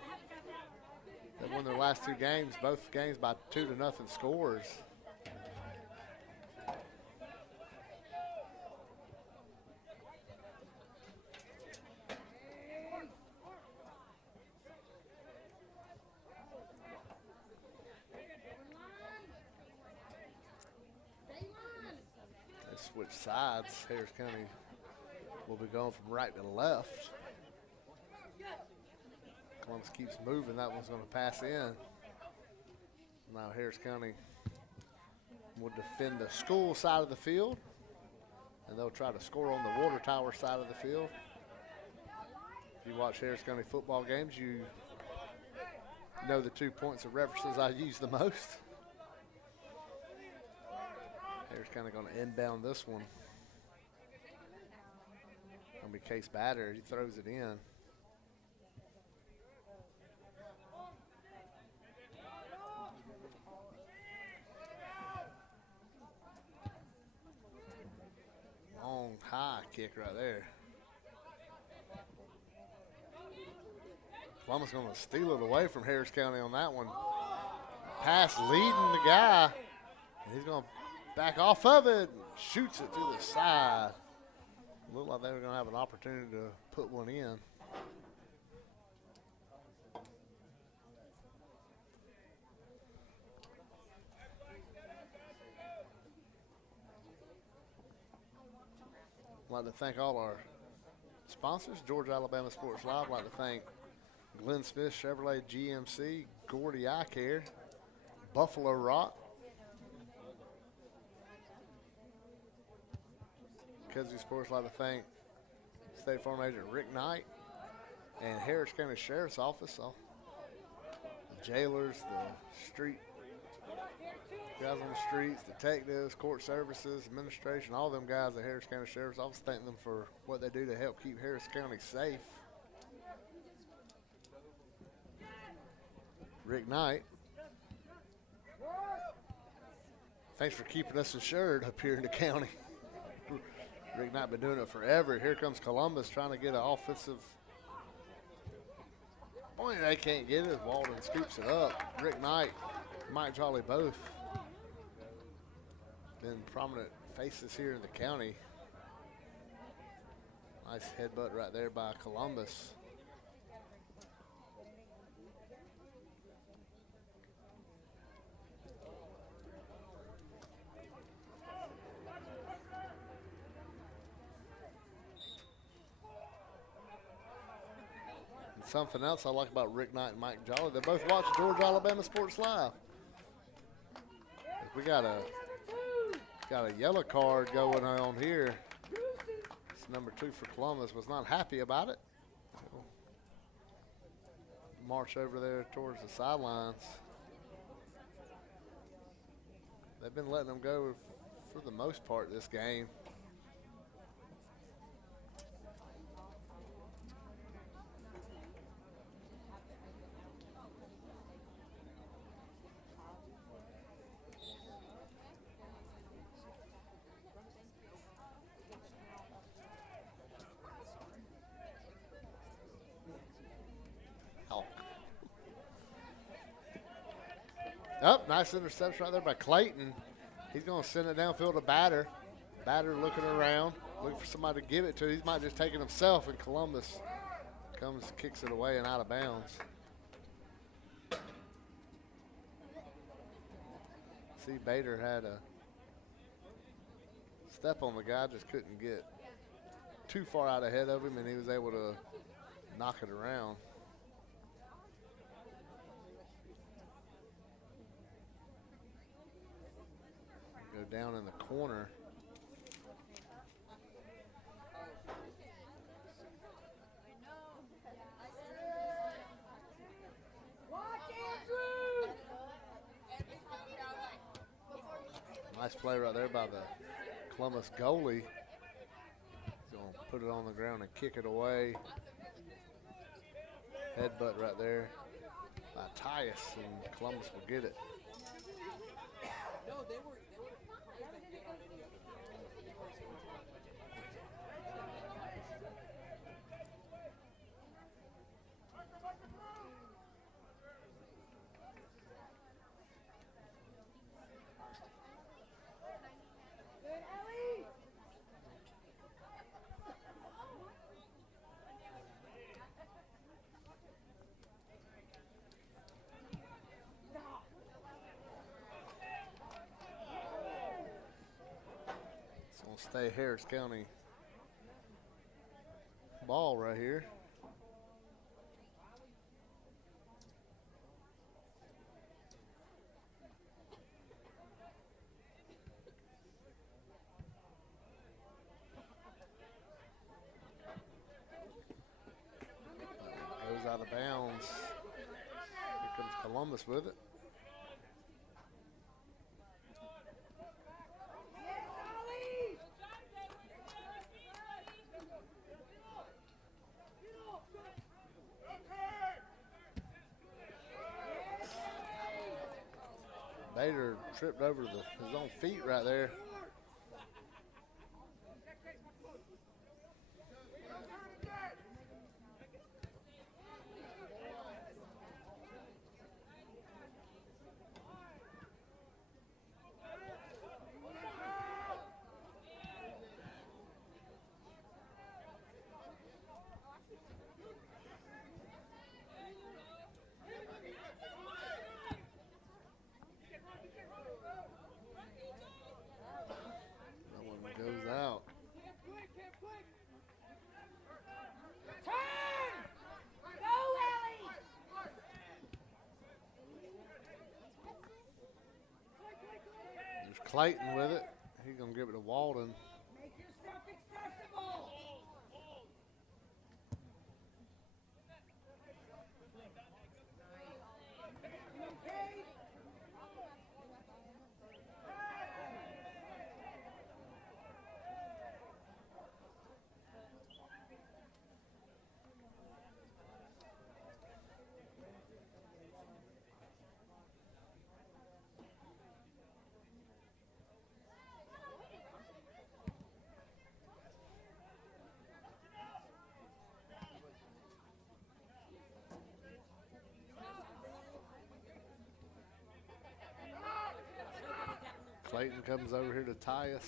They won their last 2 games, both games by 2-0 scores. They switch sides. Harris County will be going from right to left. Columbus keeps moving. That one's going to pass in. Now Harris County will defend the school side of the field, and they'll try to score on the water tower side of the field. If you watch Harris County football games, you know the 2 points of references I use the most. Harris County going to inbound this one. Going to be Case Batter. He throws it in. Long high kick right there. Columbus going to steal it away from Harris County on that one. Pass leading the guy. And he's going to back off of it. Shoots it to the side. Looked like they were going to have an opportunity to put one in. I'd like to thank all our sponsors, Georgia Alabama Sports Live. I'd like to thank Glenn Smith Chevrolet GMC, Gordy Eye Care, Buffalo Rock, Kudzu Sports. I'd like to thank State Farm Agent Rick Knight and Harris County Sheriff's Office. The jailers, the street guys on the streets, detectives, court services, administration, all them guys at Harris County Sheriff's Office, thank them for what they do to help keep Harris County safe. Rick Knight, thanks for keeping us insured up here in the county. Rick Knight been doing it forever. Here comes Columbus trying to get an offensive point. They can't get it. Walden scoops it up. Rick Knight, Mike Jolly both been prominent faces here in the county. Nice headbutt right there by Columbus. And something else I like about Rick Knight and Mike Jolly, they both watch Georgia Alabama Sports Live. We got a yellow card going on here. It's number 2 for Columbus. Was not happy about it. March over there towards the sidelines. They've been letting them go for the most part this game. Oh, nice interception right there by Clayton. He's going to send it downfield to Batter. Batter looking around, looking for somebody to give it to. He might just take it himself, and Columbus comes, kicks it away and out of bounds. See, Bader had a step on the guy, just couldn't get too far out ahead of him, and he was able to knock it around. Go down in the corner. Nice play right there by the Columbus goalie. He's going to put it on the ground and kick it away. Headbutt right there by Tyus, and Columbus will get it. It's going to stay Harris County ball right here. Goes out of bounds. Here comes Columbus with it. Bader tripped over his own feet right there. Goes out. There's Clayton with it. He's going to give it to Walden. Make yourself accessible. Clayton comes over here to Tyus.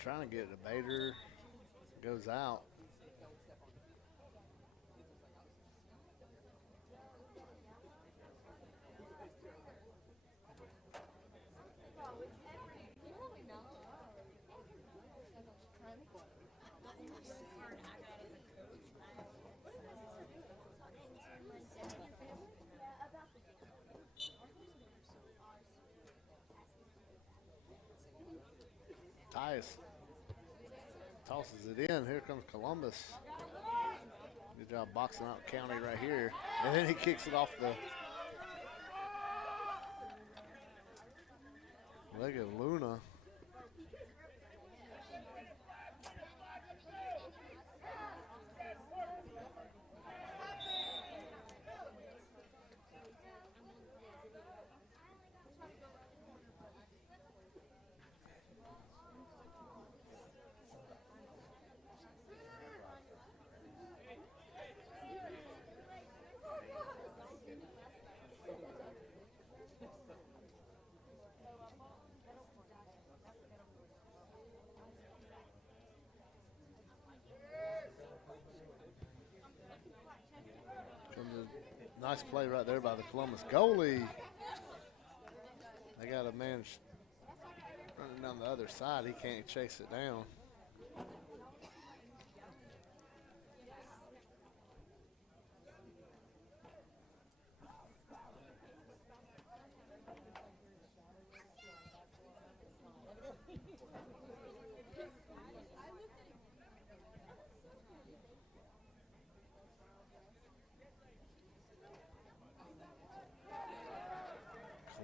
Trying to get it to Bader. Goes out. Tyus tosses it in. Here comes Columbus. Good job boxing out County right here. And then he kicks it off the leg of Luna. Nice play right there by the Columbus goalie. They got a man running down the other side. He can't chase it down.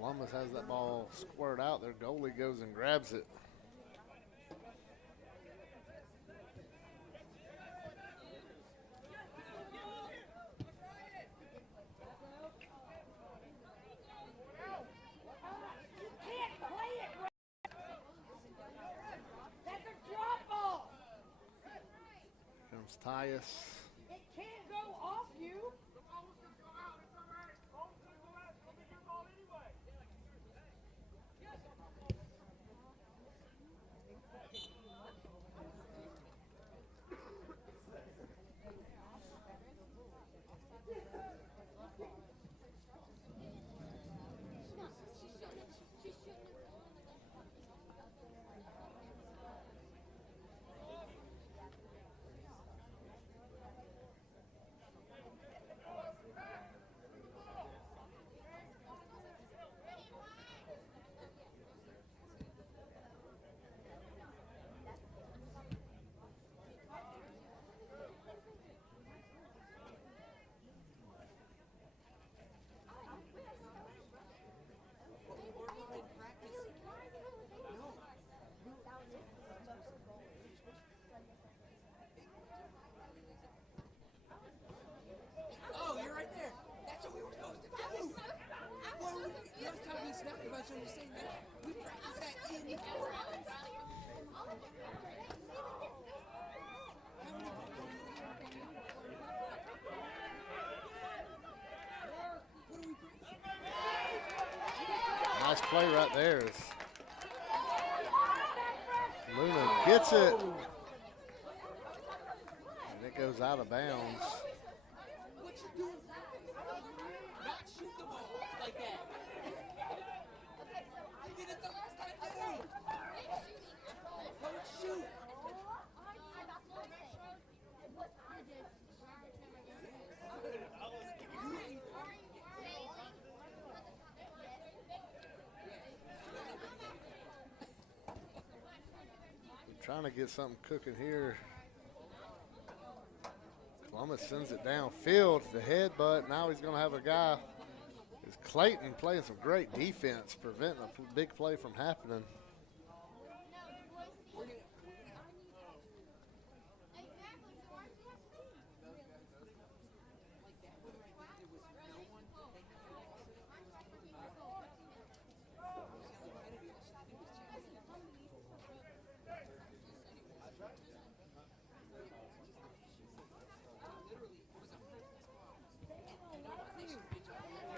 Columbus has that ball squared out. Their goalie goes and grabs it. Comes Tyus. It can't go off you. Oh, you're right there. That's what we were supposed to do. Well, last time we snapped about you saying that we practiced that in the court. Nice play right there. Luna gets it. And it goes out of bounds. What you doing? Not shoot the ball like that. You did it the last time too. Don't shoot. Trying to get something cooking here. Columbus sends it downfield to the headbutt. Now he's going to have a guy. Is Clayton playing some great defense, preventing a big play from happening.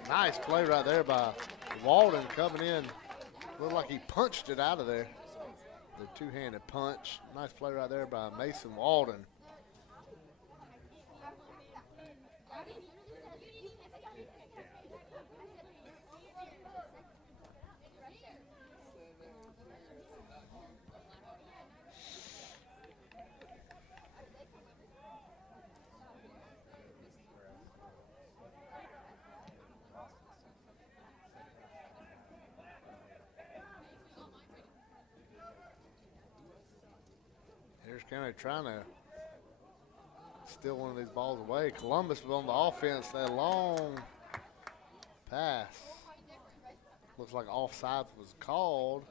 Nice play right there by Walden coming in. Looked like he punched it out of there. The two-handed punch. Nice play right there by Mason Walden. Harris County trying to steal one of these balls away. Columbus was on the offense. That long pass. Looks like offsides was called.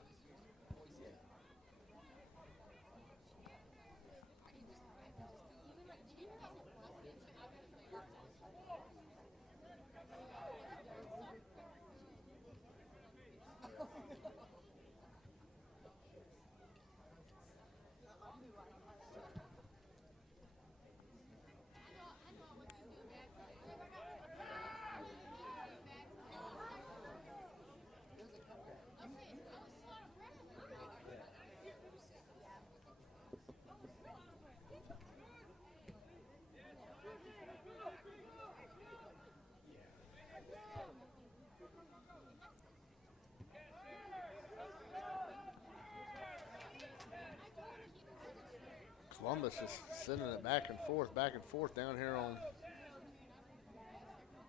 Columbus is sending it back and forth down here on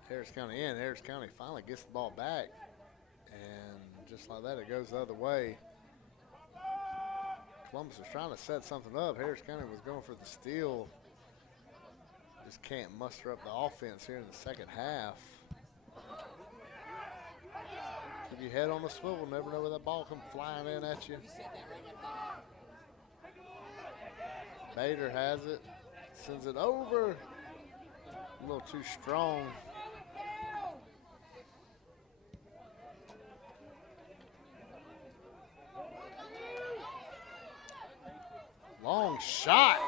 Harris County end. Harris County finally gets the ball back, and just like that, it goes the other way. Columbus was trying to set something up. Harris County was going for the steal. Just can't muster up the offense here in the second half. Could your head on a swivel. Never know where that ball comes flying in at you. Bader has it. Sends it over. A little too strong. Long shot.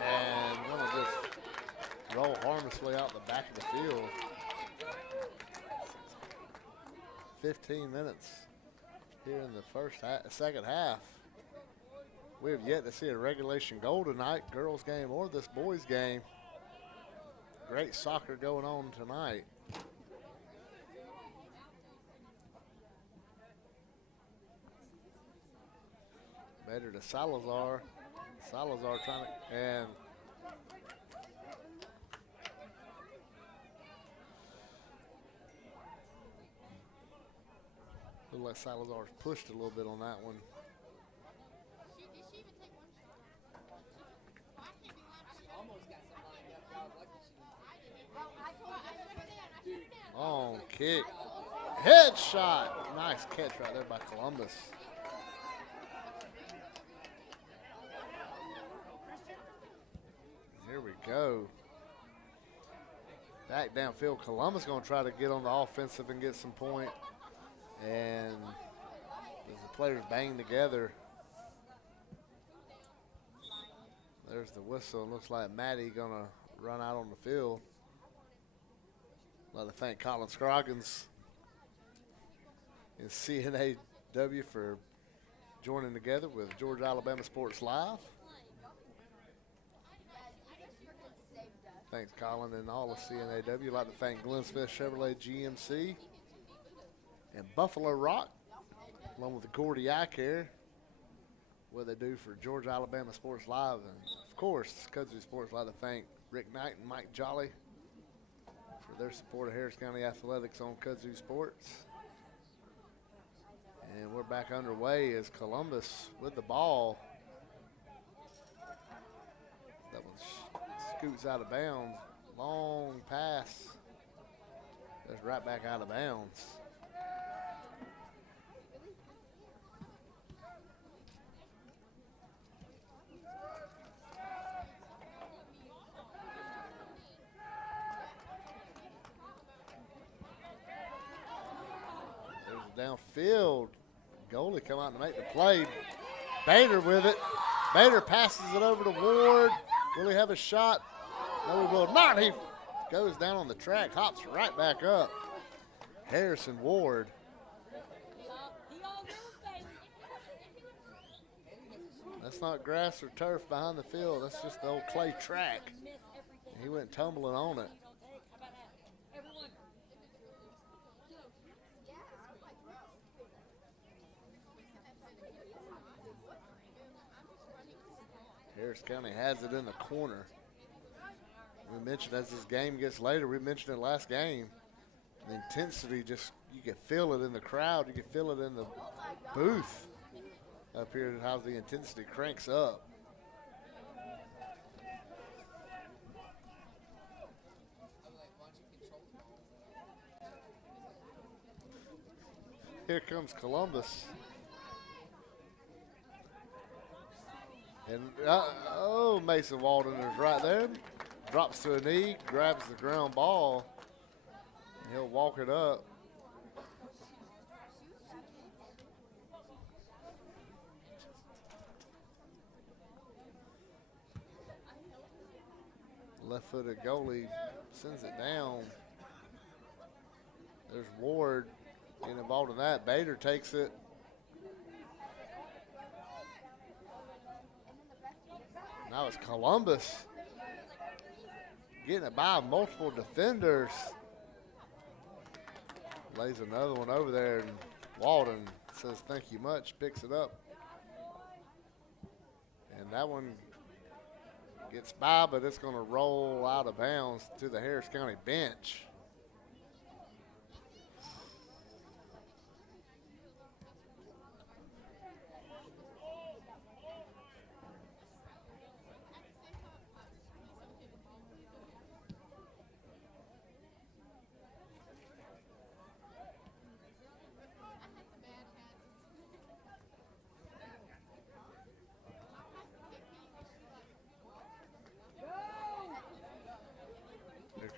And gonna just roll harmlessly out the back of the field. 15 minutes here in the second half. We have yet to see a regulation goal tonight, girls game or this boys game. Great soccer going on tonight. Better to Salazar. Salazar trying to, and looked like Salazar's pushed a little bit on that one. Long kick. Headshot. Nice catch right there by Columbus. Here we go. Back downfield. Columbus going to try to get on the offensive and get some point. And as the players bang together, there's the whistle. It looks like Maddie going to run out on the field. I'd like to thank Colin Scroggins and CNAW for joining together with Georgia Alabama Sports Live. Thanks, Colin, and all of CNAW. I'd like to thank Glenn Smith Chevrolet GMC and Buffalo Rock, along with Gordy Eye Care, what they do for Georgia Alabama Sports Live. And, of course, Kudzu Sports. I'd like to thank Rick Knight and Mike Jolly for their support of Harris County Athletics on Kudzu Sports. And we're back underway as Columbus with the ball. That one scoots out of bounds. Long pass. Goes right back out of bounds. Downfield, goalie come out to make the play. Bader with it. Bader passes it over to Ward. Will he have a shot? No, he will not. He goes down on the track, hops right back up. Harrison Ward. That's not grass or turf behind the field. That's just the old clay track. And he went tumbling on it. Harris County has it in the corner. We mentioned as this game gets later, we mentioned it last game, the intensity just, you can feel it in the crowd, you can feel it in the booth up here, how the intensity cranks up. Here comes Columbus. And, Mason Walden is right there. Drops to a knee, grabs the ground ball, and he'll walk it up. Left-footed goalie sends it down. There's Ward getting involved in that. Bader takes it. Now it's Columbus getting it by multiple defenders. Lays another one over there, and Walden says thank you much, picks it up. And that one gets by, but it's going to roll out of bounds to the Harris County bench.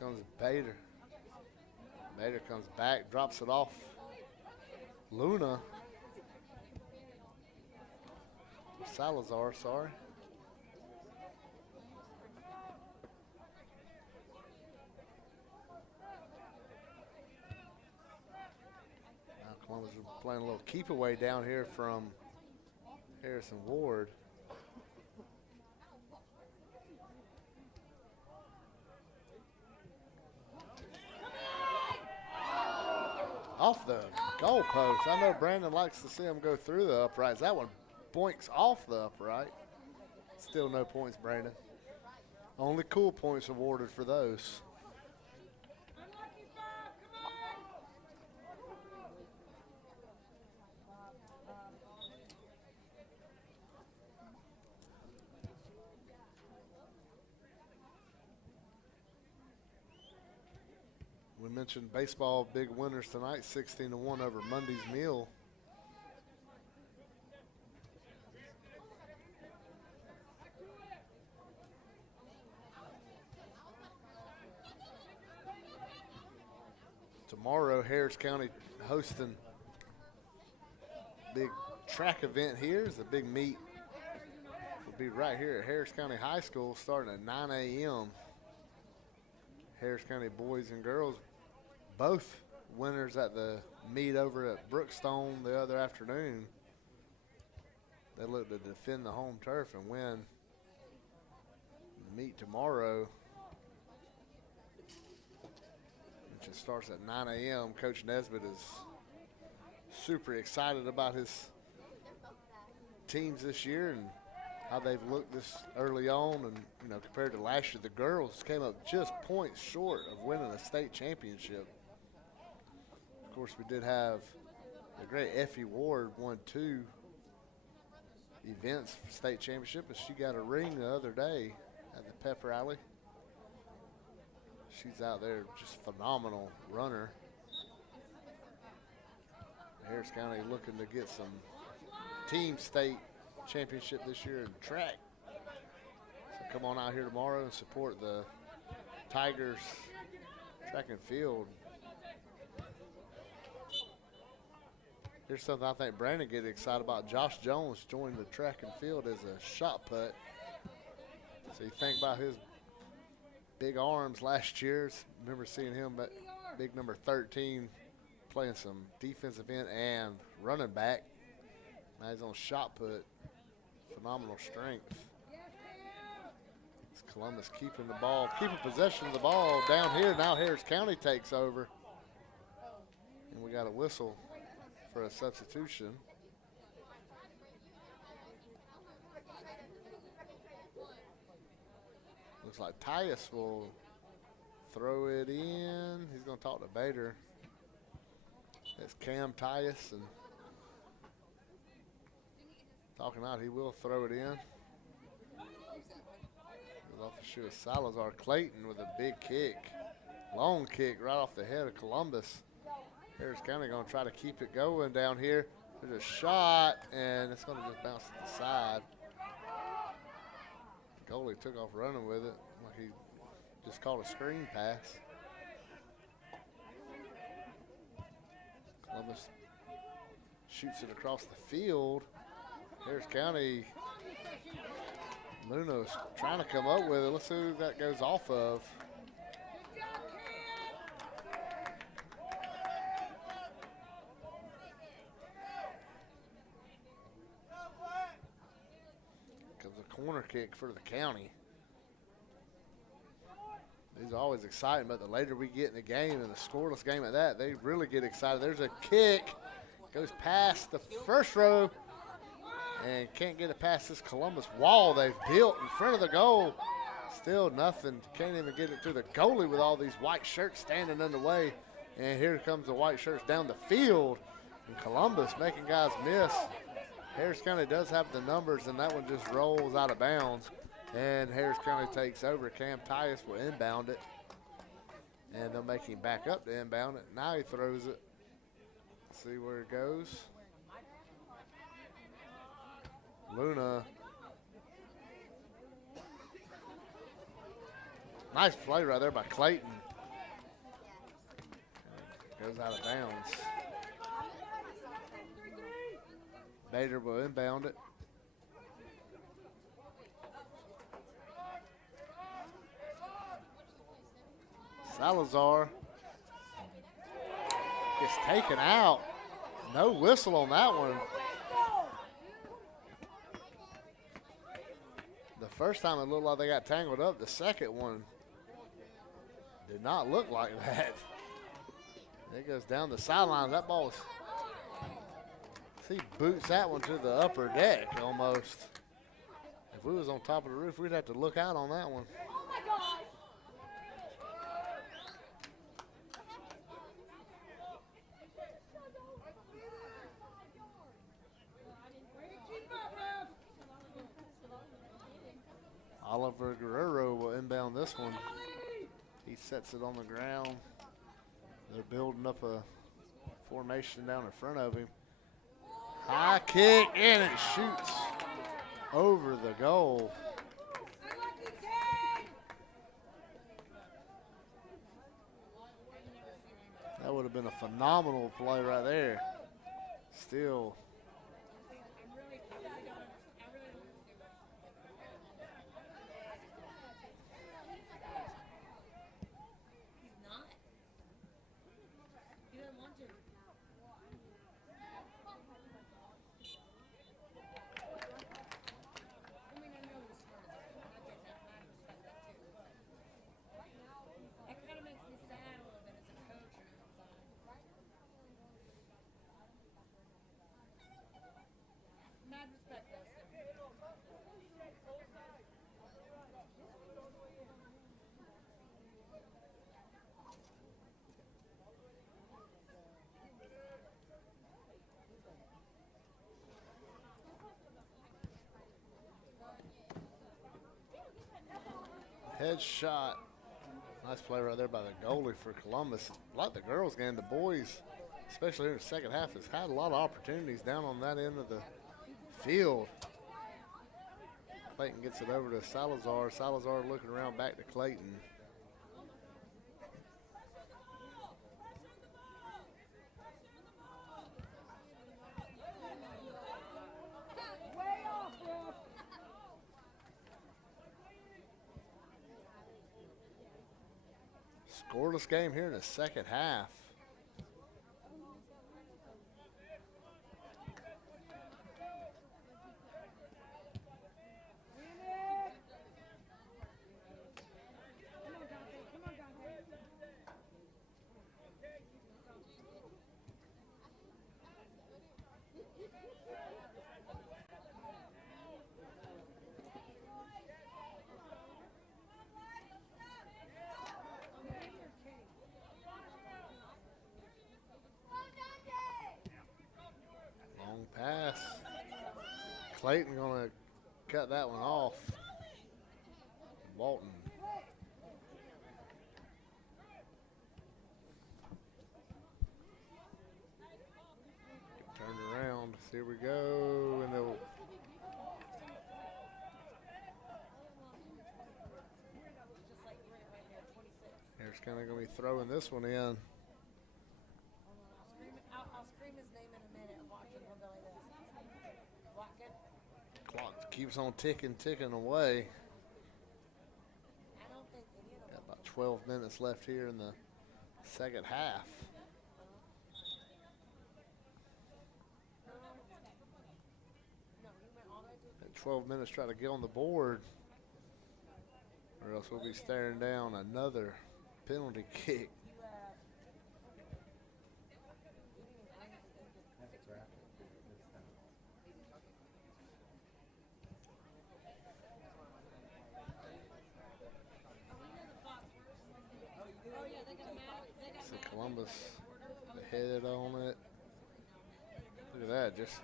comes Bader. Bader comes back, drops it off. Luna. Salazar, sorry. Now Columbus is playing a little keep away down here from Harrison Ward. Off the goalpost. I know Brandon likes to see him go through the uprights. That one boinks off the upright. Still no points, Brandon. Only cool points awarded for those. We mentioned baseball big winners tonight, 16-1 over Monday's Meal. Tomorrow, Harris County hosting big track event here. It's a big meet. Will be right here at Harris County High School starting at 9 a.m. Harris County boys and girls, both winners at the meet over at Brookstone the other afternoon. They look to defend the home turf and win the meet tomorrow, which starts at 9 a.m. Coach Nesbitt is super excited about his teams this year and how they've looked this early on. And, you know, compared to last year, the girls came up just points short of winning a state championship. Of course, we did have the great Effie Ward won 2 events for state championship, and she got a ring the other day at the pep rally. She's out there just phenomenal runner. Harris County looking to get some team state championship this year in track. So come on out here tomorrow and support the Tigers track and field. Here's something I think Brandon get excited about. Josh Jones joined the track and field as a shot put. So you think about his big arms last year. Remember seeing him at big number 13 playing some defensive end and running back. Now he's on shot put. Phenomenal strength. It's Columbus keeping the ball, keeping possession of the ball down here. Now Harris County takes over. And we got a whistle for a substitution. Looks like Tyus will throw it in. He's going to talk to Bader. That's Cam Tyus, and talking out, he will throw it in. Goes off the shoe of Salazar. Clayton with a big kick. Long kick right off the head of Columbus. Harris County going to try to keep it going down here. There's a shot, and it's going to just bounce to the side. The goalie took off running with it like he just caught a screen pass. Columbus shoots it across the field. Harris County, Luna's trying to come up with it. Let's see who that goes off of. Comes a corner kick for the county. These are always exciting, but the later we get in the game and a scoreless game at that, they really get excited. There's a kick, goes past the first row, and can't get it past this Columbus wall they've built in front of the goal. Still nothing. Can't even get it to the goalie with all these white shirts standing in the way. And here comes the white shirts down the field. And Columbus making guys miss. Harris County does have the numbers, and that one just rolls out of bounds. And Harris County takes over. Cam Tyus will inbound it. And they'll make him back up to inbound it. Now he throws it. See where it goes. Luna. Nice play right there by Clayton. Goes out of bounds. Bader will inbound it. Salazar gets taken out. No whistle on that one. The first time it looked like they got tangled up. The second one did not look like that. It goes down the sideline. That ball is, he boots that one to the upper deck almost. If we was on top of the roof, we'd have to look out on that one. Oliver Guerrero will inbound this one. He sets it on the ground. They're building up a formation down in front of him. High kick, and it shoots over the goal. That would have been a phenomenal play right there. Still. Headshot. Nice play right there by the goalie for Columbus. Like the girls game, the boys, especially in the second half, has had a lot of opportunities down on that end of the field. Clayton gets it over to Salazar. Salazar looking around back to Clayton. Scoreless game here in the second half. Pass. Clayton gonna cut that one off. Walton. Turned around. Here we go. And they'll. There's kind of gonna be throwing this one in. Clock keeps on ticking away. Got about 12 minutes left here in the second half. And 12 minutes try to get on the board, or else we'll be staring down another penalty kick. Columbus headed on it. Look at that, just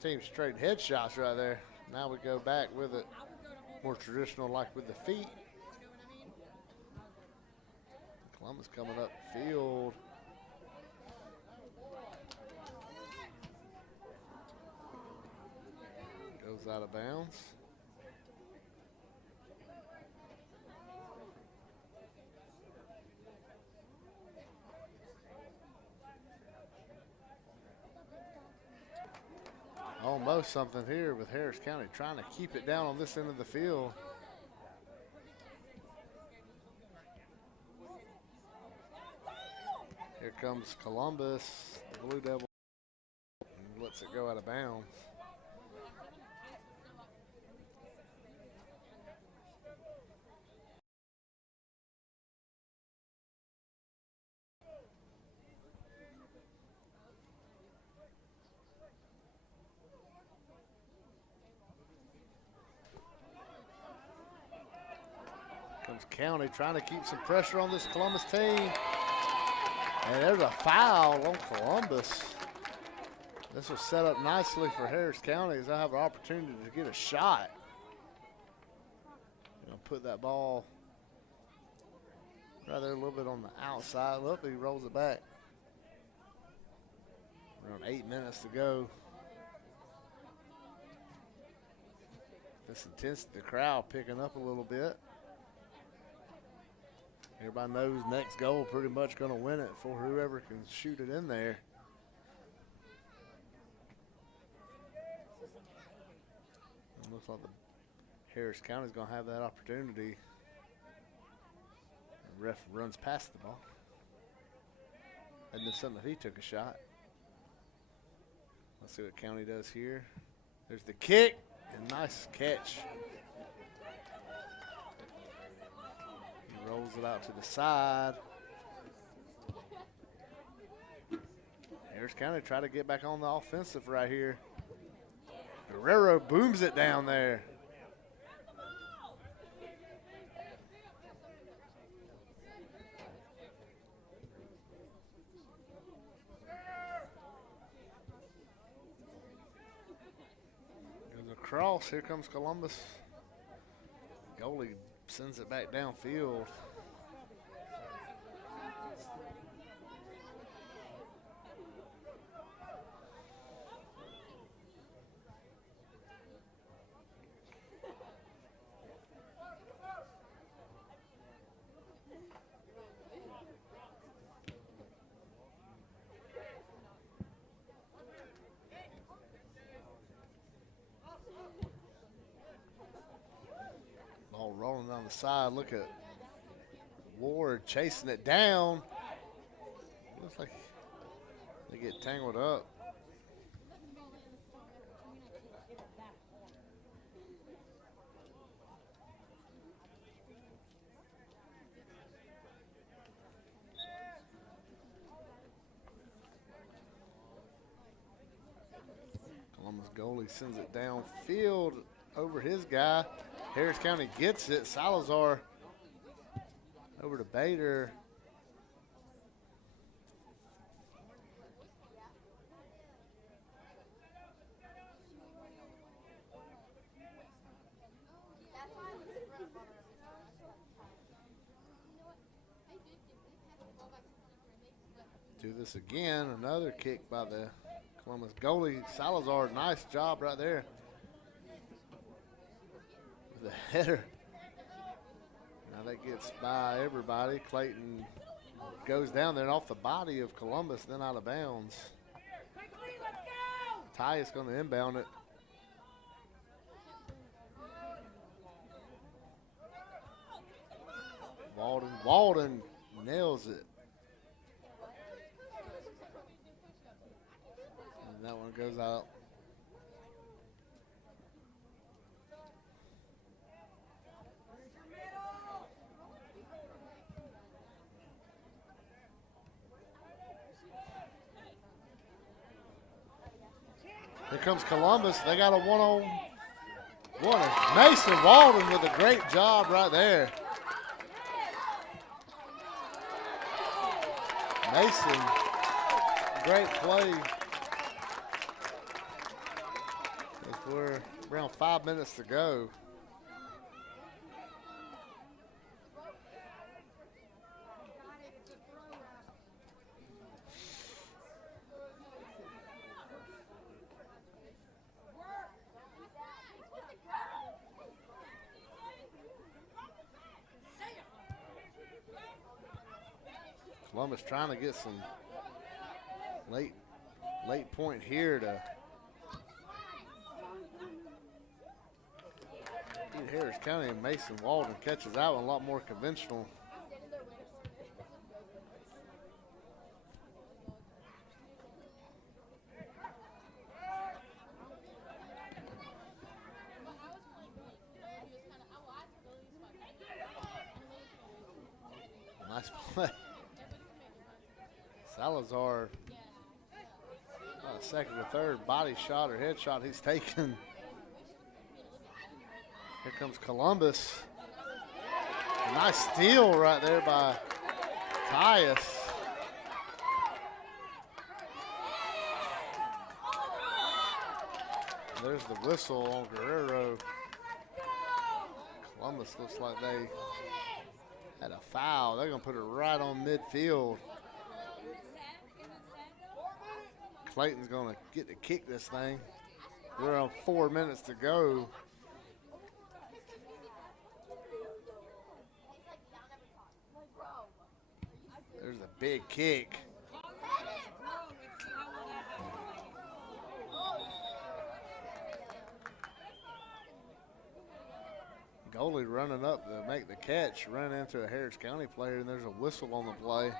team straight headshots right there. Now we go back with it more traditional, like with the feet. Columbus coming up field. Goes out of bounds. almost something here with Harris County trying to keep it down on this end of the field. Here comes Columbus, the Blue Devil, and lets it go out of bounds. Comes County trying to keep some pressure on this Columbus team. And there's a foul on Columbus. This will set up nicely for Harris County as I have an opportunity to get a shot. Put that ball right there a little bit on the outside. Look, he rolls it back. Around 8 minutes to go. This intensity, the crowd picking up a little bit. Everybody knows next goal pretty much going to win it for whoever can shoot it in there. It looks like the Harris County's going to have that opportunity. The ref runs past the ball. That'd been something if he took a shot. Let's see what County does here. There's the kick, and nice catch. He rolls it out to the side. Harris County try to get back on the offensive right here. Guerrero booms it down there. Goes across. Here comes Columbus. Goalie sends it back downfield. Ball rolling down the side. Look at Ward chasing it down. Looks like they get tangled up. Columbus goalie sends it downfield over his guy. Harris County gets it. Salazar over to Bader. Do this again. Another kick by the Columbus goalie. Salazar, nice job right there. The header. Now that gets by everybody. Clayton goes down there and off the body of Columbus, then out of bounds. Ty is going to inbound it. Walden nails it. And that one goes out. Here comes Columbus. They got a one-on-one. Mason Walden with a great job right there. Mason, great play. We're around 5 minutes to go. Columbus trying to get some late point here to Harris County and Mason Walden catches that one a lot more conventional. Nice play. Salazar, second or third body shot or head shot he's taken. Here comes Columbus. A nice steal right there by Tyus. There's the whistle on Guerrero. Columbus looks like they had a foul. They're going to put it right on midfield. Clayton's going to get to kick this thing. We're on 4 minutes to go. There's a big kick. Goalie running up to make the catch, running into a Harris County player, and there's a whistle on the play.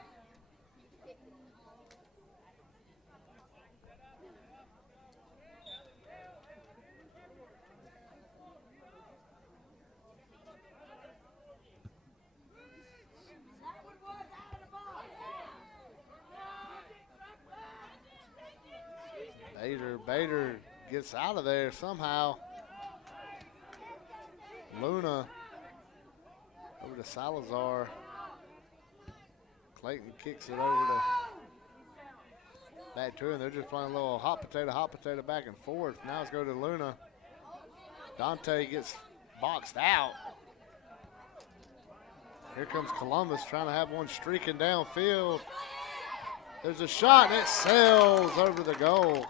Bader gets out of there somehow. Luna over to Salazar. Clayton kicks it over to back to him. They're just playing a little hot potato back and forth. Now let's go to Luna. Dante gets boxed out. Here comes Columbus trying to have one streaking downfield. There's a shot and it sails over the goal.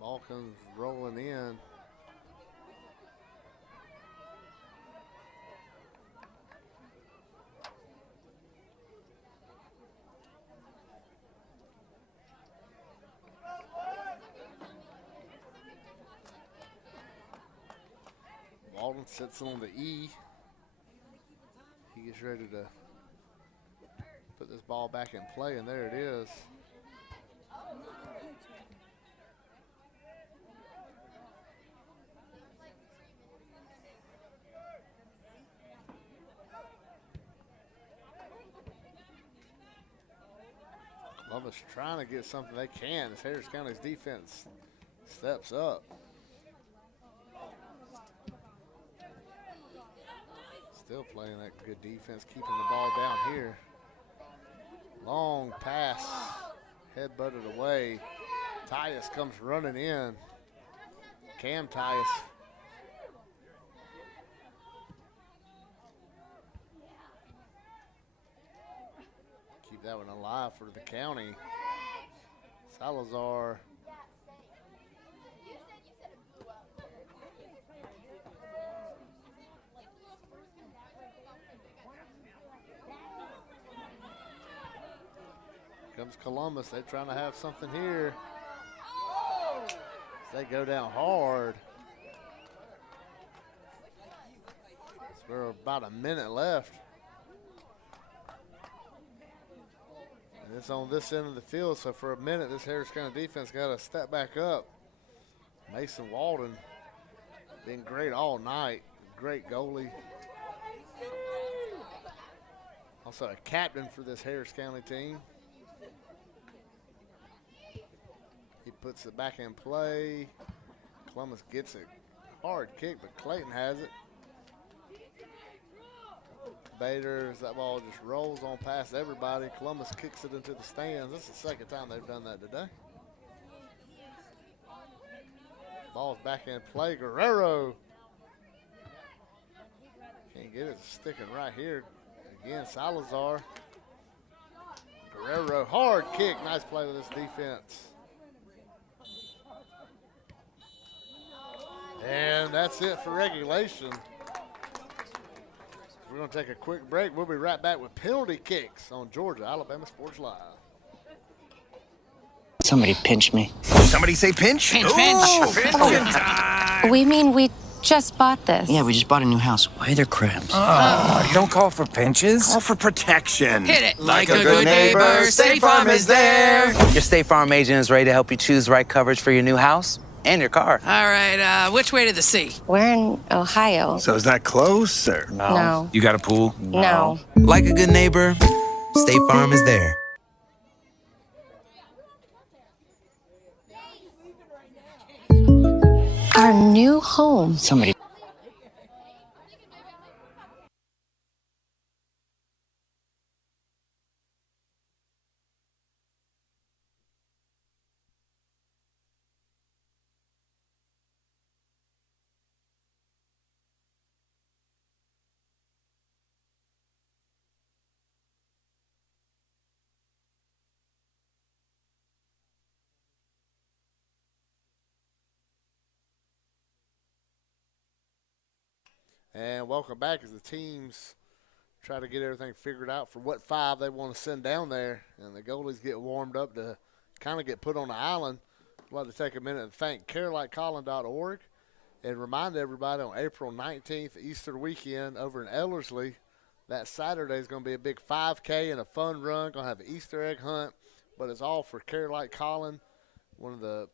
Ball comes rolling in. Walden sits on the E. He gets ready to put this ball back in play, and there it is. Columbus trying to get something they can as Harris County's defense steps up. Still playing that good defense, keeping the ball down here. Long pass, head butted away. Tyus comes running in. Cam Tyus. Keep that one alive for the county. Salazar. Comes Columbus. They're trying to have something here. They go down hard. We're about a minute left. And it's on this end of the field, so for a minute, this Harris County defense got to step back up. Mason Walden been great all night. Great goalie. Also a captain for this Harris County team. He puts it back in play. Columbus gets it. Hard kick, but Clayton has it. Bader, that ball just rolls on past everybody. Columbus kicks it into the stands. This is the second time they've done that today. Ball's back in play. Guerrero. Can't get it. It's sticking right here. Again, Salazar. Guerrero, hard kick. Nice play with this defense. And that's it for regulation. We're going to take a quick break. We'll be right back with penalty kicks on Georgia Alabama Sports Live. Somebody pinch me. Somebody say pinch? Pinch, Ooh, pinch. pinch time. We mean we just bought this. Yeah, we just bought a new house. Why are there crabs? Don't call for pinches. Call for protection. Hit it. Like a good neighbor, State Farm is there. Your State Farm agent is ready to help you choose the right coverage for your new house and your car. All right, which way to the sea? We're in Ohio. So is that close or? No. You got a pool? No. Like a good neighbor, State Farm is there. Our new home. Somebody. And welcome back as the teams try to get everything figured out for what 5 they want to send down there. And the goalies get warmed up to kind of get put on the island. I'd like to take a minute and thank CareLikeColin.org and remind everybody on April 19th, Easter weekend over in Ellerslie, that Saturday is going to be a big 5K and a fun run. Going to have an Easter egg hunt, but it's all for Care Like Colin. One of the,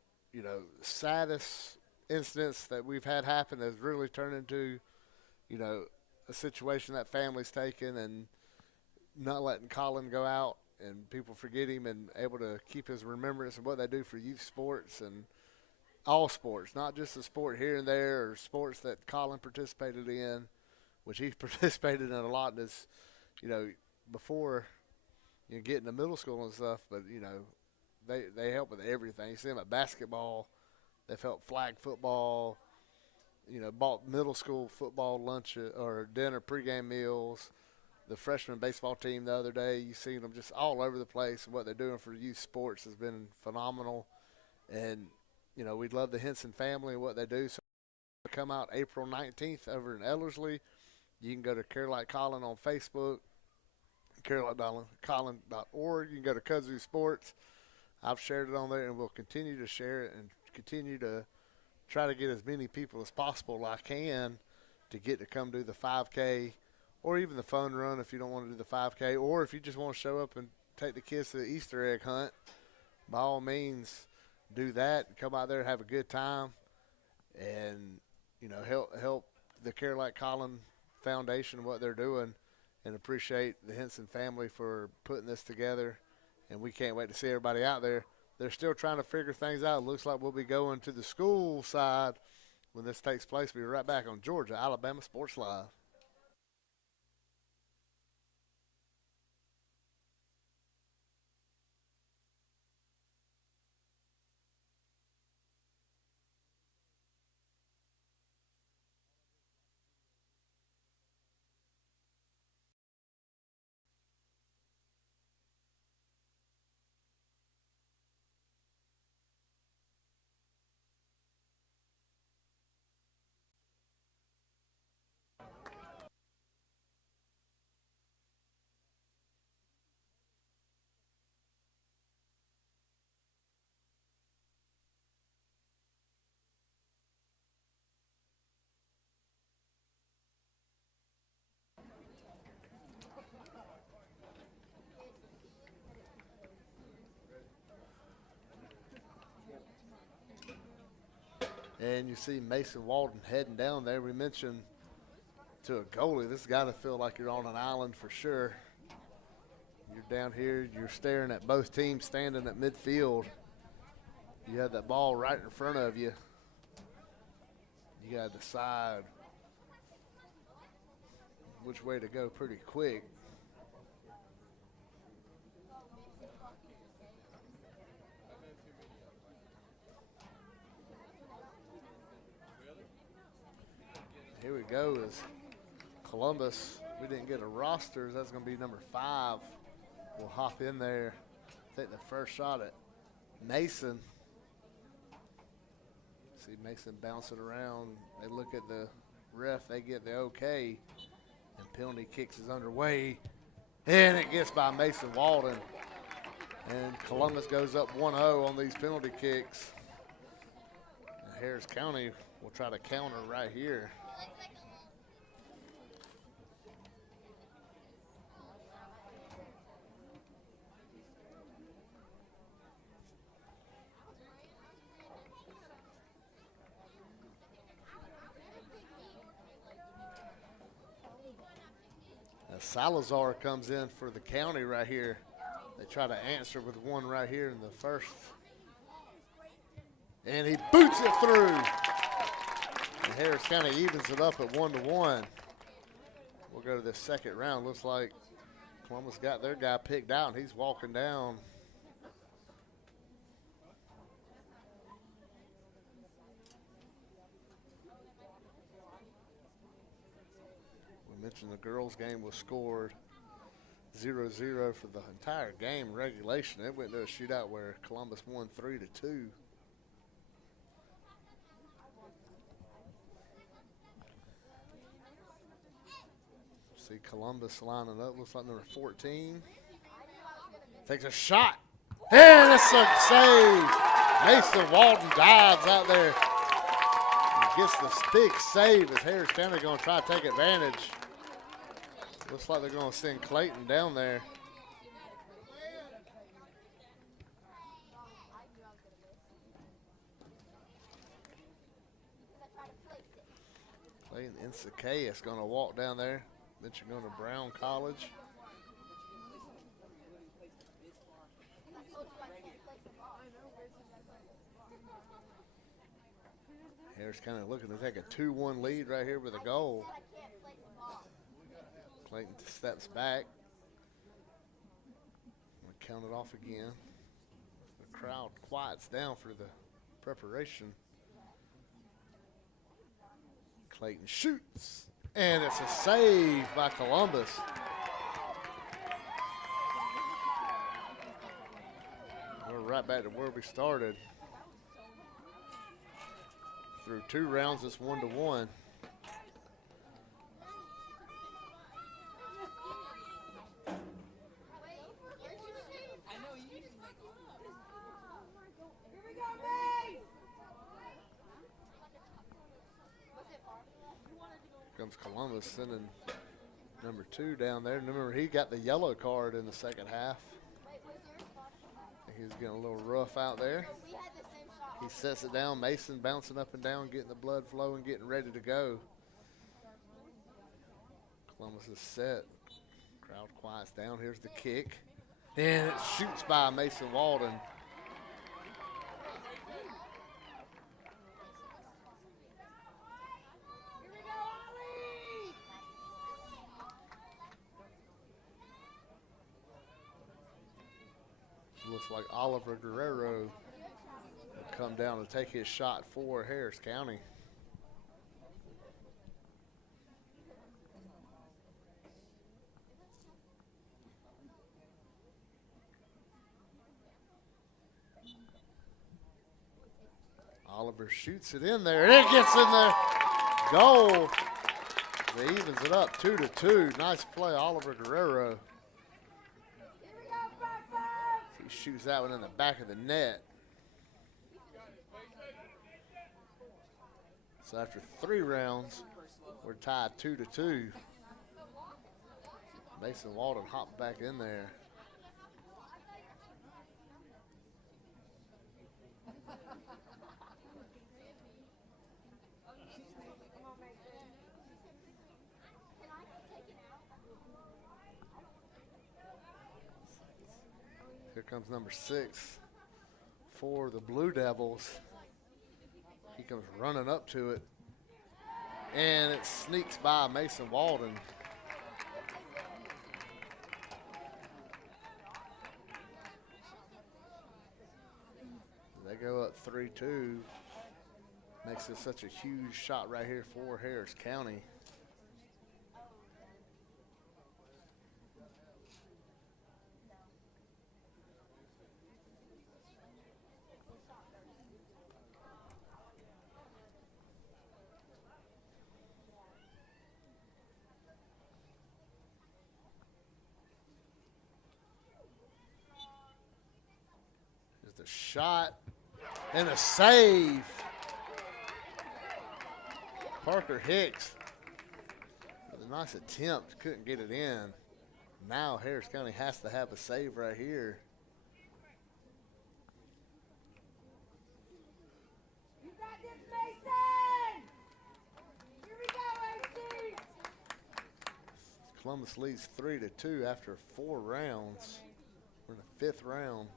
saddest incidents that we've had happen has really turned into a situation that family's taken and not letting Colin go out and people forget him and able to keep his remembrance of what they do for youth sports and all sports, not just the sport here and there or sports that Colin participated in, which he participated in a lot in his, before getting to middle school and stuff. But, they help with everything. You see them at basketball. They've helped flag football. Bought middle school football lunch or dinner, pregame meals. The freshman baseball team the other day, you see them just all over the place. And what they're doing for youth sports has been phenomenal. And, we love the Henson family and what they do. So come out April 19th over in Ellerslie. You can go to Care Like Colin on Facebook, CareLikeColin.org. You can go to Kudzu Sports. I've shared it on there, and we'll continue to share it and continue to try to get as many people as possible I can to get to come do the 5K or even the fun run if you don't want to do the 5K, or if you just want to show up and take the kids to the Easter egg hunt, by all means do that. Come out there and have a good time and, help the Care Like Colin Foundation and what they're doing, and appreciate the Henson family for putting this together. And we can't wait to see everybody out there. They're still trying to figure things out. It looks like we'll be going to the school side when this takes place. We'll be right back on Georgia, Alabama Sports Live. And you see Mason Walden heading down there. We mentioned to a goalie, this has got to feel like you're on an island for sure. You're down here, you're staring at both teams standing at midfield. You have that ball right in front of you. You got to decide which way to go pretty quick. Here we go is Columbus. We didn't get a roster. That's going to be number 5. We'll hop in there, take the first shot at Mason. See Mason bouncing around. They look at the ref. They get the okay. And penalty kicks is underway. And it gets by Mason Walden. And Columbus goes up 1-0 on these penalty kicks. And Harris County will try to counter right here. As Salazar comes in for the county right here. They try to answer with one right here in the first. And he boots it through. And Harris County evens it up at 1-1. We'll go to the second round. Looks like Columbus got their guy picked out, and he's walking down. We mentioned the girls' game was scored 0-0 for the entire game regulation. It went to a shootout where Columbus won 3-2. See Columbus lining up. Looks like number 14. Takes a shot. And it's a save. Mason Walton dives out there. He gets the big save as Harris County going to try to take advantage. Looks like they're going to send Clayton down there. Clayton Insakay is going to walk down there. Mention going to Brown College. Harris County looking to take a 2-1 lead right here with a goal. Clayton steps back. Count it off again. The crowd quiets down for the preparation. Clayton shoots, and it's a save by Columbus. We're right back to where we started. Through 2 rounds, it's 1-1. Comes Columbus sending number 2 down there. Remember, he got the yellow card in the second half. He's getting a little rough out there. He sets it down. Mason bouncing up and down, getting the blood flowing, getting ready to go. Columbus is set. Crowd quiets down. Here's the kick. And it shoots by Mason Walden. Looks like Oliver Guerrero will come down to take his shot for Harris County. Oliver shoots it in there, and it gets in there. Goal. They evens it up 2-2. Nice play, Oliver Guerrero. He shoots that one in the back of the net. So after 3 rounds, we're tied 2-2. Mason Walden hopped back in there. Here comes number 6 for the Blue Devils. He comes running up to it, and it sneaks by Mason Walden. They go up 3-2. Makes it such a huge shot right here for Harris County. with a shot and a save. Parker Hicks with a nice attempt, couldn't get it in. Now Harris County has to have a save right here. You got this, Mason! Here we go, AC! Columbus leads 3-2 after 4 rounds. We're in the 5th round.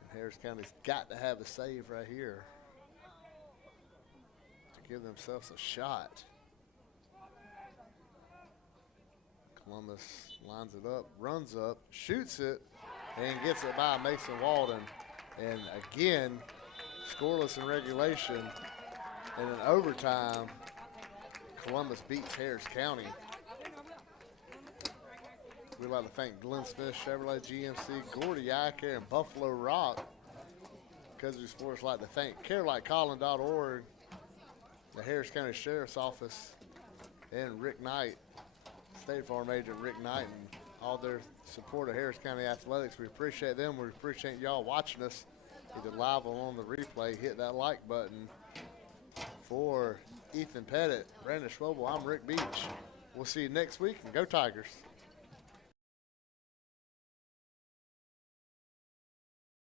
And Harris County's got to have a save right here to give themselves a shot. Columbus lines it up, runs up, shoots it, and gets it by Mason Walden. And again, scoreless in regulation. And in overtime, Columbus beats Harris County. We'd like to thank Glenn Smith, Chevrolet GMC, Gordy Eye Care, and Buffalo Rock. Because of sports, like to thank CareLikeColin.org, the Harris County Sheriff's Office, and Rick Knight, State Farm agent Rick Knight, and all their support of Harris County Athletics. We appreciate them. We appreciate y'all watching us either live or on the replay. Hit that like button. For Ethan Pettit, Brandon Schwobel, I'm Rick Beach. We'll see you next week, and go Tigers.